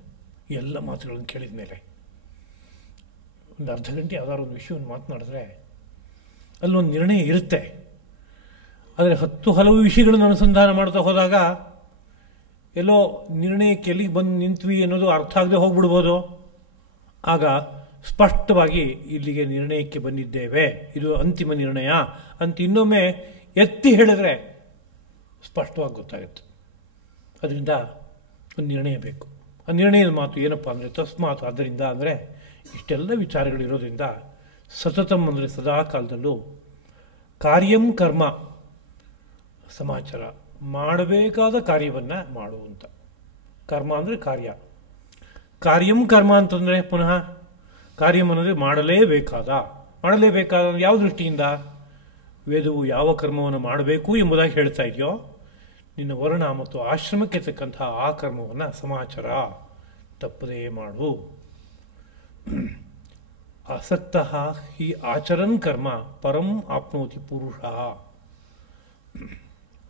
ಈ ಎಲ್ಲ ಮಾತುಗಳನ್ನು ಕೇಳಿದ ಮೇಲೆ ಒಂದು ಅರ್ಧ ಗಂಟೆ ಯಾವ್ದಾದ್ರು ಒಂದು ವಿಷಯವನ್ನು ಮಾತನಾಡಿದ್ರೆ ಅಲ್ಲೊಂದು ನಿರ್ಣಯ ಇರುತ್ತೆ. ಆದರೆ ಹಲವು ವಿಷಯಗಳನ್ನು ಅನುಸಂಧಾನ ಮಾಡ್ತಾ ಹೋದಾಗ ಎಲ್ಲೋ ನಿರ್ಣಯಕ್ಕೆ ಎಲ್ಲಿಗೆ ಬಂದು ನಿಂತ್ವಿ ಅನ್ನೋದು ಅರ್ಥ ಆಗದೆ ಹೋಗ್ಬಿಡ್ಬೋದು. ಆಗ ಸ್ಪಷ್ಟವಾಗಿ ಇಲ್ಲಿಗೆ ನಿರ್ಣಯಕ್ಕೆ ಬಂದಿದ್ದೇವೆ, ಇದು ಅಂತಿಮ ನಿರ್ಣಯ ಅಂತ ಇನ್ನೊಮ್ಮೆ ಎತ್ತಿ ಹೇಳಿದ್ರೆ ಸ್ಪಷ್ಟವಾಗಿ ಗೊತ್ತಾಗುತ್ತೆ. ಅದರಿಂದ ಒಂದು ನಿರ್ಣಯ ಬೇಕು. ಆ ನಿರ್ಣಯದ ಮಾತು ಏನಪ್ಪ ಅಂದರೆ ತಸ್ಮಾತ್, ಆದ್ದರಿಂದ ಅಂದರೆ ಇಷ್ಟೆಲ್ಲ ವಿಚಾರಗಳಿರೋದ್ರಿಂದ ಸತತಂ ಅಂದರೆ ಸದಾ ಕಾಲದಲ್ಲೂ ಕಾರ್ಯಂ ಕರ್ಮ ಸಮಾಚಾರ ಮಾಡಬೇಕಾದ ಕಾರ್ಯವನ್ನು ಮಾಡುವಂಥ. ಕರ್ಮ ಅಂದರೆ ಕಾರ್ಯ, ಕಾರ್ಯಂ ಕರ್ಮ ಅಂತಂದರೆ ಪುನಃ ಕಾರ್ಯಂ ಅನ್ನೋದು ಮಾಡಲೇಬೇಕಾದ ಯಾವ ದೃಷ್ಟಿಯಿಂದ? ವೇದವು ಯಾವ ಕರ್ಮವನ್ನು ಮಾಡಬೇಕು ಎಂಬುದಾಗಿ ಹೇಳ್ತಾ ಇದೆಯೋ ನಿನ್ನ ವರ್ಣ ಮತ್ತು ಆಶ್ರಮಕ್ಕೆ ತಕ್ಕಂತಹ ಆ ಕರ್ಮವನ್ನು ಸಮಾಚಾರ ತಪ್ಪದೇ ಮಾಡು. ಆಸಕ್ತ ಹಿ ಆಚರನ್ ಕರ್ಮ ಪರಂ ಆಪ್ನೋತಿ ಪುರುಷ.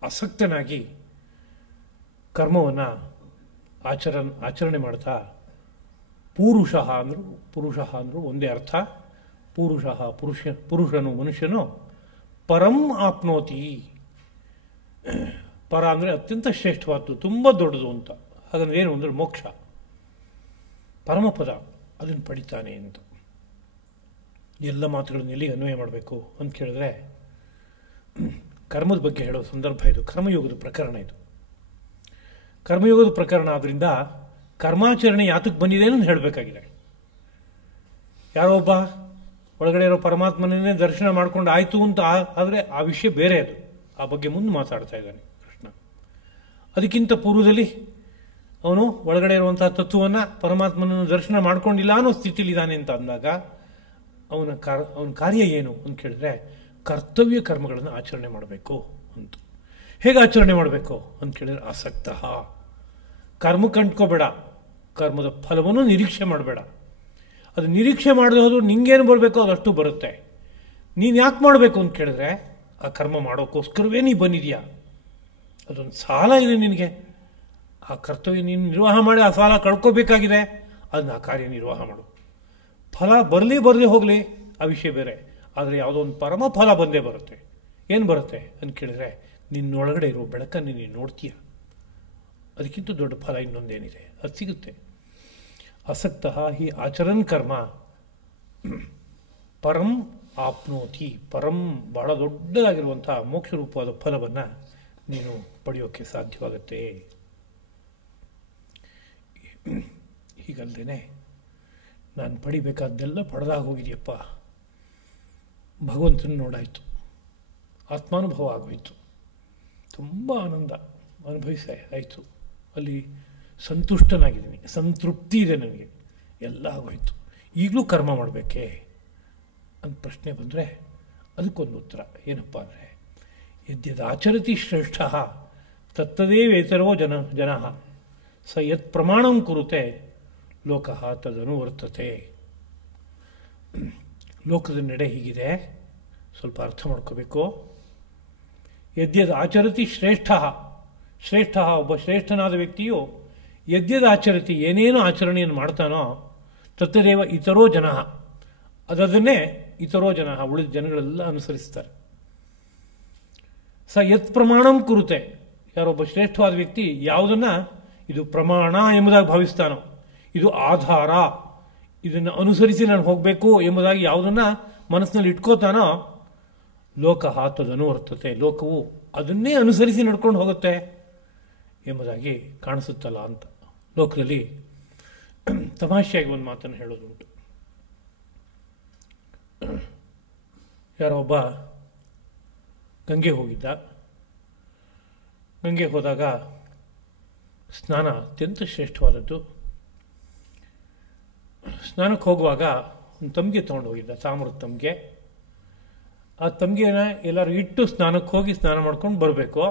ಆಸಕ್ತನಾಗಿ ಕರ್ಮವನ್ನು ಆಚರಣೆ ಮಾಡ್ತಾ ಪುರುಷ ಅಂದರು ಒಂದೇ ಅರ್ಥ. ಪುರುಷನು ಮನುಷ್ಯನು ಪರಂ ಆಪ್ನೋತಿ. ಪರ ಅಂದರೆ ಅತ್ಯಂತ ಶ್ರೇಷ್ಠವಾದ್ದು, ತುಂಬ ದೊಡ್ಡದು ಅಂತ. ಹಾಗಂದ್ರೆ ಏನು ಅಂದರೆ ಮೋಕ್ಷ, ಪರಮಪದ, ಅದನ್ನು ಪಡಿತಾನೆ ಅಂತ. ಎಲ್ಲ ಮಾತುಗಳನ್ನು ಎಲ್ಲಿಗೆ ಅನ್ವಯ ಮಾಡಬೇಕು ಅಂತ ಕೇಳಿದ್ರೆ ಕರ್ಮದ ಬಗ್ಗೆ ಹೇಳೋ ಸಂದರ್ಭ ಇದು. ಕರ್ಮಯೋಗದ ಪ್ರಕರಣ ಇದು. ಕರ್ಮಯೋಗದ ಪ್ರಕರಣ ಆದ್ದರಿಂದ ಕರ್ಮಾಚರಣೆ ಯಾತಕ್ಕೆ ಬಂದಿದೆ ಅಂತ ಹೇಳಬೇಕಾಗಿದೆ. ಯಾರೋ ಒಬ್ಬ ಒಳಗಡೆ ಇರೋ ಪರಮಾತ್ಮನೇ ದರ್ಶನ ಮಾಡ್ಕೊಂಡು ಆಯಿತು ಅಂತ ಆದರೆ ಆ ವಿಷಯ ಬೇರೆ ಅದು. ಆ ಬಗ್ಗೆ ಮುಂದೆ ಮಾತಾಡ್ತಾ ಇದ್ದಾನೆ ಕೃಷ್ಣ. ಅದಕ್ಕಿಂತ ಪೂರ್ವದಲ್ಲಿ ಅವನು ಒಳಗಡೆ ಇರುವಂತಹ ತತ್ವವನ್ನು ಪರಮಾತ್ಮನನ್ನು ದರ್ಶನ ಮಾಡ್ಕೊಂಡಿಲ್ಲ ಅನ್ನೋ ಸ್ಥಿತಿಲಿದ್ದಾನೆ ಅಂತ ಅಂದಾಗ ಅವನ ಕಾರ್ಯ ಏನು ಅಂತ ಕೇಳಿದ್ರೆ ಕರ್ತವ್ಯ ಕರ್ಮಗಳನ್ನು ಆಚರಣೆ ಮಾಡಬೇಕು ಅಂತ. ಹೇಗೆ ಆಚರಣೆ ಮಾಡಬೇಕು ಅಂತ ಕೇಳಿದ್ರೆ ಆಸಕ್ತ. ಕರ್ಮ ಕಂಡ್ಕೋಬೇಡ, ಕರ್ಮದ ಫಲವನ್ನು ನಿರೀಕ್ಷೆ ಮಾಡಬೇಡ. ಅದು ನಿರೀಕ್ಷೆ ಮಾಡದೆ ಹೋದ್ರು ನಿಂಗೇನು ಬರಬೇಕೋ ಅದಷ್ಟು ಬರುತ್ತೆ. ನೀನು ಯಾಕೆ ಮಾಡಬೇಕು ಅಂತ ಕೇಳಿದ್ರೆ ಆ ಕರ್ಮ ಮಾಡೋಕ್ಕೋಸ್ಕರವೇ ನೀ ಬಂದಿದೆಯಾ. ಅದೊಂದು ಸಾಲ ಇದೆ ನಿನಗೆ, ಆ ಕರ್ತವ್ಯ ನೀನು ನಿರ್ವಾಹ ಮಾಡಿ ಆ ಸಾಲ ಕಳ್ಕೋಬೇಕಾಗಿದೆ. ಅದನ್ನ ಆ ಕಾರ್ಯ ನಿರ್ವಾಹ ಮಾಡು. ಫಲ ಬರದೇ ಹೋಗಲಿ ಆ ವಿಷಯ ಬೇರೆ. ಆದರೆ ಯಾವುದೋ ಒಂದು ಪರಮ ಫಲ ಬಂದೇ ಬರುತ್ತೆ. ಏನು ಬರುತ್ತೆ ಅಂತ ಕೇಳಿದ್ರೆ ನಿನ್ನೊಳಗಡೆ ಇರೋ ಬೆಳಕನ್ನು ನೀನು ನೋಡ್ತೀಯ. ಅದಕ್ಕಿಂತ ದೊಡ್ಡ ಫಲ ಇನ್ನೊಂದೇನಿದೆ, ಅದು ಸಿಗುತ್ತೆ. ಆಸಕ್ತ ಹಿ ಆಚರನ್ ಕರ್ಮ ಪರಂ ಆಪ್ನೋತಿ. ಪರಂ ಬಹಳ ದೊಡ್ಡದಾಗಿರುವಂತಹ ಮೋಕ್ಷ ರೂಪವಾದ ಫಲವನ್ನು ನೀನು ಪಡೆಯೋಕ್ಕೆ ಸಾಧ್ಯವಾಗುತ್ತೆ. ಹೀಗಲ್ದೇನೆ ನಾನು ಪಡಿಬೇಕಾದ್ದೆಲ್ಲ ಪಡೆದಾಗ ಹೋಗಿದೆಯಪ್ಪ, ಭಗವಂತನ ನೋಡಾಯಿತು, ಆತ್ಮಾನುಭವ ಆಗೋಯಿತು, ತುಂಬ ಆನಂದ ಆಯಿತು, ಅಲ್ಲಿ ಸಂತುಷ್ಟನಾಗಿದ್ದೀನಿ, ಸಂತೃಪ್ತಿ ಇದೆ ನನಗೆ, ಎಲ್ಲ ಆಗೋಯ್ತು, ಈಗಲೂ ಕರ್ಮ ಮಾಡಬೇಕೇ ಅಂತ ಪ್ರಶ್ನೆ ಬಂದರೆ ಅದಕ್ಕೊಂದು ಉತ್ತರ ಏನಪ್ಪ ಅಂದರೆ ಯದ್ಯದಾಚರತಿ ಶ್ರೇಷ್ಠ ತತ್ತದೇವೇತರೋ ಜನಃ ಸ ಯತ್ ಪ್ರಮಾಣಂ ಕುರುತೆ ಲೋಕಃ ತದನುವರ್ತತೆ. ಲೋಕದ ನಡೆ ಹೀಗಿದೆ, ಸ್ವಲ್ಪ ಅರ್ಥ ಮಾಡ್ಕೋಬೇಕು. ಯದ್ಯದ ಆಚರತಿ ಶ್ರೇಷ್ಠ, ಒಬ್ಬ ಶ್ರೇಷ್ಠನಾದ ವ್ಯಕ್ತಿಯು ಯದ್ಯದ ಆಚರತಿ, ಏನೇನು ಆಚರಣೆಯನ್ನು ಮಾಡ್ತಾನೋ ತತ್ತದೇವ ಇತರೋ ಜನ, ಅದನ್ನೇ ಇತರೋ ಜನ, ಉಳಿದ ಜನಗಳೆಲ್ಲ ಅನುಸರಿಸ್ತಾರೆ. ಸ ಯತ್ ಪ್ರಮಾಣಂ ಕುರುತೆ, ಯಾರೊಬ್ಬ ಶ್ರೇಷ್ಠವಾದ ವ್ಯಕ್ತಿ ಯಾವುದನ್ನ ಇದು ಪ್ರಮಾಣ ಎಂಬುದಾಗಿ ಭಾವಿಸ್ತಾನೋ, ಇದು ಆಧಾರ, ಇದನ್ನು ಅನುಸರಿಸಿ ನಾನು ಹೋಗಬೇಕು ಎಂಬುದಾಗಿ ಯಾವುದನ್ನ ಮನಸ್ಸಿನಲ್ಲಿ ಇಟ್ಕೋತಾನೋ ಲೋಕ ತದನುವರ್ತತೆ, ಲೋಕವು ಅದನ್ನೇ ಅನುಸರಿಸಿ ನಡ್ಕೊಂಡು ಹೋಗುತ್ತೆ ಎಂಬುದಾಗಿ ಕಾಣಿಸುತ್ತಲ್ಲ ಅಂತ. ಲೋಕದಲ್ಲಿ ತಮಾಷೆಯಾಗಿ ಒಂದು ಮಾತನ್ನು ಹೇಳೋದುಂಟು. ಯಾರೋ ಒಬ್ಬ ಗಂಗೆ ಹೋಗಿದ್ದ. ಗಂಗೆ ಹೋದಾಗ ಸ್ನಾನ ಅತ್ಯಂತ ಶ್ರೇಷ್ಠವಾದದ್ದು. ಸ್ನಾನಕ್ಕೆ ಹೋಗುವಾಗ ಒಂದು ತಮ್ಗೆ ತೊಗೊಂಡು ಹೋಗಿದ್ದ, ತಾಮ್ರದ ತಮ್ಗೆ. ಆ ತಮ್ಗೆನ ಎಲ್ಲರೂ ಇಟ್ಟು ಸ್ನಾನಕ್ಕೆ ಹೋಗಿ ಸ್ನಾನ ಮಾಡ್ಕೊಂಡು ಬರಬೇಕು.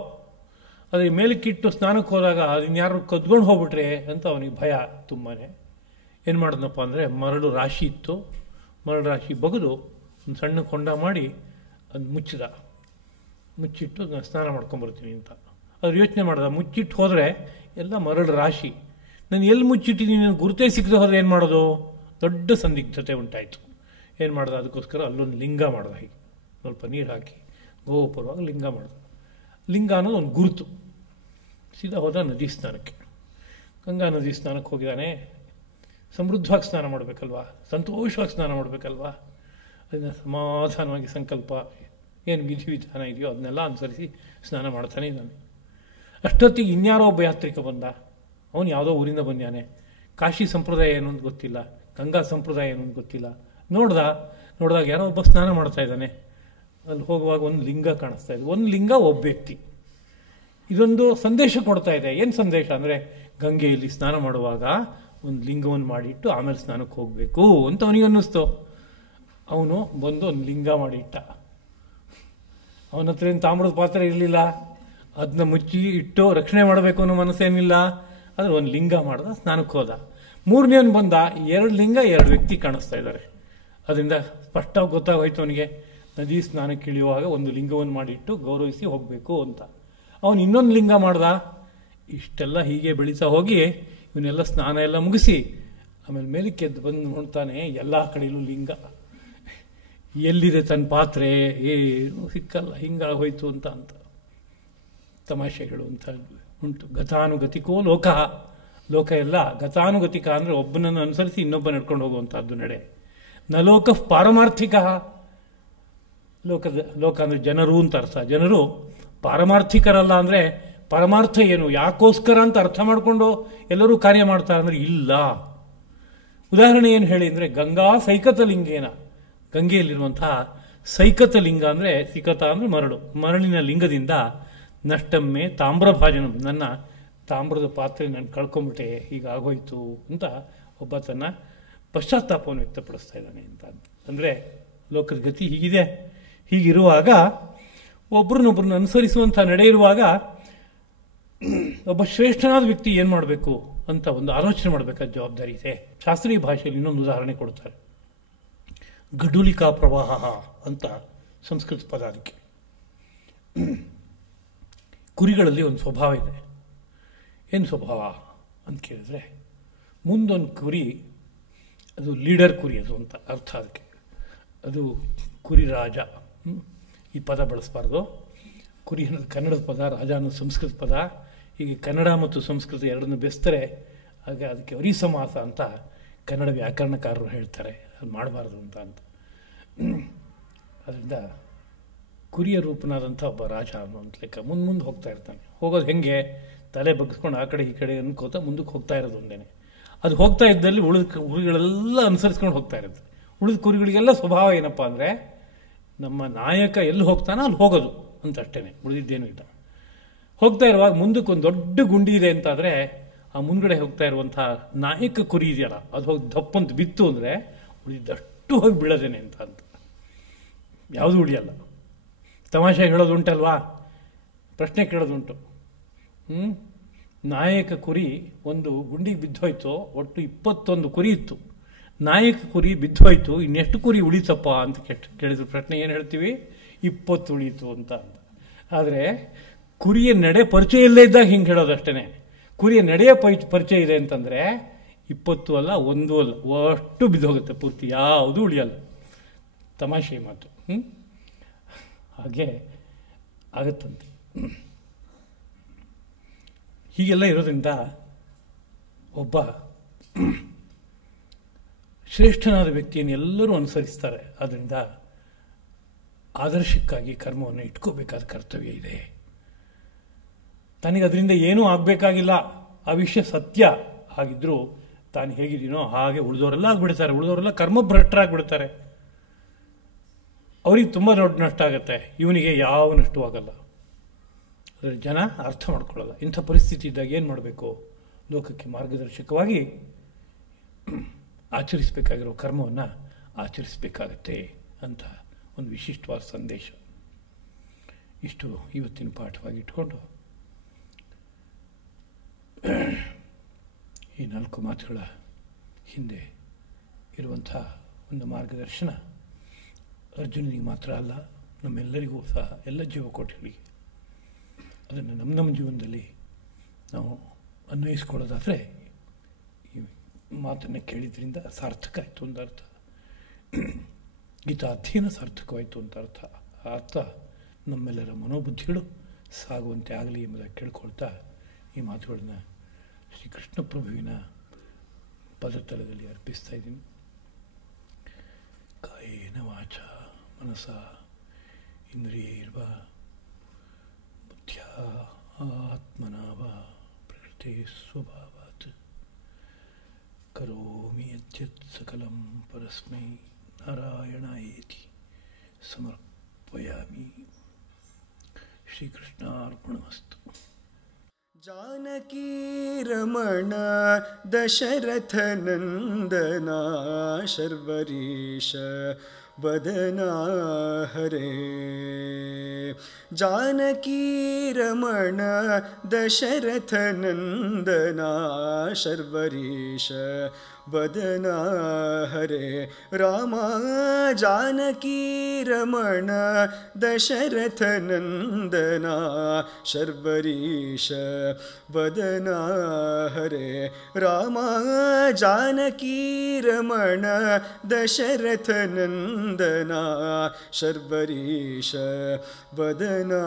ಅದ್ರ ಮೇಲಕ್ಕಿಟ್ಟು ಸ್ನಾನಕ್ಕೆ ಹೋದಾಗ ಅದನ್ನ ಯಾರು ಕದ್ಕೊಂಡು ಹೋಗ್ಬಿಟ್ರೆ ಅಂತ ಅವನಿಗೆ ಭಯ ತುಂಬಾ. ಏನು ಮಾಡಿದ್ನಪ್ಪ ಅಂದರೆ ಮರಳು ರಾಶಿ ಇತ್ತು, ಮರಳು ರಾಶಿ ಬಗೆದು ಒಂದು ಸಣ್ಣ ಕೊಂಡ ಮಾಡಿ ಅದು ಮುಚ್ಚಿಟ್ಟು ನಾನು ಸ್ನಾನ ಮಾಡ್ಕೊಂಬರ್ತೀನಿ ಅಂತ. ಅದ್ರ ಯೋಚನೆ ಮಾಡ್ದ, ಮುಚ್ಚಿಟ್ಟು ಹೋದರೆ ಎಲ್ಲ ಮರಳು ರಾಶಿ, ನಾನು ಎಲ್ಲಿ ಮುಚ್ಚಿಟ್ಟಿದ್ದೀನಿ ಗುರುತೇ ಸಿಕ್ಕದೆ ಹೋದ್ರೆ ಏನು ಮಾಡೋದು? ದೊಡ್ಡ ಸಂದಿಗ್ಧತೆ ಉಂಟಾಯಿತು. ಏನು ಮಾಡ್ದ? ಅದಕ್ಕೋಸ್ಕರ ಅಲ್ಲೊಂದು ಲಿಂಗ ಮಾಡ್ದ. ಹೀಗೆ ಸ್ವಲ್ಪ ನೀರು ಹಾಕಿ ಗೋಪುರವಾಗಿ ಲಿಂಗ ಮಾಡ್ದ. ಲಿಂಗ ಅನ್ನೋದು ಒಂದು ಗುರುತು. ಸೀದಾ ಹೋದ ನದಿ ಸ್ನಾನಕ್ಕೆ. ಗಂಗಾ ನದಿ ಸ್ನಾನಕ್ಕೆ ಹೋಗಿದ್ದಾನೆ. ಸಮೃದ್ಧವಾಗಿ ಸ್ನಾನ ಮಾಡಬೇಕಲ್ವಾ, ಸಂತೋಷವಾಗಿ ಸ್ನಾನ ಮಾಡಬೇಕಲ್ವಾ. ಅದನ್ನು ಸಮಾಧಾನವಾಗಿ ಸಂಕಲ್ಪ ಏನು ವಿಧಿವಿಧಾನ ಇದೆಯೋ ಅದನ್ನೆಲ್ಲ ಅನುಸರಿಸಿ ಸ್ನಾನ ಮಾಡ್ತಾನೆ ಇದ್ದಾನೆ. ಅಷ್ಟೊತ್ತಿಗೆ ಇನ್ಯಾರೋ ಒಬ್ಬ ಯಾತ್ರಿಕ ಬಂದ. ಅವನು ಯಾವುದೋ ಊರಿಂದ ಬಂದಾನೆ. ಕಾಶಿ ಸಂಪ್ರದಾಯ ಏನು ಅಂತ ಗೊತ್ತಿಲ್ಲ, ಗಂಗಾ ಸಂಪ್ರದಾಯ ಏನು ಅಂತ ಗೊತ್ತಿಲ್ಲ. ನೋಡಿದಾಗ ಯಾರೋ ಒಬ್ಬ ಸ್ನಾನ ಮಾಡ್ತಾ ಇದ್ದಾನೆ. ಅಲ್ಲಿ ಹೋಗುವಾಗ ಒಂದು ಲಿಂಗ ಕಾಣಿಸ್ತಾ ಇದೆ. ಒಂದು ಲಿಂಗ ಒಬ್ಬ ವ್ಯಕ್ತಿ. ಇದೊಂದು ಸಂದೇಶ ಕೊಡ್ತಾ ಇದೆ. ಏನು ಸಂದೇಶ ಅಂದರೆ, ಗಂಗೆಯಲ್ಲಿ ಸ್ನಾನ ಮಾಡುವಾಗ ಒಂದು ಲಿಂಗವನ್ನು ಮಾಡಿಟ್ಟು ಆಮೇಲೆ ಸ್ನಾನಕ್ಕೆ ಹೋಗಬೇಕು ಅಂತ ಅವನಿಗೆ ಅನ್ನಿಸ್ತು. ಅವನು ಬಂದು ಒಂದು ಲಿಂಗ ಮಾಡಿಟ್ಟ. ಅವನ ಹತ್ರ ಏನು ತಾಮ್ರದ ಪಾತ್ರೆ ಇರಲಿಲ್ಲ, ಅದನ್ನ ಮುಚ್ಚಿ ಇಟ್ಟು ರಕ್ಷಣೆ ಮಾಡಬೇಕು ಅನ್ನೋ ಮನಸ್ಸೇನಿಲ್ಲ. ಆದರೆ ಒಂದು ಲಿಂಗ ಮಾಡ್ದ, ಸ್ನಾನಕ್ಕೆ ಹೋದ. ಮೂರನೇನು ಬಂದ, 2 ಲಿಂಗ 2 ವ್ಯಕ್ತಿ ಕಾಣಿಸ್ತಾ ಇದ್ದಾರೆ. ಅದರಿಂದ ಸ್ಪಷ್ಟವಾಗಿ ಗೊತ್ತಾಗೋಯ್ತು ಅವನಿಗೆ, ನದಿ ಸ್ನಾನಕ್ಕೆ ಇಳಿಯುವಾಗ ಒಂದು ಲಿಂಗವನ್ನು ಮಾಡಿಟ್ಟು ಗೌರವಿಸಿ ಹೋಗಬೇಕು ಅಂತ. ಅವನು ಇನ್ನೊಂದು ಲಿಂಗ ಮಾಡ್ದ. ಇಷ್ಟೆಲ್ಲ ಹೀಗೆ ಬೆಳೀತಾ ಹೋಗಿ ಇವನ್ನೆಲ್ಲ ಸ್ನಾನ ಎಲ್ಲ ಮುಗಿಸಿ ಆಮೇಲೆ ಮೇಲಕ್ಕೆ ಎದ್ದು ಬಂದು ನೋಡ್ತಾನೆ, ಎಲ್ಲ ಕಡೆಯಲ್ಲೂ ಲಿಂಗ. ಎಲ್ಲಿದೆ ತನ್ನ ಪಾತ್ರೆ? ಏನು ಸಿಕ್ಕಲ್ಲ, ಹಿಂಗಾಗೋಯ್ತು ಅಂತ ತಮಾಷೆಗಳು ಅಂತ ಉಂಟು. ಗತಾನುಗತಿಕೋ ಲೋಕ. ಲೋಕ ಎಲ್ಲ ಗತಾನುಗತಿಕ ಅಂದರೆ ಒಬ್ಬನನ್ನು ಅನುಸರಿಸಿ ಇನ್ನೊಬ್ಬ ನಡ್ಕೊಂಡು ಹೋಗುವಂಥದ್ದು ನಡೆ. ನ ಲೋಕ ಪಾರಮಾರ್ಥಿಕ. ಲೋಕ ಅಂದರೆ ಜನರು ಅಂತ ಅರ್ಥ. ಜನರು ಪಾರಮಾರ್ಥಿಕರಲ್ಲ. ಅಂದರೆ ಪರಮಾರ್ಥ ಏನು, ಯಾಕೋಸ್ಕರ ಅಂತ ಅರ್ಥ ಮಾಡಿಕೊಂಡು ಎಲ್ಲರೂ ಕಾರ್ಯ ಮಾಡ್ತಾರೆ ಅಂದರೆ ಇಲ್ಲ. ಉದಾಹರಣೆ ಏನು ಹೇಳಿ ಅಂದರೆ, ಗಂಗಾ ಸೈಕತಲಿಂಗೇನ, ಗಂಗೆಯಲ್ಲಿರುವಂತಹ ಸೈಕತಲಿಂಗ ಅಂದರೆ, ಸಿಕತ ಅಂದರೆ ಮರಳಿನ ಲಿಂಗದಿಂದ ನಷ್ಟಮ್ಮೆ ತಾಮ್ರಭಾಜನಂ, ನನ್ನ ತಾಮ್ರದ ಪಾತ್ರೆ ನಾನು ಕಳ್ಕೊಂಬಿಟ್ಟೆ, ಹೀಗಾಗೋಯ್ತು ಅಂತ ಒಬ್ಬ ತನ್ನ ಪಶ್ಚಾತ್ತಾಪವನ್ನು ವ್ಯಕ್ತಪಡಿಸ್ತಾ ಇದ್ದಾನೆ ಅಂತ. ಅಂದರೆ ಲೋಕದ ಗತಿ ಹೀಗಿದೆ. ಹೀಗಿರುವಾಗ ಒಬ್ರನ್ನೊಬ್ಬರನ್ನ ಅನುಸರಿಸುವಂಥ ನಡೆ ಇರುವಾಗ ಒಬ್ಬ ಶ್ರೇಷ್ಠನಾದ ವ್ಯಕ್ತಿ ಏನು ಮಾಡಬೇಕು ಅಂತ ಒಂದು ಆಲೋಚನೆ ಮಾಡಬೇಕಾದ ಜವಾಬ್ದಾರಿ ಇದೆ. ಶಾಸ್ತ್ರೀಯ ಭಾಷೆಯಲ್ಲಿ ಇನ್ನೊಂದು ಉದಾಹರಣೆ ಕೊಡ್ತಾರೆ. ಗಡುಲಿಕಾ ಪ್ರವಾಹ ಅಂತ ಸಂಸ್ಕೃತ ಪದ. ಅದಕ್ಕೆ ಕುರಿಗಳಲ್ಲಿ ಒಂದು ಸ್ವಭಾವ ಇದೆ. ಏನು ಸ್ವಭಾವ ಅಂತ ಕೇಳಿದ್ರೆ, ಮುಂದೊಂದು ಕುರಿ, ಅದು ಲೀಡರ್ ಕುರಿ ಅದು ಅಂತ ಅರ್ಥ. ಅದಕ್ಕೆ ಅದು ಕುರಿ ರಾಜ. ಈ ಪದ ಬಳಸಬಾರ್ದು. ಕುರಿ ಅನ್ನೋದು ಕನ್ನಡದ ಪದ, ರಾಜ ಅನ್ನೋದು ಸಂಸ್ಕೃತ ಪದ. ಹೀಗೆ ಕನ್ನಡ ಮತ್ತು ಸಂಸ್ಕೃತ ಎರಡನ್ನು ಬೆಸ್ತಾರೆ. ಹಾಗೆ ಅದಕ್ಕೆ ವರಿಸಮಾಸ ಅಂತ ಕನ್ನಡ ವ್ಯಾಕರಣಕಾರರು ಹೇಳ್ತಾರೆ. ಅದು ಮಾಡಬಾರ್ದು ಅಂತ. ಅದರಿಂದ ಕುರಿಯ ರೂಪನಾದಂಥ ಒಬ್ಬ ರಾಜ ಅನ್ನೋಂಥ ಲೆಕ್ಕ ಮುಂದೆ ಹೋಗ್ತಾ ಇರ್ತಾನೆ. ಹೋಗೋದು ಹೆಂಗೆ? ತಲೆ ಬಗ್ಗಿಸ್ಕೊಂಡು ಆ ಕಡೆ ಈ ಕಡೆ ಅನ್ಕೋತಾ ಮುಂದಕ್ಕೆ ಹೋಗ್ತಾ ಇರೋದು ಒಂದೇನೆ. ಅದು ಹೋಗ್ತಾ ಇದ್ದಲ್ಲಿ ಉಳಿದ ಕುರಿಗಳೆಲ್ಲ ಅನುಸರಿಸ್ಕೊಂಡು ಹೋಗ್ತಾ ಇರುತ್ತೆ. ಉಳಿದ ಕುರಿಗಳಿಗೆಲ್ಲ ಸ್ವಭಾವ ಏನಪ್ಪ ಅಂದರೆ, ನಮ್ಮ ನಾಯಕ ಎಲ್ಲಿ ಹೋಗ್ತಾನೋ ಅಲ್ಲಿ ಹೋಗೋದು ಅಂತ ಅಷ್ಟೇ, ಉಳಿದಿದ್ದೇನೂ ಇಲ್ಲ. ಹೋಗ್ತಾ ಇರುವಾಗ ಮುಂದಕ್ಕೆ ಒಂದು ದೊಡ್ಡ ಗುಂಡಿ ಇದೆ ಅಂತಾದರೆ, ಆ ಮುಂದ್ಗಡೆ ಹೋಗ್ತಾ ಇರುವಂಥ ನಾಯಕ ಕುರಿ ಇದೆಯಲ್ಲ, ಅದು ಹೋಗಿ ದಪ್ಪಂತ ಬಿತ್ತು ಅಂದರೆ ಉಳಿದಷ್ಟು ಹೋಗಿ ಬೀಳೋದೇನೆ ಅಂತ. ಯಾವುದೂ ಉಳಿಯಲ್ಲ. ತಮಾಷೆ ಹೇಳೋದುಂಟಲ್ವಾ, ಪ್ರಶ್ನೆ ಕೇಳೋದುಂಟು. ನಾಯಕ ಕುರಿ ಒಂದು ಗುಂಡಿಗೆ ಬಿದ್ದೋಯ್ತು. ಒಟ್ಟು 21 ಕುರಿ ಇತ್ತು. ನಾಯಕ ಕುರಿ ಬಿದ್ದೋಯ್ತು, ಇನ್ನೆಷ್ಟು ಕುರಿ ಉಳಿತಪ್ಪ ಅಂತ ಕೇಳಿದ್ರು. ಪ್ರಶ್ನೆ ಏನು ಹೇಳ್ತೀವಿ? 20 ಉಳೀತು ಅಂತ. ಆದರೆ ಕುರಿಯ ನಡೆ ಪರಿಚಯ ಇಲ್ಲೇ ಇದ್ದಾಗ ಹಿಂಗೆ ಹೇಳೋದು ಅಷ್ಟೇ. ಕುರಿಯ ನಡೆಯ ಪರಿಚಯ ಇದೆ ಅಂತಂದರೆ 20 ಅಲ್ಲ, 1 ಅಲ್ಲ, ಅಷ್ಟು ಬಿದ್ದೋಗುತ್ತೆ ಪೂರ್ತಿ, ಯಾವುದೂ ಉಳಿಯಲ್ಲ. ತಮಾಷೆ ಮಾತು. ಹಾಗೆ ಆಗತ್ತಂತೆ. ಹೀಗೆಲ್ಲ ಇರೋದ್ರಿಂದ ಒಬ್ಬ ಶ್ರೇಷ್ಠನಾದ ವ್ಯಕ್ತಿಯನ್ನು ಎಲ್ಲರೂ ಅನುಸರಿಸ್ತಾರೆ. ಆದ್ದರಿಂದ ಆದರ್ಶಕ್ಕಾಗಿ ಕರ್ಮವನ್ನು ಇಟ್ಕೋಬೇಕಾದ ಕರ್ತವ್ಯ ಇದೆ. ತನಗೆ ಅದರಿಂದ ಏನೂ ಆಗಬೇಕಾಗಿಲ್ಲ, ಆ ವಿಷಯ ಸತ್ಯ ಆಗಿದ್ರೂ ತಾನು ಹೇಗಿದ್ದೀನೋ ಹಾಗೆ ಉಳಿದವರೆಲ್ಲ ಆಗಿಬಿಡ್ತಾರೆ. ಉಳಿದವರೆಲ್ಲ ಕರ್ಮಭ್ರಷ್ಟರಾಗ್ಬಿಡ್ತಾರೆ. ಅವ್ರಿಗೆ ತುಂಬ ದೊಡ್ಡ ನಷ್ಟ ಆಗುತ್ತೆ, ಇವನಿಗೆ ಯಾವ ನಷ್ಟವೂ ಆಗಲ್ಲ. ಅದರ ಜನ ಅರ್ಥ ಮಾಡ್ಕೊಳ್ಳಲ್ಲ. ಇಂಥ ಪರಿಸ್ಥಿತಿ ಇದ್ದಾಗ ಏನು ಮಾಡಬೇಕು? ಲೋಕಕ್ಕೆ ಮಾರ್ಗದರ್ಶಕವಾಗಿ ಆಚರಿಸಬೇಕಾಗಿರೋ ಕರ್ಮವನ್ನು ಆಚರಿಸಬೇಕಾಗತ್ತೆ ಅಂತ ಒಂದು ವಿಶಿಷ್ಟವಾದ ಸಂದೇಶ. ಇಷ್ಟು ಇವತ್ತಿನ ಪಾಠವಾಗಿ ಇಟ್ಕೊಂಡು ಈ 4 ಮಾತುಗಳ ಹಿಂದೆ ಇರುವಂಥ ಒಂದು ಮಾರ್ಗದರ್ಶನ ಅರ್ಜುನನಿಗೆ ಮಾತ್ರ ಅಲ್ಲ, ನಮ್ಮೆಲ್ಲರಿಗೂ ಸಹ, ಎಲ್ಲ ಜೀವಕೋಟಿಗಳಿಗೆ. ಅದನ್ನು ನಮ್ಮ ಜೀವನದಲ್ಲಿ ನಾವು ಅನ್ವಯಿಸ್ಕೊಳ್ಳೋದಾದರೆ ಈ ಮಾತನ್ನು ಕೇಳಿದ್ರಿಂದ ಸಾರ್ಥಕ ಆಯಿತು ಅಂತ ಅರ್ಥ. ಗೀತಾ ಅಧ್ಯಯನ ಸಾರ್ಥಕವಾಯಿತು ಅಂತ ಅರ್ಥ. ಆ ಅರ್ಥ ನಮ್ಮೆಲ್ಲರ ಮನೋಬುದ್ಧಿಗಳು ಸಾಗುವಂತೆ ಆಗಲಿ ಎಂಬುದಾಗಿ ಕೇಳ್ಕೊಳ್ತಾ ಈ ಮಾತುಗಳನ್ನು ಶ್ರೀಕೃಷ್ಣ ಪ್ರಭುವಿನ ಪದತಲದಲ್ಲಿ ಅರ್ಪಿಸ್ತಾ ಇದ್ದೀನಿ. ಕಾಯೇನ ವಾಚ ಮನಸ ಇಂದ್ರಿಯೈರ್ವಾ ಬುದ್ಧ್ಯಾ ಆತ್ಮನಾ ವಾ ಪ್ರಕೃತೆ ಸ್ವಭಾವಾತ್ ಕರೋಮಿ ಯದ್ಯತ್ ಸಕಲಂ ಪರಸ್ಮೈ ನಾರಾಯಣಾಯೇತಿ ಸಮರ್ಪಯಾಮಿ. ಶ್ರೀಕೃಷ್ಣಾರ್ಪಣಮಸ್ತು. जानकी रमण दशरथ नंदना शर्वरीश वदना हरे. जानकी रमण दशरथ नंदना शर्वरीश वदना हरे. रामा जानकी रमण दशरथ नंदना शर्वरीश वदना हरे. रामा जानकी रमण दशरथ नंदना शर्वरीश वदना.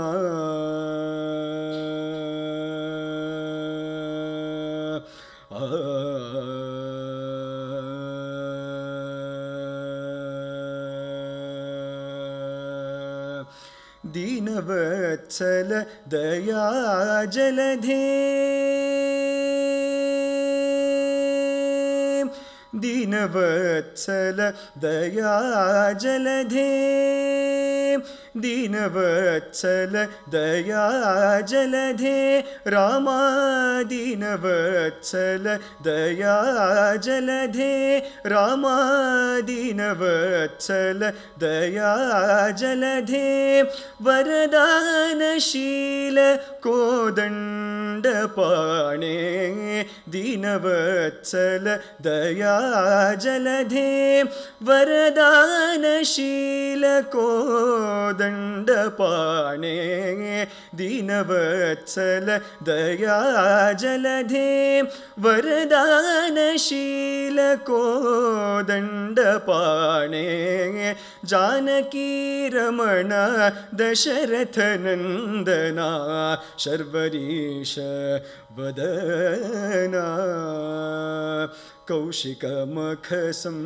दीनवत्सल दया जलधे दीनवत्सल दया जलधे दीनवत्सल दया जलधे. रामा दीनवत्सल दया जलधे. रामा दीनवत्सल दया जलधे. वरदानशील कोदण्डपाणे दीनवत्सल दया जलधे. वरदानशील कोदण्डपाणे दीनवत्सल दया जलधे. वरदानशील कोदण्डपाणे जानकी रमण दशरथ नंदना शर्वरीश वदना. कौशिकमखसं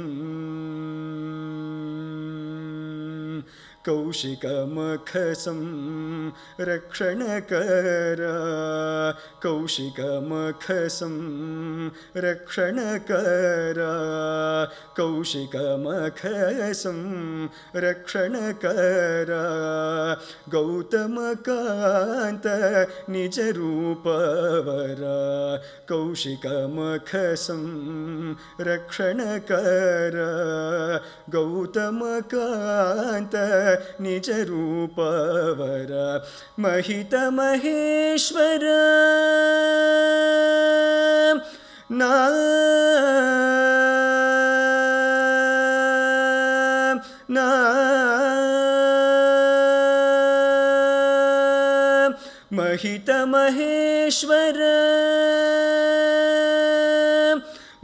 कौशिकमखसं रक्षणकर कौशिकमखसं रक्षणकर कौशिकमखसं रक्षणकर. गौतमकान्त निजरूपवर कौशिकमखसं रक्षणकर. गौतमकान्त निजरूपवर महित महेश्वर ना ना महित महेश्वर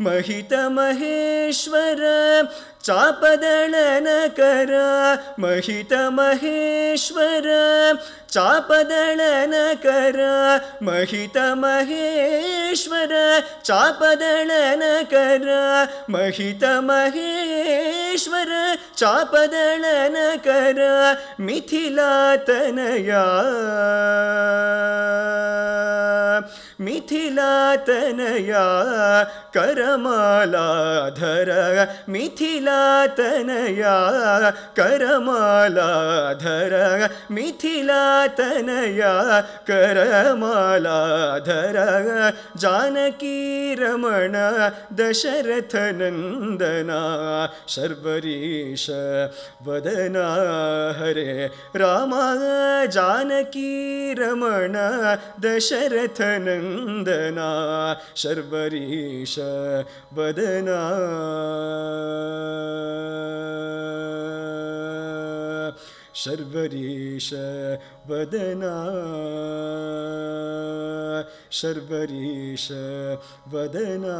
महित महेश्वर चापदळनकर महित महेश्वर चापदळनकर महित महेश्वर चापदळनकर महित महेश्वर चापदळनकर मिथिलातनया मिथिलातनया करमालाधर मिथिलातनया करमालाधर मिथिलातनया करमालाधर जानकी रमण दशरथ नंदना शर्वरीश वदना हरे रामा जानकी रमण दशरथ नंदना शर्वरीश वदना शर्वरीश वदना शर्वरीश वदना